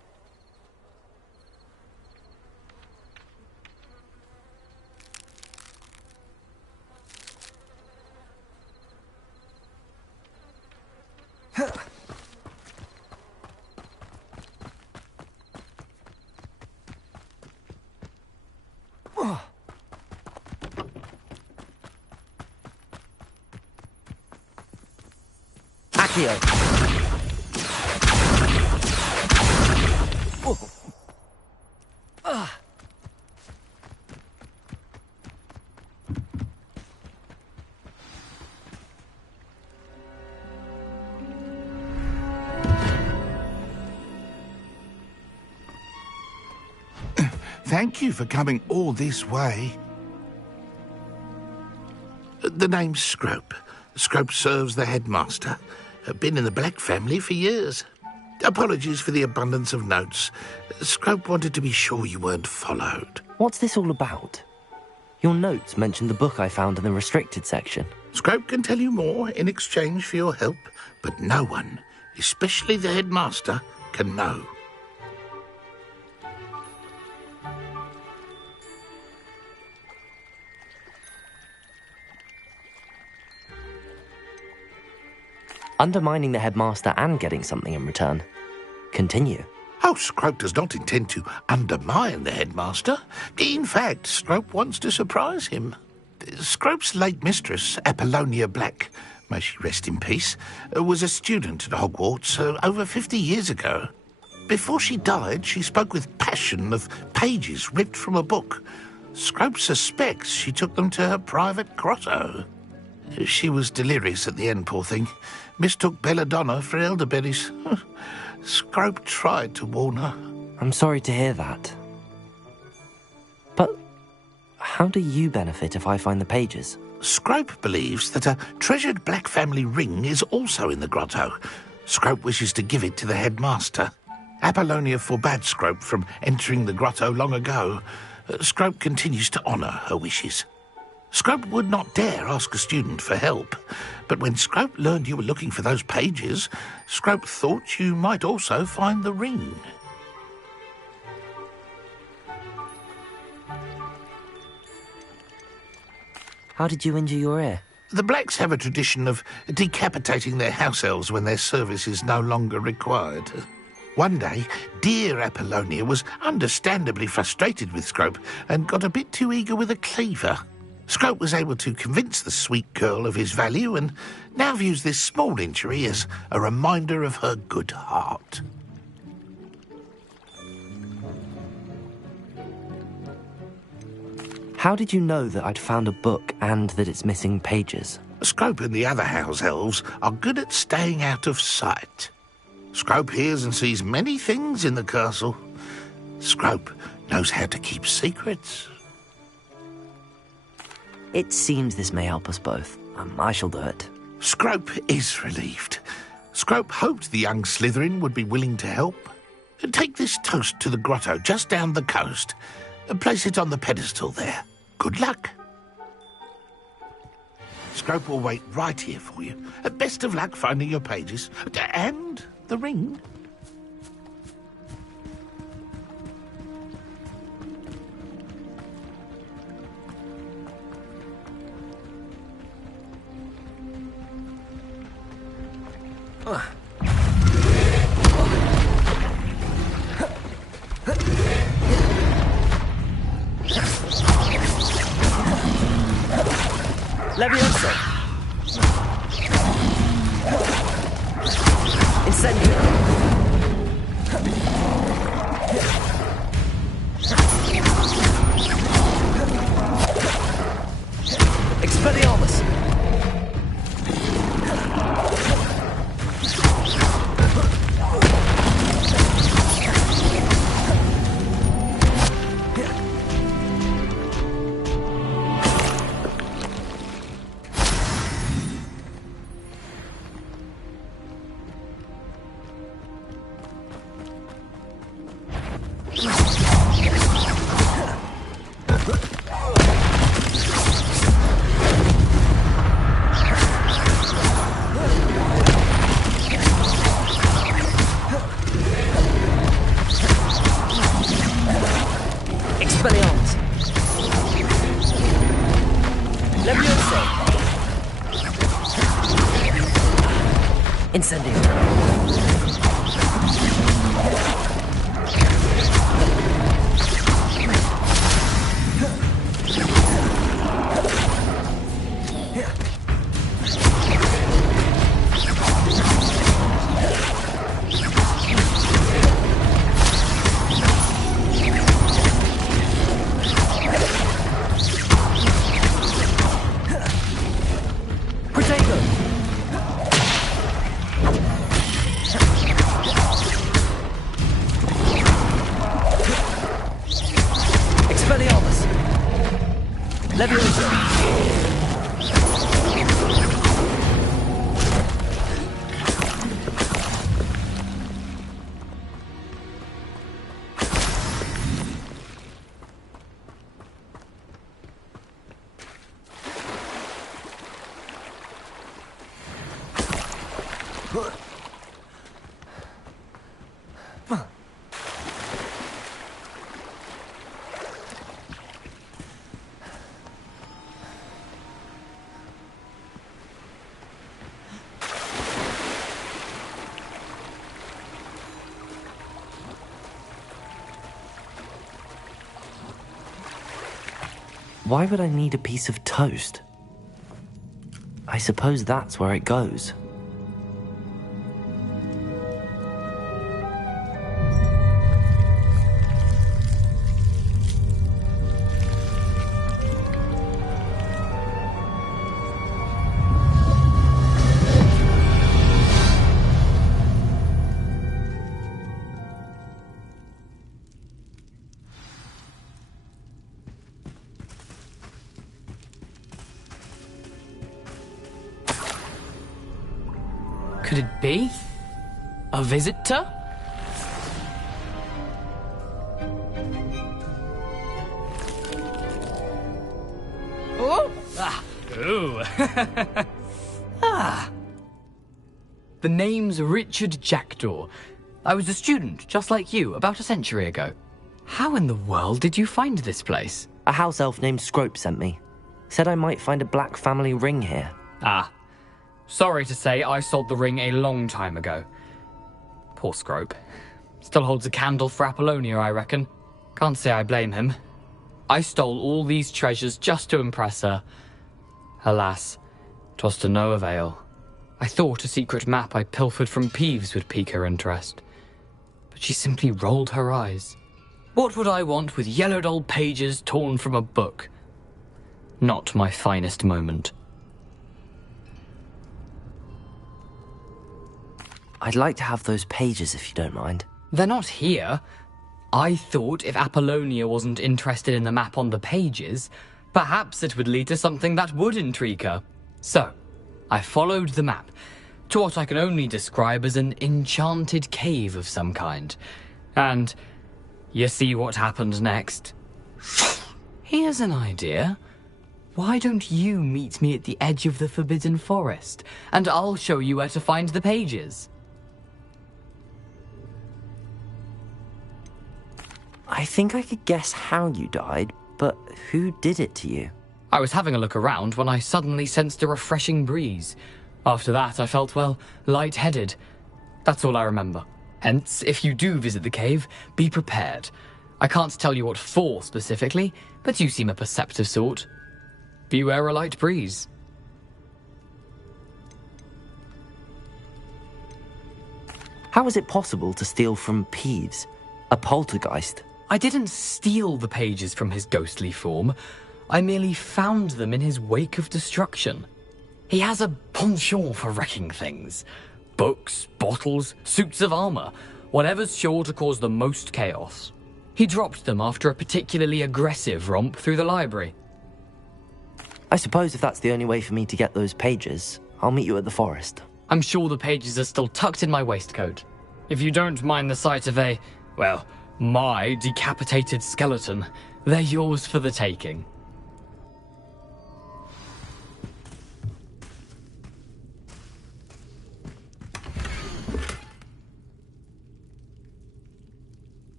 Accio. Thank you for coming all this way. The name's Scrope. Scrope serves the headmaster. Been in the Black family for years. Apologies for the abundance of notes. Scrope wanted to be sure you weren't followed. What's this all about? Your notes mentioned the book I found in the restricted section. Scrope can tell you more in exchange for your help, but no one, especially the headmaster, can know. Undermining the headmaster and getting something in return. Continue. Oh, Scrope does not intend to undermine the headmaster. In fact, Scrope wants to surprise him. Scrope's late mistress, Apollonia Black, may she rest in peace, was a student at Hogwarts over 50 years ago. Before she died, she spoke with passion of pages ripped from a book. Scrope suspects she took them to her private grotto. She was delirious at the end, poor thing. Mistook belladonna for elderberries. Scrope tried to warn her. I'm sorry to hear that. But how do you benefit if I find the pages? Scrope believes that a treasured Black family ring is also in the grotto. Scrope wishes to give it to the headmaster. Apollonia forbade Scrope from entering the grotto long ago. Scrope continues to honour her wishes. Scrope would not dare ask a student for help, but when Scrope learned you were looking for those pages, Scrope thought you might also find the ring. How did you injure your ear? The Blacks have a tradition of decapitating their house elves when their service is no longer required. One day, dear Apollonia was understandably frustrated with Scrope and got a bit too eager with a cleaver. Scrope was able to convince the sweet girl of his value and now views this small injury as a reminder of her good heart. How did you know that I'd found a book and that it's missing pages? Scrope and the other house elves are good at staying out of sight. Scrope hears and sees many things in the castle. Scrope knows how to keep secrets. It seems this may help us both. I shall do it. Scrope is relieved. Scrope hoped the young Slytherin would be willing to help. Take this toast to the grotto just down the coast. Place it on the pedestal there. Good luck. Scrope will wait right here for you. Best of luck finding your pages. And the ring. Levioso! Incendio! Expelliarmus! Why would I need a piece of toast? I suppose that's where it goes. Could it be? A visitor? Oh! Ah! Ooh! Ah! The name's Richard Jackdaw. I was a student, just like you, about a century ago. How in the world did you find this place? A house elf named Scrope sent me. Said I might find a black family ring here. Ah. Sorry to say, I sold the ring a long time ago. Poor Scrope. Still holds a candle for Apollonia, I reckon. Can't say I blame him. I stole all these treasures just to impress her. Alas, 'twas to no avail. I thought a secret map I pilfered from Peeves would pique her interest. But she simply rolled her eyes. What would I want with yellowed old pages torn from a book? Not my finest moment. I'd like to have those pages if you don't mind. They're not here. I thought if Apollonia wasn't interested in the map on the pages, perhaps it would lead to something that would intrigue her. So, I followed the map to what I can only describe as an enchanted cave of some kind. And you see what happened next? Here's an idea. Why don't you meet me at the edge of the Forbidden Forest, and I'll show you where to find the pages? I think I could guess how you died, but who did it to you? I was having a look around when I suddenly sensed a refreshing breeze. After that, I felt, well, lightheaded. That's all I remember. Hence, if you do visit the cave, be prepared. I can't tell you what for specifically, but you seem a perceptive sort. Beware a light breeze. How is it possible to steal from Peeves, a poltergeist? I didn't steal the pages from his ghostly form. I merely found them in his wake of destruction. He has a penchant for wrecking things. Books, bottles, suits of armor, whatever's sure to cause the most chaos. He dropped them after a particularly aggressive romp through the library. I suppose if that's the only way for me to get those pages, I'll meet you at the forest. I'm sure the pages are still tucked in my waistcoat. If you don't mind the sight of a, well, my decapitated skeleton, they're yours for the taking.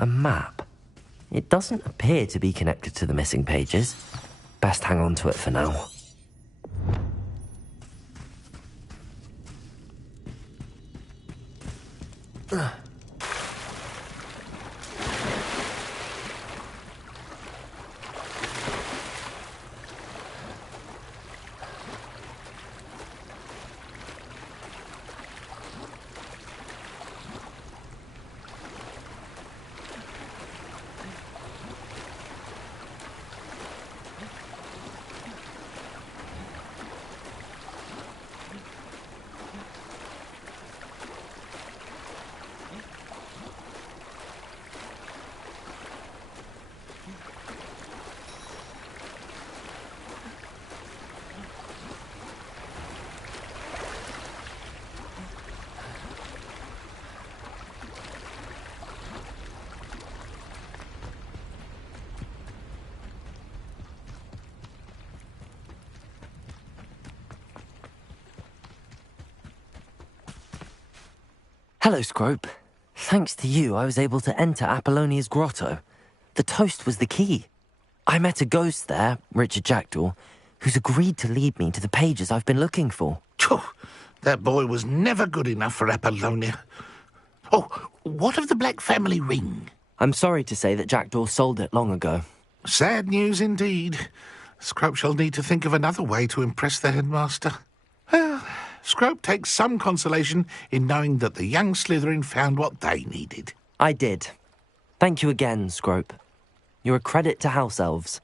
A map. It doesn't appear to be connected to the missing pages. Best hang on to it for now. Hello, Scrope. Thanks to you, I was able to enter Apollonia's grotto. The toast was the key. I met a ghost there, Richard Jackdaw, who's agreed to lead me to the pages I've been looking for. That boy was never good enough for Apollonia. Oh, what of the Black family ring? I'm sorry to say that Jackdaw sold it long ago. Sad news indeed. Scrope shall need to think of another way to impress the headmaster. Well, Scrope takes some consolation in knowing that the young Slytherin found what they needed. I did. Thank you again, Scrope. You're a credit to House Elves.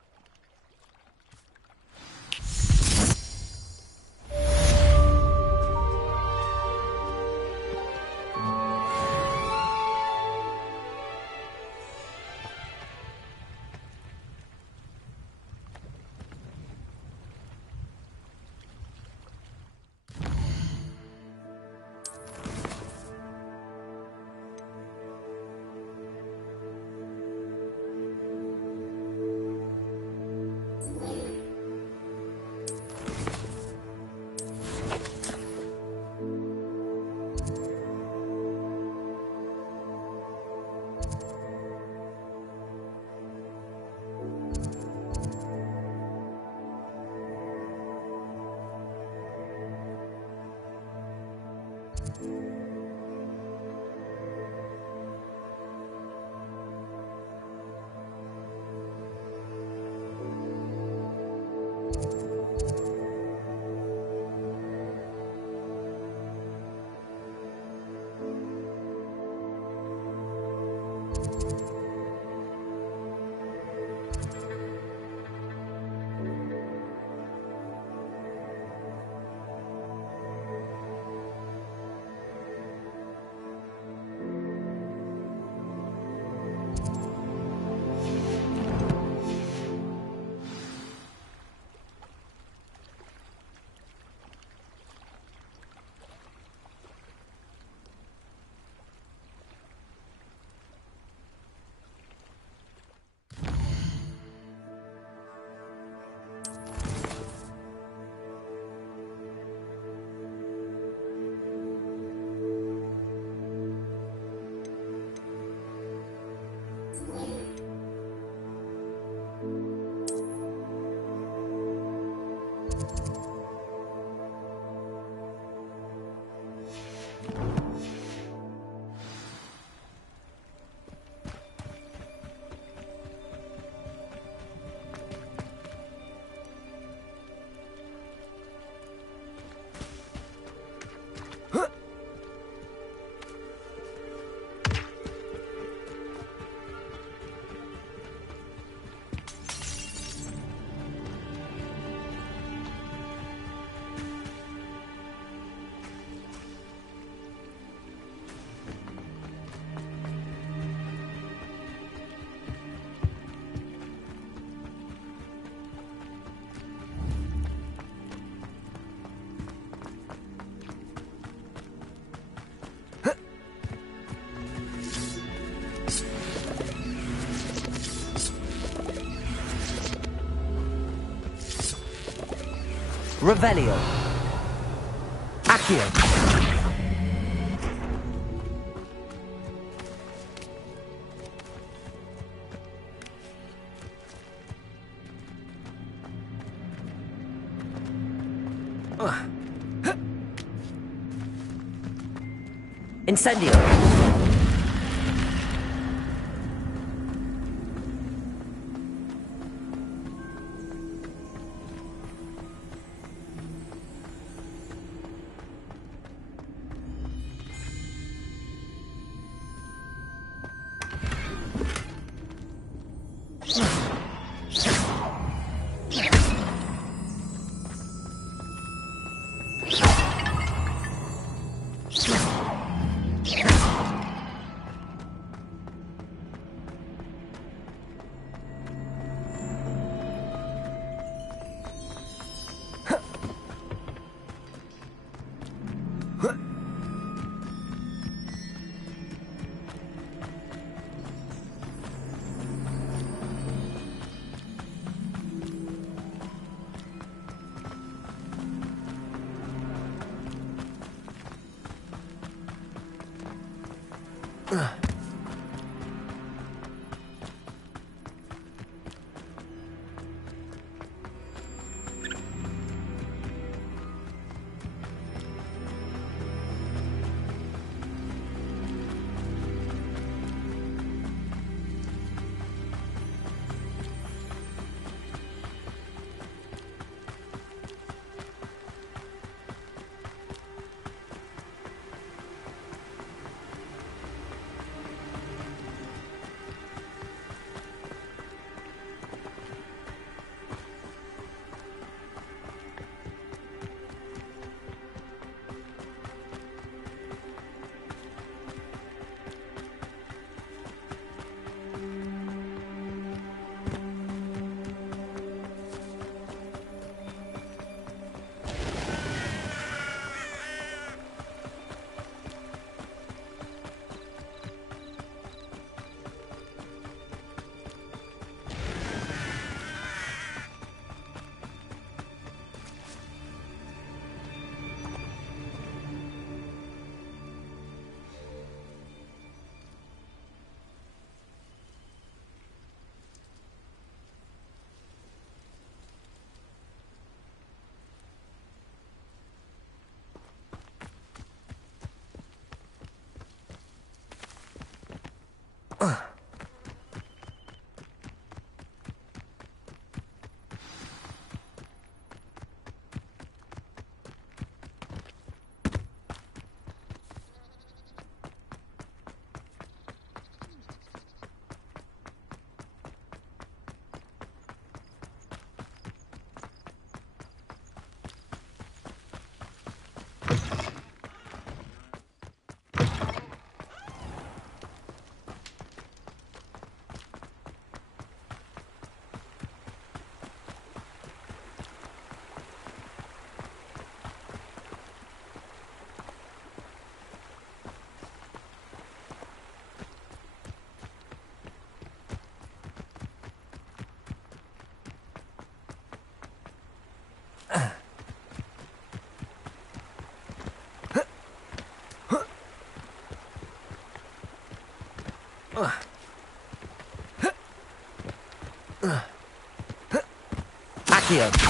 Revelio. Accio. Incendio. Accio.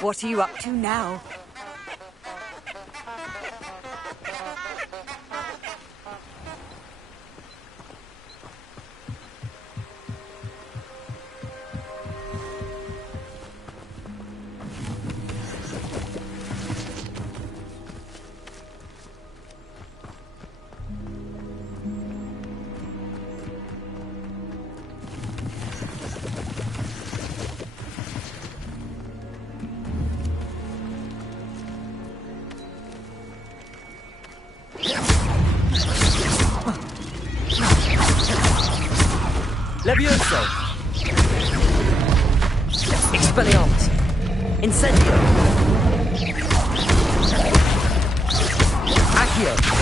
What are you up to now? Levioso! Expelliarmus! Incendio! Accio!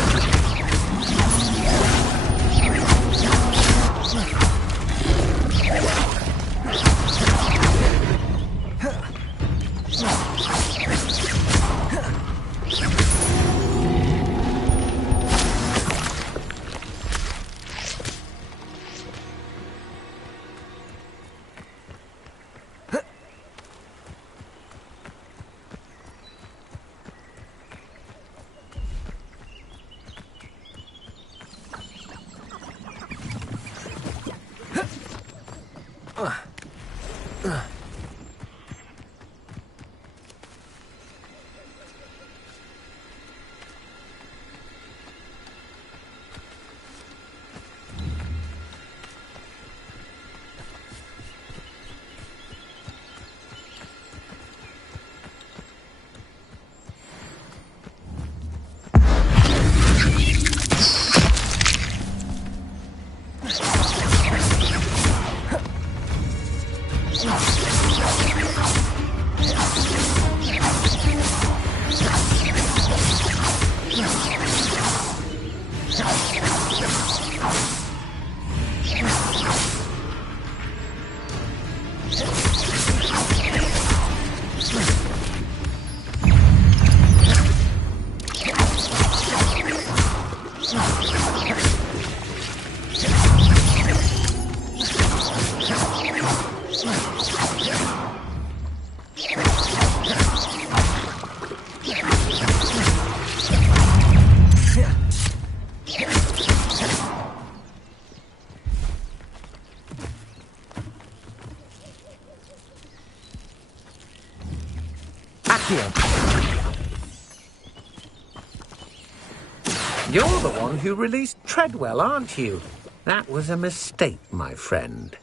You're the one who released Treadwell, aren't you? That was a mistake, my friend.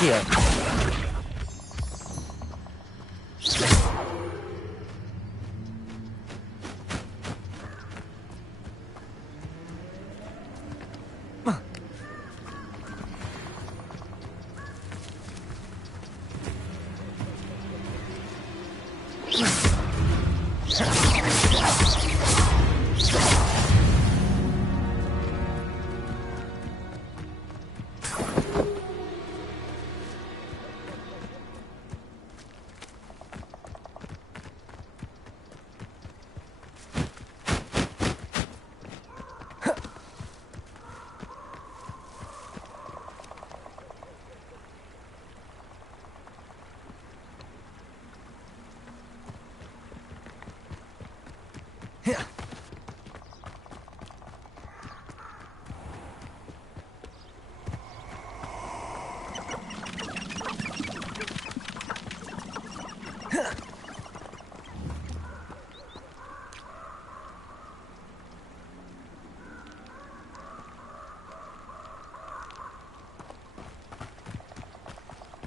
Here.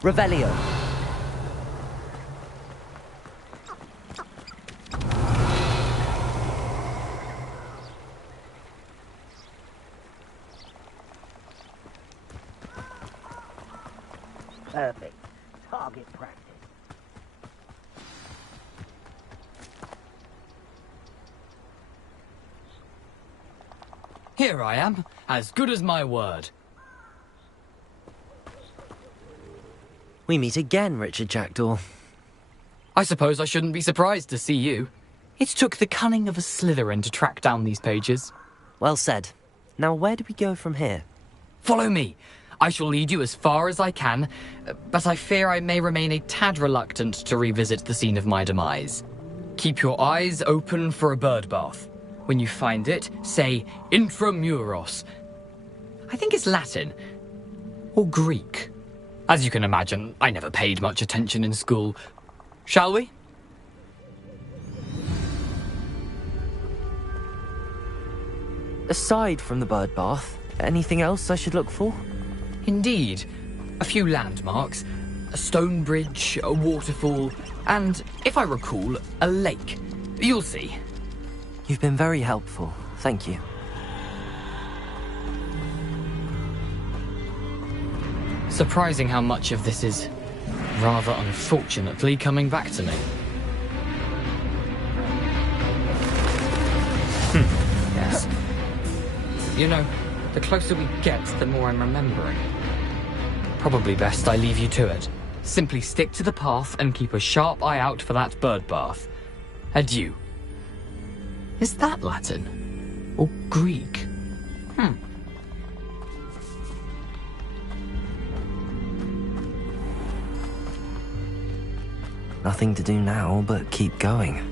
Revelio. Perfect. Target practice. Here I am, as good as my word. We meet again, Richard Jackdaw. I suppose I shouldn't be surprised to see you. It took the cunning of a Slytherin to track down these pages. Well said. Now where do we go from here? Follow me. I shall lead you as far as I can, but I fear I may remain a tad reluctant to revisit the scene of my demise. Keep your eyes open for a bird bath. When you find it, say intramuros. I think it's Latin. Or Greek. As you can imagine, I never paid much attention in school. Shall we? Aside from the bird bath, anything else I should look for? Indeed. A few landmarks. A stone bridge, a waterfall, and, if I recall, a lake. You'll see. You've been very helpful. Thank you. Surprising how much of this is, rather unfortunately, coming back to me. Yes. You know, the closer we get, the more I'm remembering. Probably best I leave you to it. Simply stick to the path and keep a sharp eye out for that bird bath. Adieu. Is that Latin? Or Greek? Nothing to do now but keep going.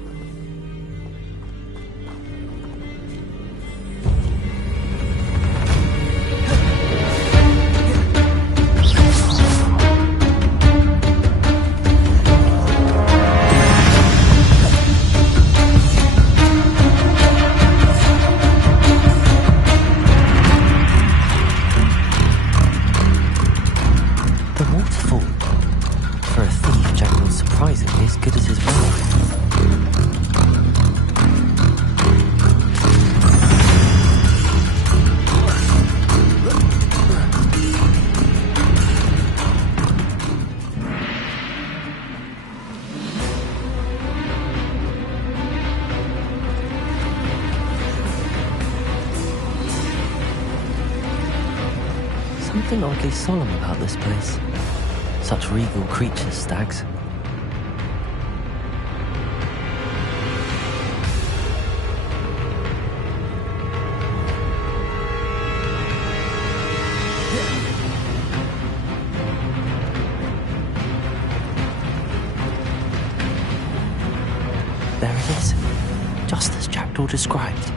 Surprisingly as good as his word. Something oddly solemn about this place. Such regal creatures, stags. There it is, just as Jackdaw described.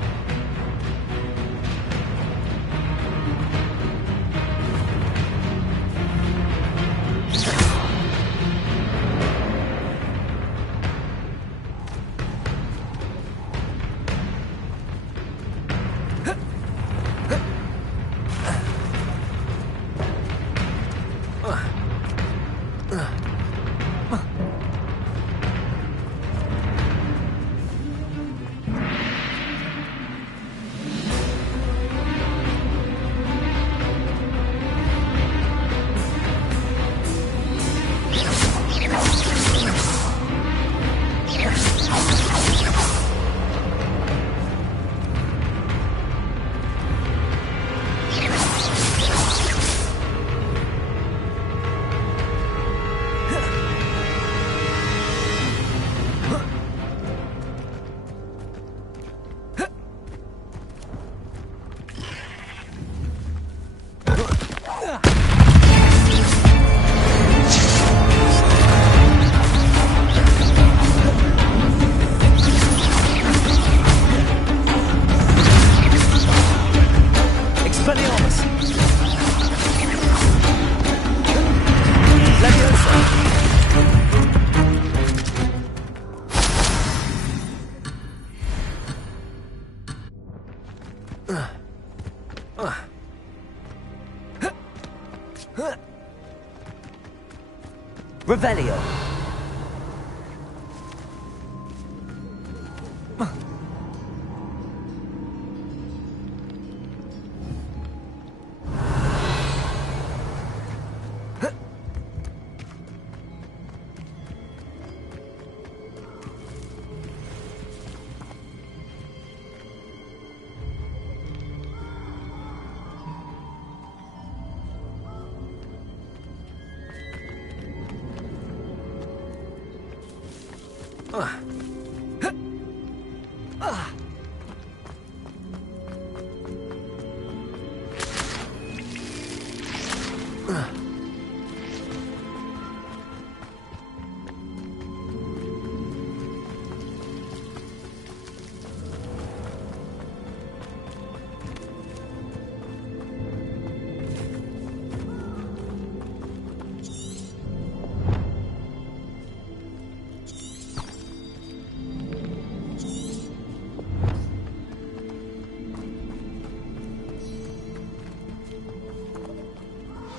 Revelio.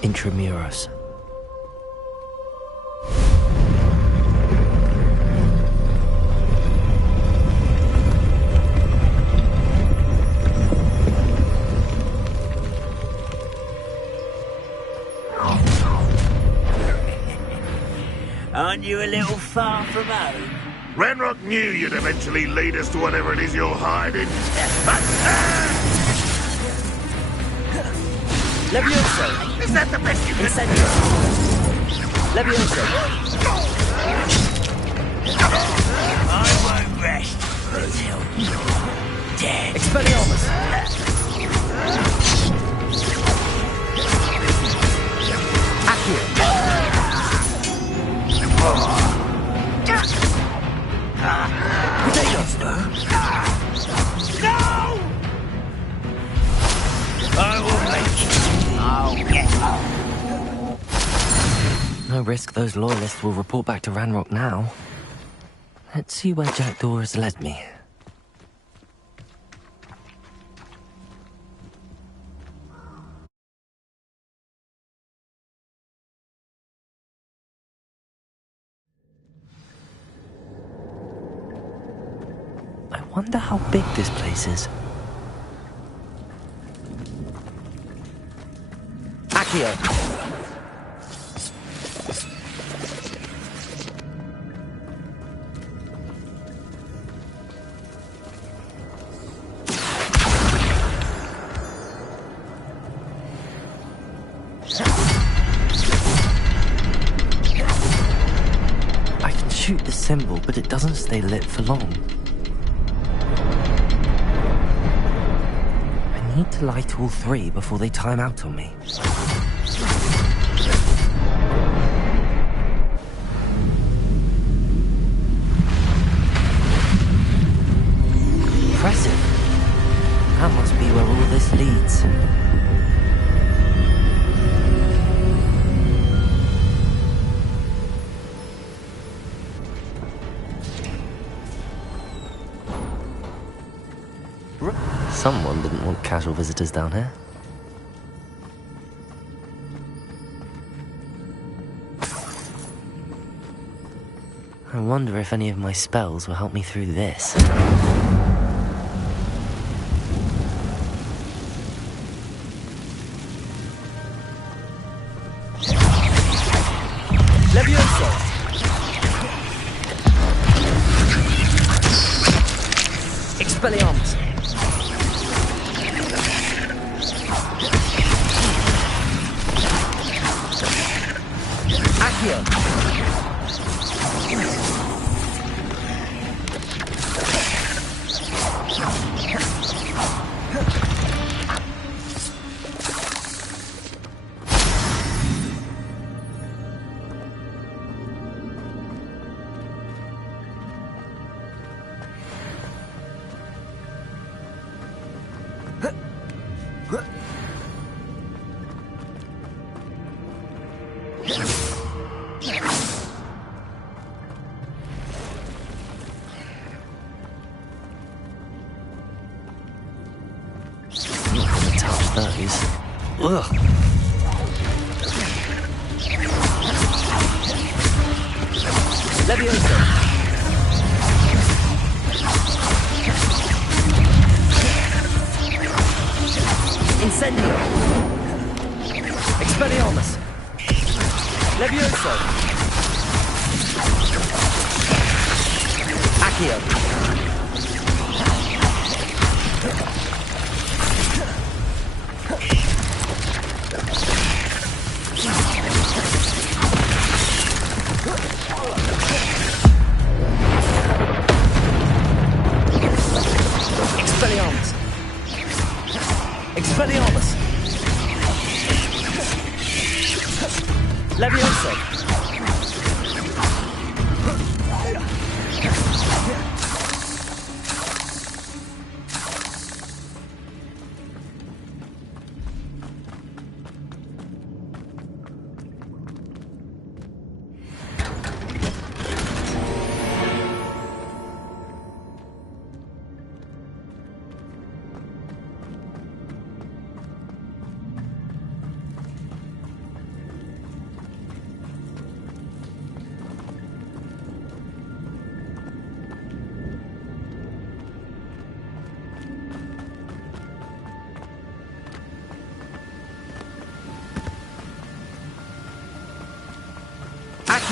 Intramuros. Aren't you a little far from home? Ranrock knew you'd eventually lead us to whatever it is you're hiding. Levioso! Is that the best you can Incendio! Levioso! I won't rest until you're dead. Expelliarmus! Accio! Potatoes! No! I will make it. I'll get home. No risk those loyalists will report back to Ranrock now. Let's see where Jackdaw has led me. I wonder how big this place is. Accio! I can shoot the symbol, but it doesn't stay lit for long. I need to light all three before they time out on me. Impressive. That must be where all this leads. Someone didn't want casual visitors down here. I wonder if any of my spells will help me through this. Levioso! Expelliarmus! Accio! Ugh. Levioso! Incendio! Expelliarmus! Levioso! Accio! Expelliarmus! Expelliarmus! Levioso!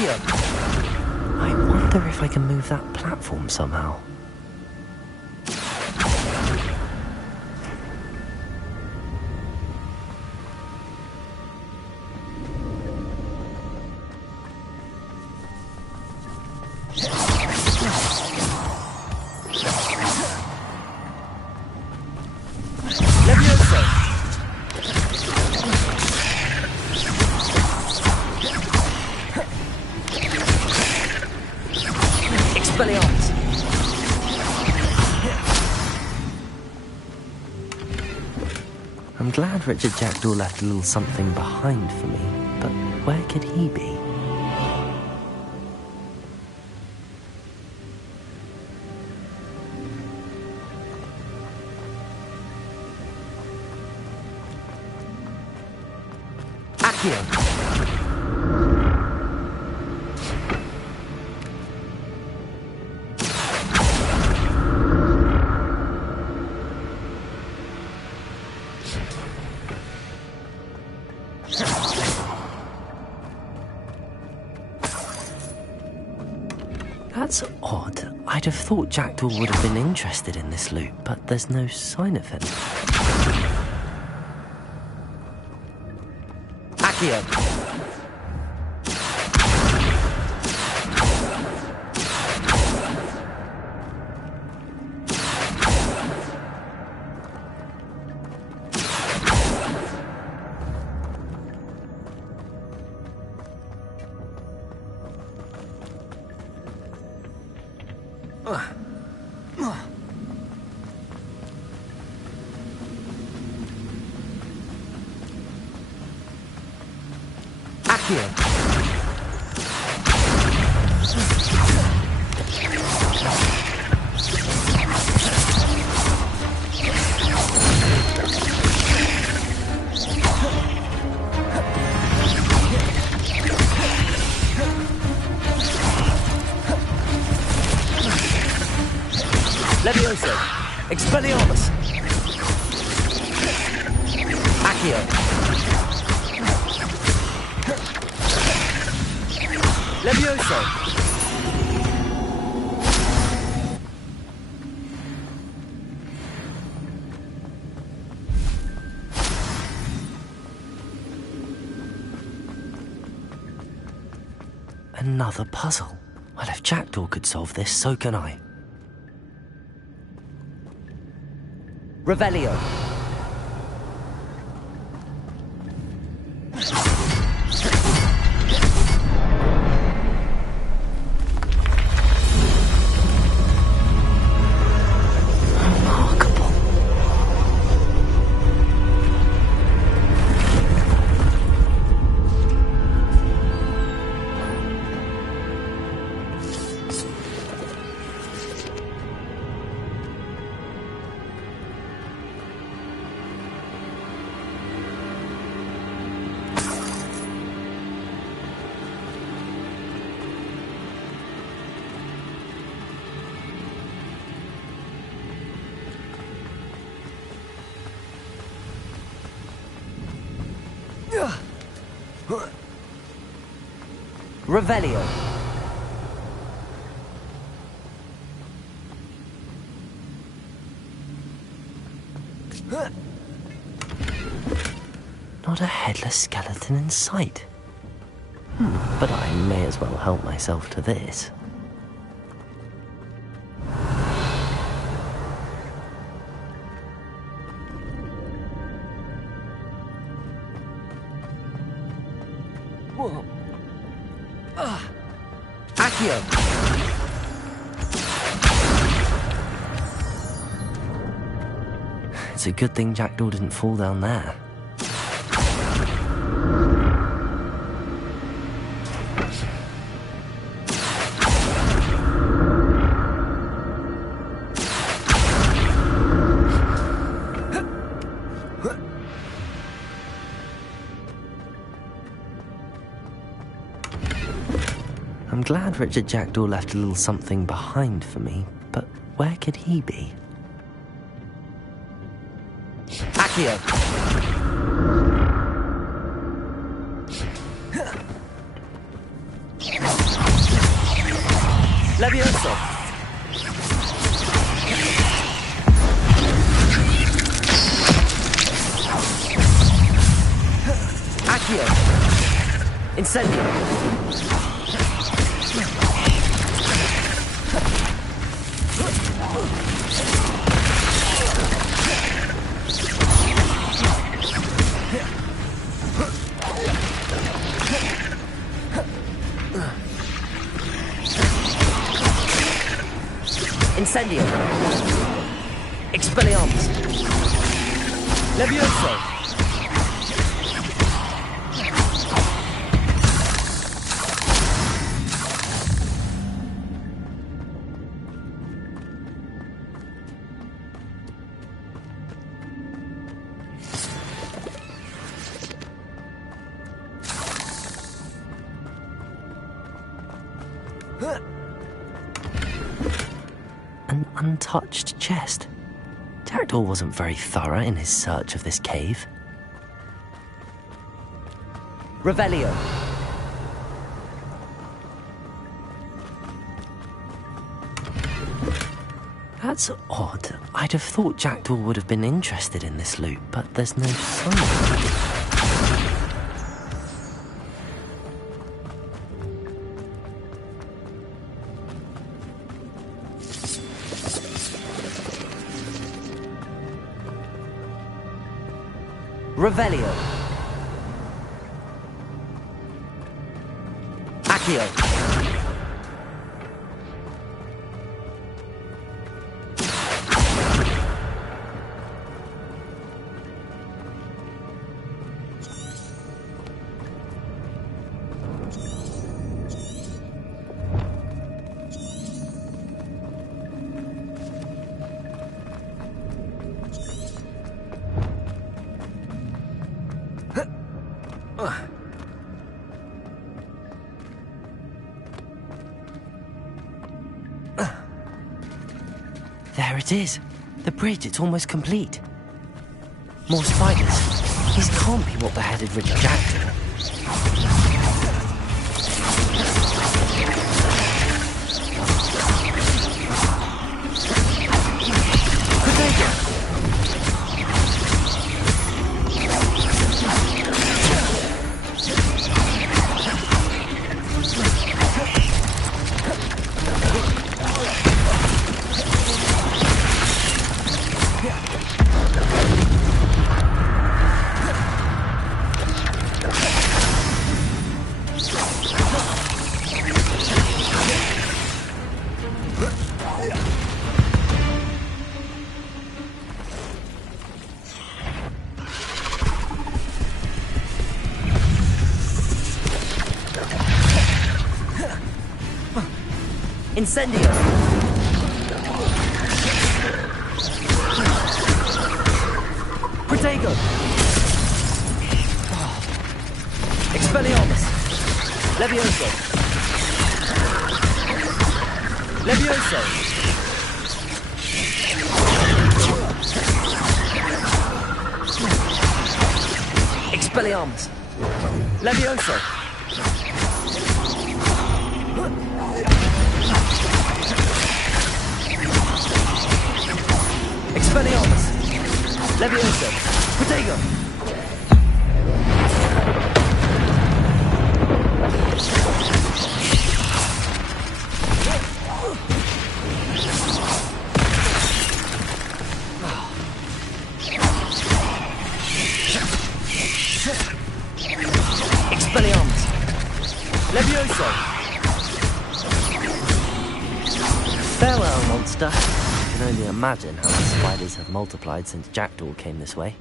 I wonder if I can move that platform somehow. I'm glad Richard Jackdaw left a little something behind for me, but where could he be? Accio! That's odd. I'd have thought Jackdaw would have been interested in this loot, but there's no sign of him. Accio! Levioso! Expelliarmus! Accio! Levioso! Another puzzle. Well, if Jackdaw could solve this, so can I. Revelio. Revelio. Not a headless skeleton in sight. But I may as well help myself to this. Accio! It's a good thing Jackdaw didn't fall down there. I'm glad Richard Jackdaw left a little something behind for me, but where could he be? Accio! Levioso! Accio! Incendio! Incendio! Expelliarmus! Levioso! An untouched chest. Jackdaw wasn't very thorough in his search of this cave. Revelio. That's odd. I'd have thought Jackdaw would have been interested in this loot, but there's no sign of it. Revelio. Accio. There it is. The bridge, it's almost complete. More spiders. These can't be what beheaded Richard Jackdaw. Incendio! Protego! Expelliarmus! Levioso! Levioso! Expelliarmus! Levioso! Expelliarmus! Levioso! Protego! Expelliarmus! Levioso! Farewell, monster. I can only imagine how the spiders have multiplied since Jackdaw came this way.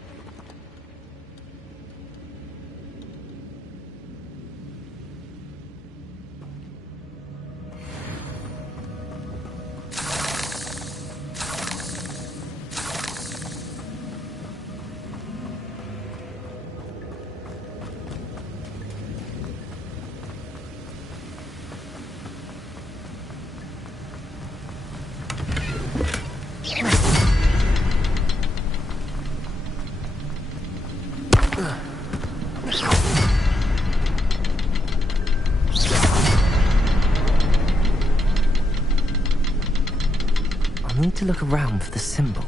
I need to look around for the symbol.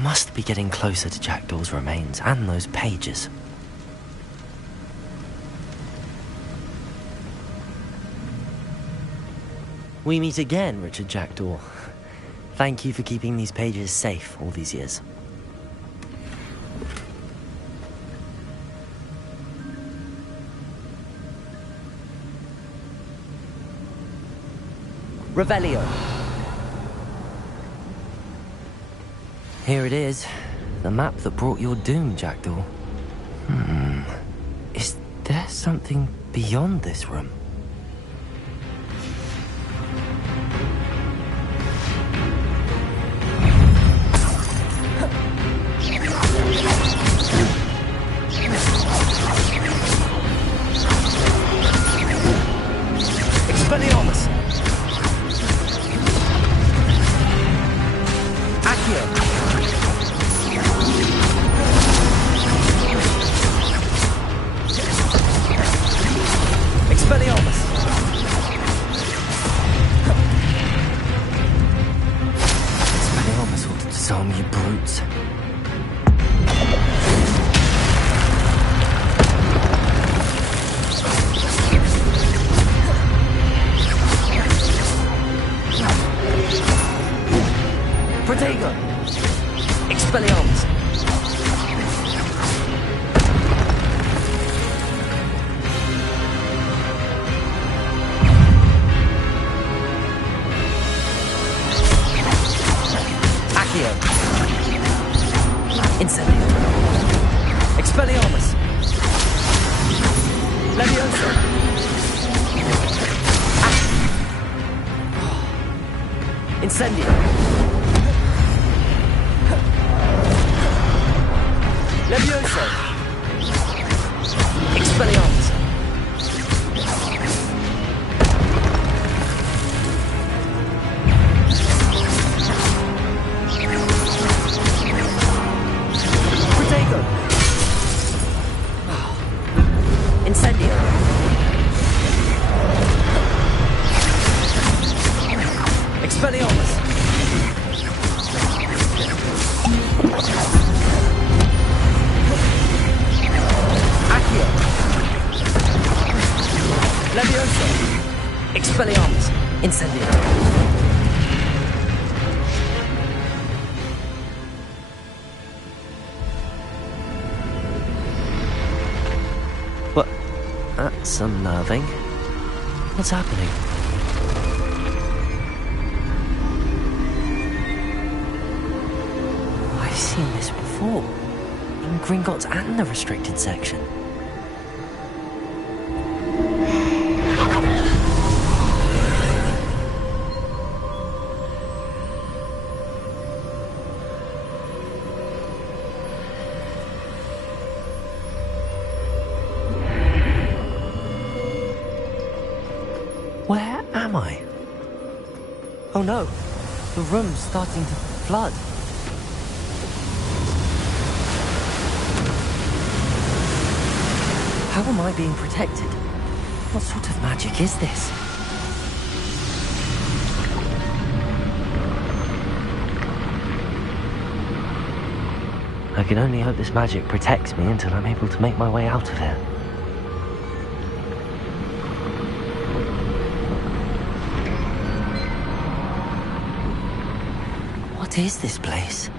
Must be getting closer to Jackdaw's remains and those pages. We meet again, Richard Jackdaw. Thank you for keeping these pages safe all these years. Revelio. Here it is, the map that brought your doom, Jackdaw. Is there something beyond this room? Expelliarmus! Accio! Expelliarmus! Expelliarmus ought to disarm you brutes. Protego! Expelliarmus! Accio! Incendio! Expelliarmus! Levioso! Incendio! Levioso! Expelliarmus! Protego! Incendio! Expelliarmus! Accio! Levioso! Expelliarmus! Incendio! What? That's unnerving. What's happening? seen this before. In Gringotts and the restricted section. Where am I? Oh no, the room's starting to flood. How am I being protected? What sort of magic is this? I can only hope this magic protects me until I'm able to make my way out of here. What is this place?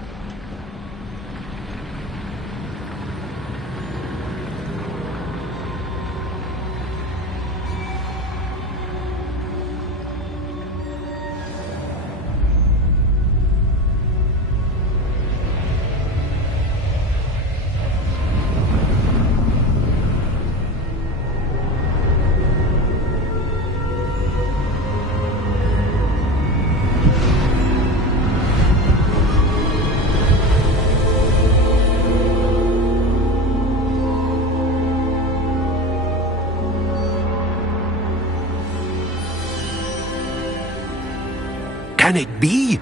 Can it be?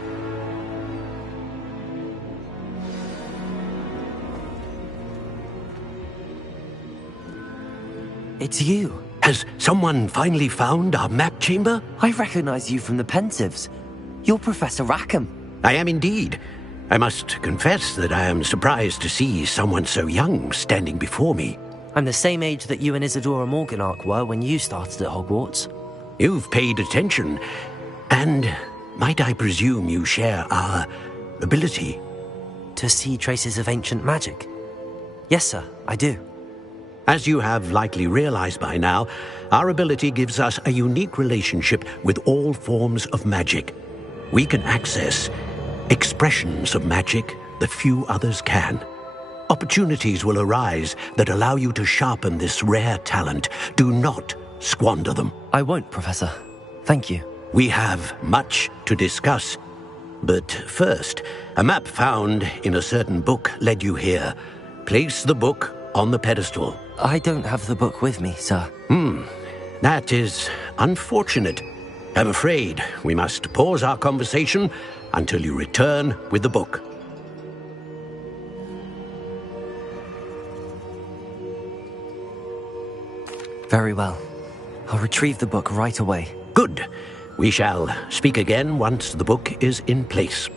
It's you. Has someone finally found our map chamber? I recognize you from the Pensives. You're Professor Rackham. I am indeed. I must confess that I am surprised to see someone so young standing before me. I'm the same age that you and Isadora Morganach were when you started at Hogwarts. You've paid attention, and might I presume you share our ability? To see traces of ancient magic? Yes, sir, I do. As you have likely realized by now, our ability gives us a unique relationship with all forms of magic. We can access expressions of magic that few others can. Opportunities will arise that allow you to sharpen this rare talent. Do not squander them. I won't, Professor. Thank you. We have much to discuss. But first, a map found in a certain book led you here. Place the book on the pedestal. I don't have the book with me, sir. That is unfortunate. I'm afraid we must pause our conversation until you return with the book. Very well. I'll retrieve the book right away. Good. We shall speak again once the book is in place.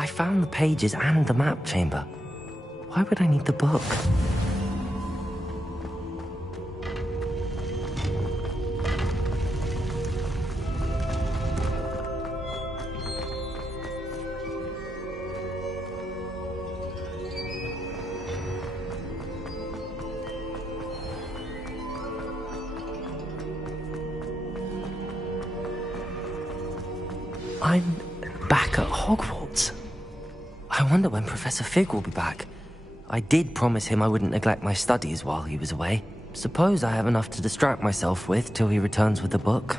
I found the pages and the map chamber. Why would I need the book? I'm back at Hogwarts. I wonder when Professor Fig will be back. I did promise him I wouldn't neglect my studies while he was away. Suppose I have enough to distract myself with till he returns with the book.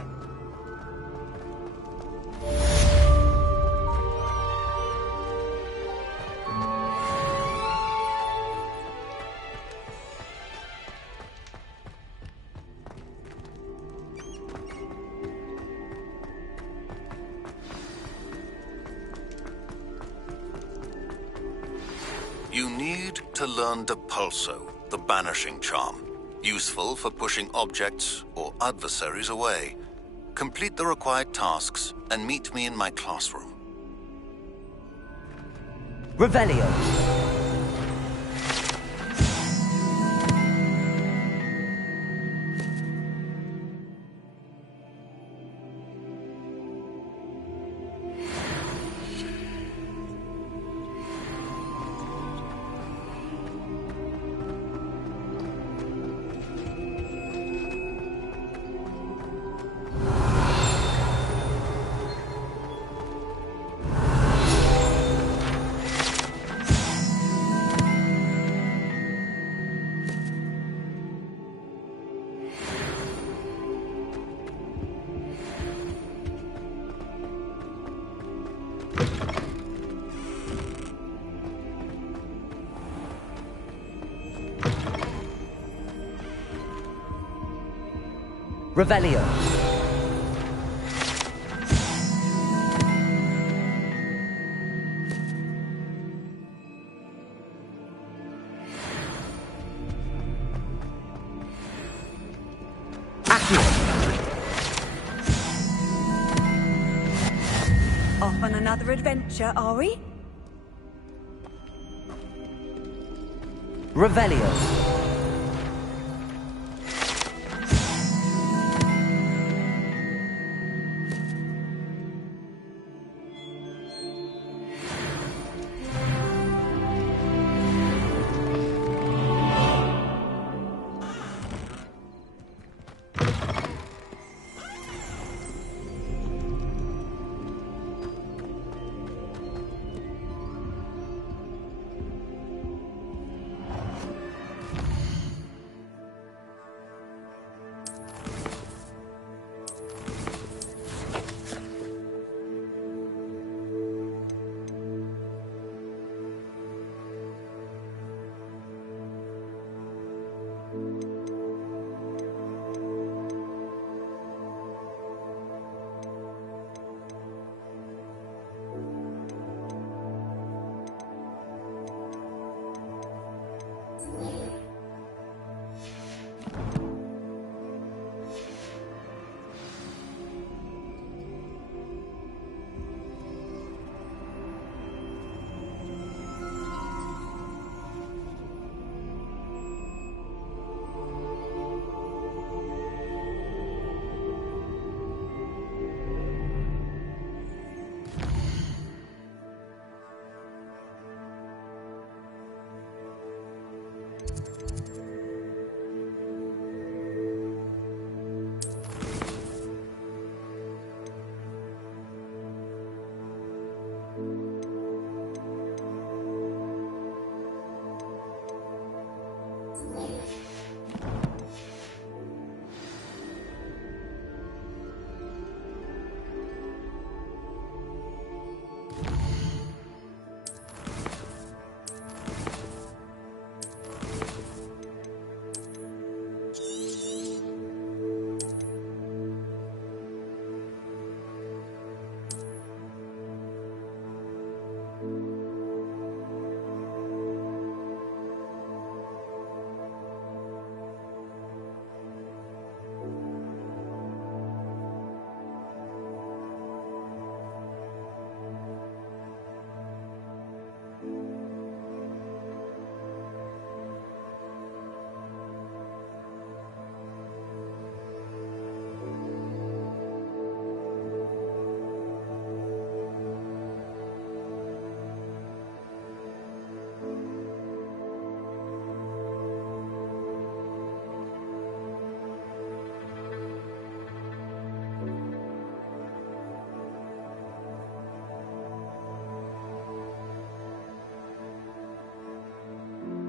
You need to learn Depulso, the banishing charm. Useful for pushing objects or adversaries away. Complete the required tasks and meet me in my classroom. Revelio. Revelio. Off on another adventure, are we? Revelio.